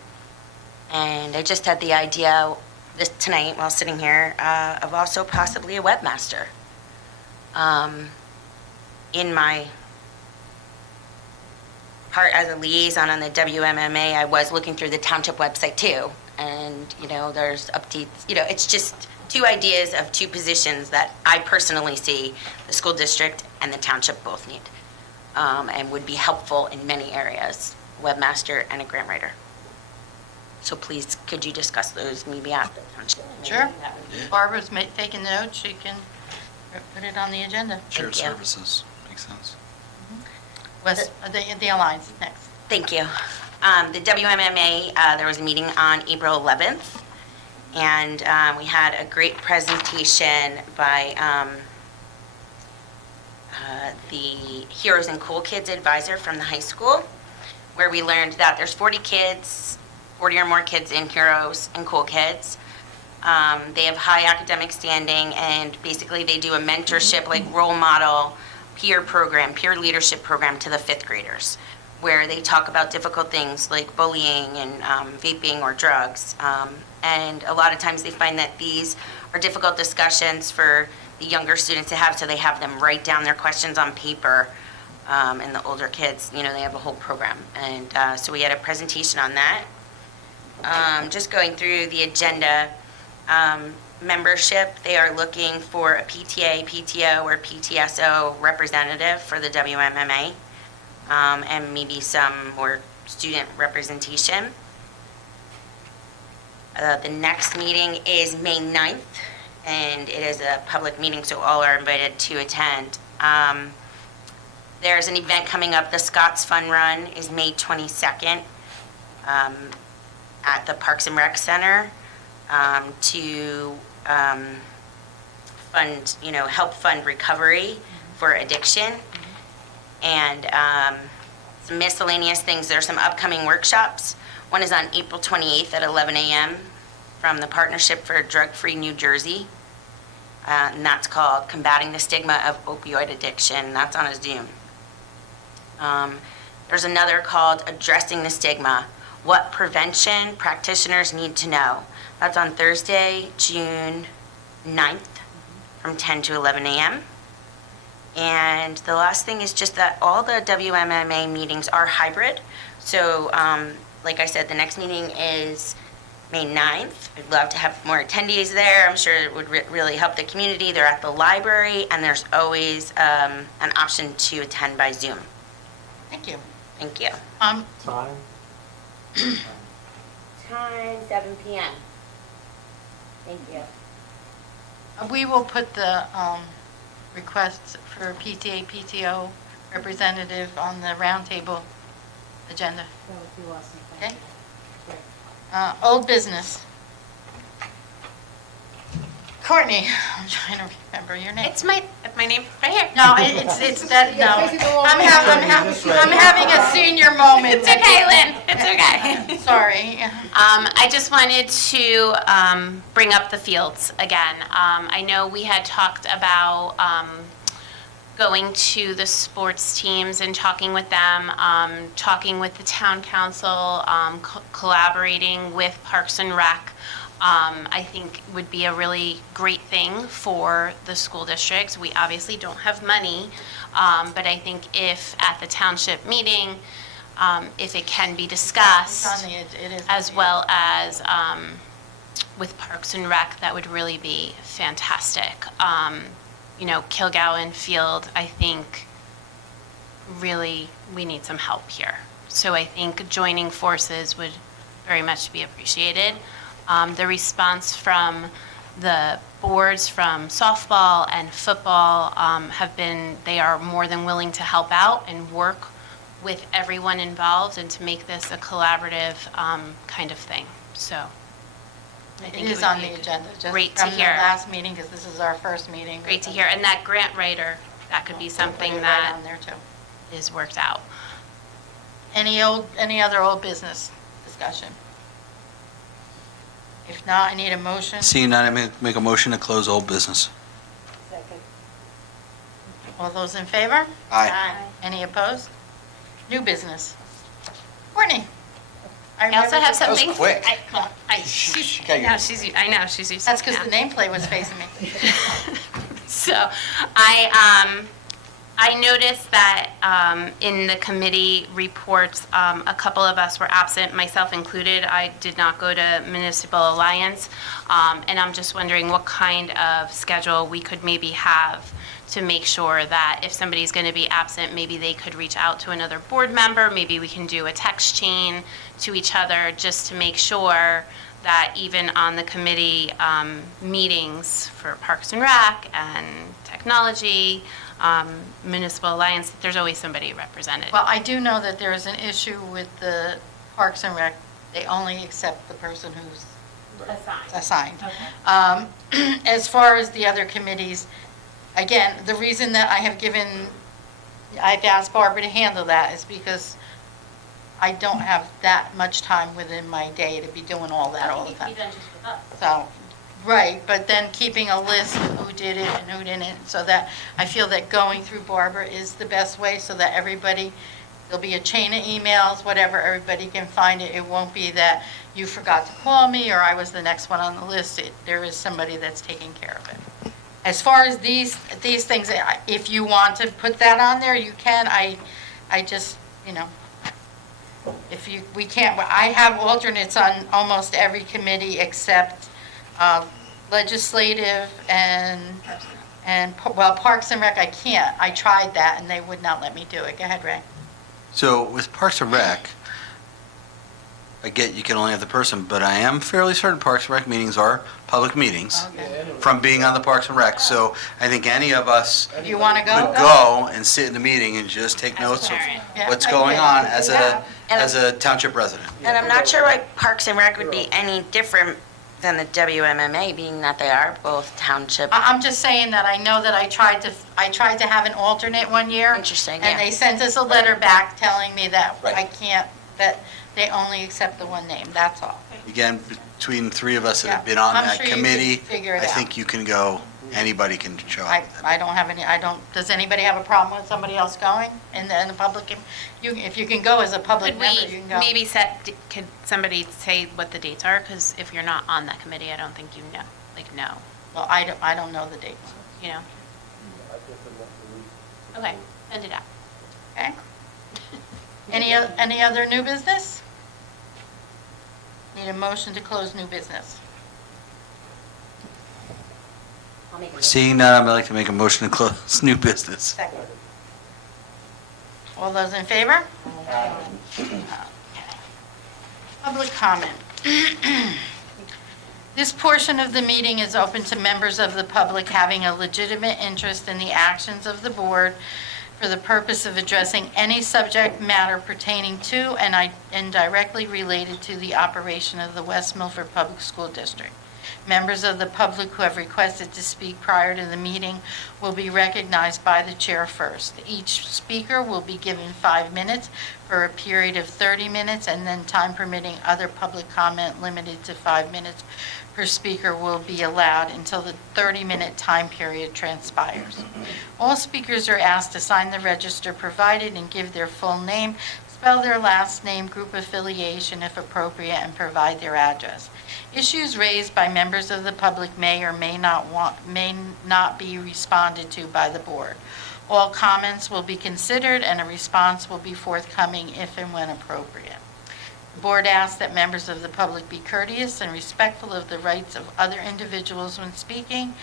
And I just had the idea tonight while sitting here of also possibly a webmaster. In my part as a liaison on the WMMA, I was looking through the township website too. And, there's updates, it's just two ideas of two positions that I personally see the school district and the township both need. And would be helpful in many areas, webmaster and a grant writer. So please, could you discuss those maybe at the township? Sure. Barbara's taking notes. She can put it on the agenda. Shared Thank you. services, makes sense. The Alliance, next. Thank you. The WMMA, there was a meeting on April 11th, and we had a great presentation by the Heroes and Cool Kids advisor from the high school, where we learned that there's 40 kids, 40 or more kids in Heroes and Cool Kids. They have high academic standing, and basically they do a mentorship, like role model, peer program, peer leadership program to the fifth graders, where they talk about difficult things like bullying and vaping or drugs. And a lot of times they find that these are difficult discussions for the younger students to have, so they have them write down their questions on paper. And the older kids, they have a whole program. And so we had a presentation on that. Just going through the agenda, membership, they are looking for a PTA, PTO, or PTSO representative for the WMMA, and maybe some more student representation. The next meeting is May 9th, and it is a public meeting, so all are invited to attend. There's an event coming up, the Scots Fun Run is May 22nd at the Parks and Rec Center to fund, help fund recovery for addiction. And some miscellaneous things, there's some upcoming workshops. One is on April 28th at 11 a.m. from the Partnership for Drug-Free New Jersey. And that's called Combating the Stigma of Opioid Addiction. That's on a Zoom. There's another called Addressing the Stigma, What Prevention Practitioners Need to Know. That's on Thursday, June 9th from 10 to 11 a.m. And the last thing is just that all the WMMA meetings are hybrid. So, like I said, the next meeting is May 9th. I'd love to have more attendees there. I'm sure it would really help the community. They're at the library, and there's always an option to attend by Zoom. Thank you. Thank you. Time? Time, 7 p.m. Thank you. We will put the requests for PTA, PTO representative on the roundtable agenda. That would be awesome. Okay. Thank you. Old business. Courtney, I'm trying to remember your name. It's my name right here. No, it's that, no. I'm having a senior moment. It's okay, Lynn. It's okay. Sorry. I just wanted to bring up the fields again. I know we had talked about going to the sports teams and talking with them, talking with the town council, collaborating with Parks and Rec. I think would be a really great thing for the school districts. We obviously don't have money, but I think if at the township meeting, if it can be discussed, as well as with Parks and Rec, that would really be fantastic. Kilgowan Field, I think, really, we need some help here. So I think joining forces would very much be appreciated. The response from the boards from softball and football have been, they are more than willing to help out and work with everyone involved and to make this a collaborative kind of thing. So I think It is would on be the agenda, just great to from the hear. last meeting, because this is our first meeting. Great to hear. And that grant writer, that could be something Put it right that on there too. is worked out. Any other old business discussion? If not, I need a motion. Seeing none, I make a motion to close old business. Second. All those in favor? Aye. Any opposed? New business. Courtney. I also have That was something. quick. I know, she's used to That's it because now. the nameplate was facing me. So I noticed that in the committee reports, a couple of us were absent, myself included. I did not go to Municipal Alliance. And I'm just wondering what kind of schedule we could maybe have to make sure that if somebody's going to be absent, maybe they could reach out to another board member. Maybe we can do a text chain to each other just to make sure that even on the committee meetings for Parks and Rec and Technology, Municipal Alliance, there's always somebody represented. Well, I do know that there is an issue with the Parks and Rec. They only accept the person who's assigned. As far as the other committees, again, the reason that I've asked Barbara to handle that is because I don't have that much time within my day to be doing all that all the time. So, right, but then keeping a list of who did it and who didn't, so that I feel that going through Barbara is the best way, so that everybody, there'll be a chain of emails, whatever, everybody can find it. It won't be that you forgot to call me, or I was the next one on the list. There is somebody that's taking care of it. As far as these things, if you want to put that on there, you can. I just, we can't, I have alternates on almost every committee except legislative and Parks and Rec, I can't. I tried that and they would not let me do it. Go ahead, Ray. So with Parks and Rec, I get you can only have the person, but I am fairly certain Parks and Rec meetings are public meetings from being on the Parks and Rec. So I think any of us If you want to go? could go and sit in the meeting and just take notes of Yeah, what's I going did. on Yeah. as a township resident. And I'm not sure why Parks and Rec would be any different than the WMMA, being that they are both township. I'm just saying that I know that I tried to have an alternate one year. Interesting, And yeah. they sent us a letter back telling me that Right. I can't, that they only accept the one name, that's all. Again, between three of us that have Yeah, been on I'm that sure you can committee, figure it I out. think you can go, anybody can show up. I don't have any, does anybody have a problem with somebody else going in the public? If you can go as a public Could member, we you can go. maybe could somebody say what the dates are? Because if you're not on that committee, I don't think you know, Well, I don't know the dates, you know? Okay, send it out. okay? Any other new business? Need a motion to close new business. Seeing none, I'd like to make a motion to close new business. Second. All those in favor? Okay. Public comment. This portion of the meeting is open to members of the public having a legitimate interest in the actions of the board for the purpose of addressing any subject matter pertaining to and directly related to the operation of the West Milford Public School District. Members of the public who have requested to speak prior to the meeting will be recognized by the chair first. Each speaker will be given 5 minutes for a period of 30 minutes, and then time permitting, other public comment limited to 5 minutes per speaker will be allowed until the 30-minute time period transpires. All speakers are asked to sign the register provided and give their full name, spell their last name, group affiliation if appropriate, and provide their address. Issues raised by members of the public may or may not be responded to by the board. All comments will be considered and a response will be forthcoming if and when appropriate. The board asks that members of the public be courteous and respectful of the rights of other individuals when speaking.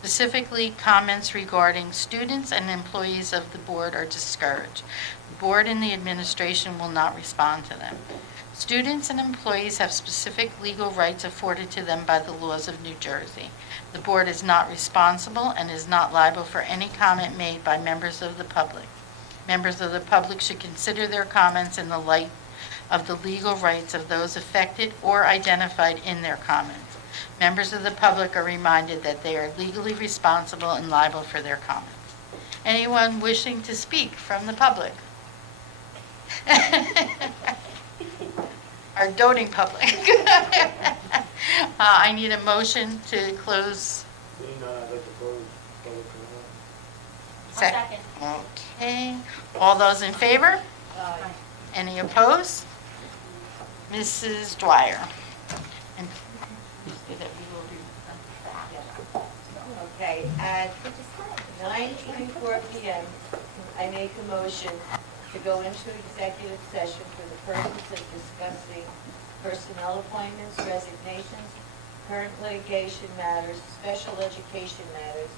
Specifically, comments regarding students and employees of the board are discouraged. The board and the administration will not respond to them. Students and employees have specific legal rights afforded to them by the laws of New Jersey. The board is not responsible and is not liable for any comment made by members of the public. Members of the public should consider their comments in the light of the legal rights of those affected or identified in their comments. Members of the public are reminded that they are legally responsible and liable for their comments. Anyone wishing to speak from the public? Our doting public. I need a motion to close. Second. Okay. All those in favor? Any opposed? Mrs. Dwyer. And Okay, at 9:24 PM, I make a motion to go into executive session for the purpose of discussing personnel appointments, resignations, current litigation matters, special education matters,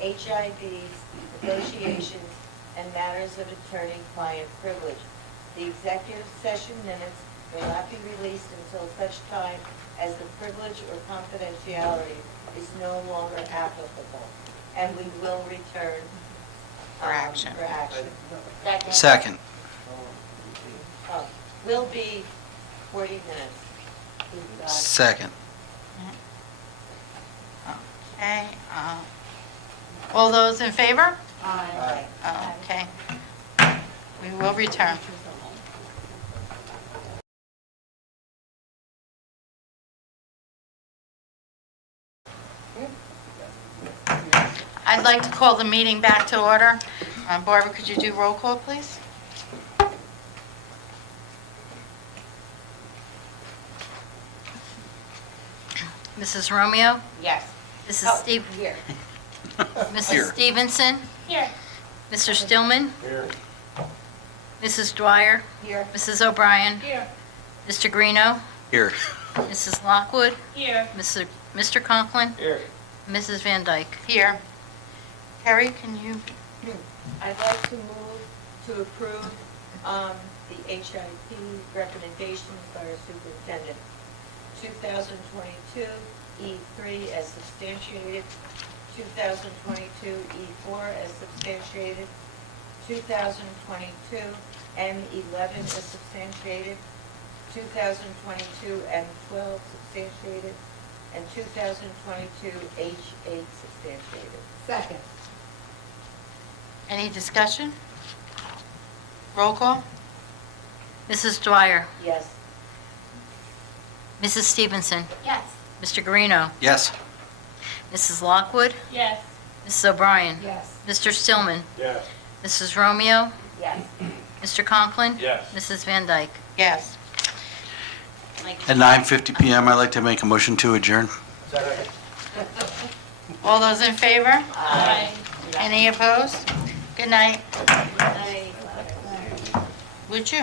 HIVs, negotiations, and matters of attorney-client privilege. The executive session minutes will not be released until such time as the privilege or confidentiality is no longer applicable, and we will return For action. For action. Second. Oh, will be 40 minutes. Second. Okay, All those in favor? Aye. Okay. We will return. I'd like to call the meeting back to order. Barbara, could you do roll call, please? Mrs. Romeo? Yes. Mrs. Steve, Here. Mrs. Stevenson? Here. Mr. Stillman? Here. Mrs. Dwyer? Here. Mrs. O'Brien? Here. Mr. Greeno? Here. Mrs. Lockwood? Here. Mr. Conklin? Here. Mrs. Van Dyke? Here. Terry, can you? I'd like to move to approve the HIP recommendations by our superintendent. 2022 E3 as substantiated, 2022 E4 as substantiated, 2022 M11 as substantiated, 2022 M12 substantiated, and 2022 H8 substantiated. Second. Any discussion? Roll call? Mrs. Dwyer? Yes. Mrs. Stevenson? Yes. Mr. Greeno? Yes. Mrs. Lockwood? Yes. Mrs. O'Brien? Yes. Mr. Stillman? Yes. Mrs. Romeo? Yes. Mr. Conklin? Yes. Mrs. Van Dyke? Yes. At 9:50 PM, I'd like to make a motion to adjourn. Second. All those in favor? Aye. Any opposed? Good night. Aye. Would you?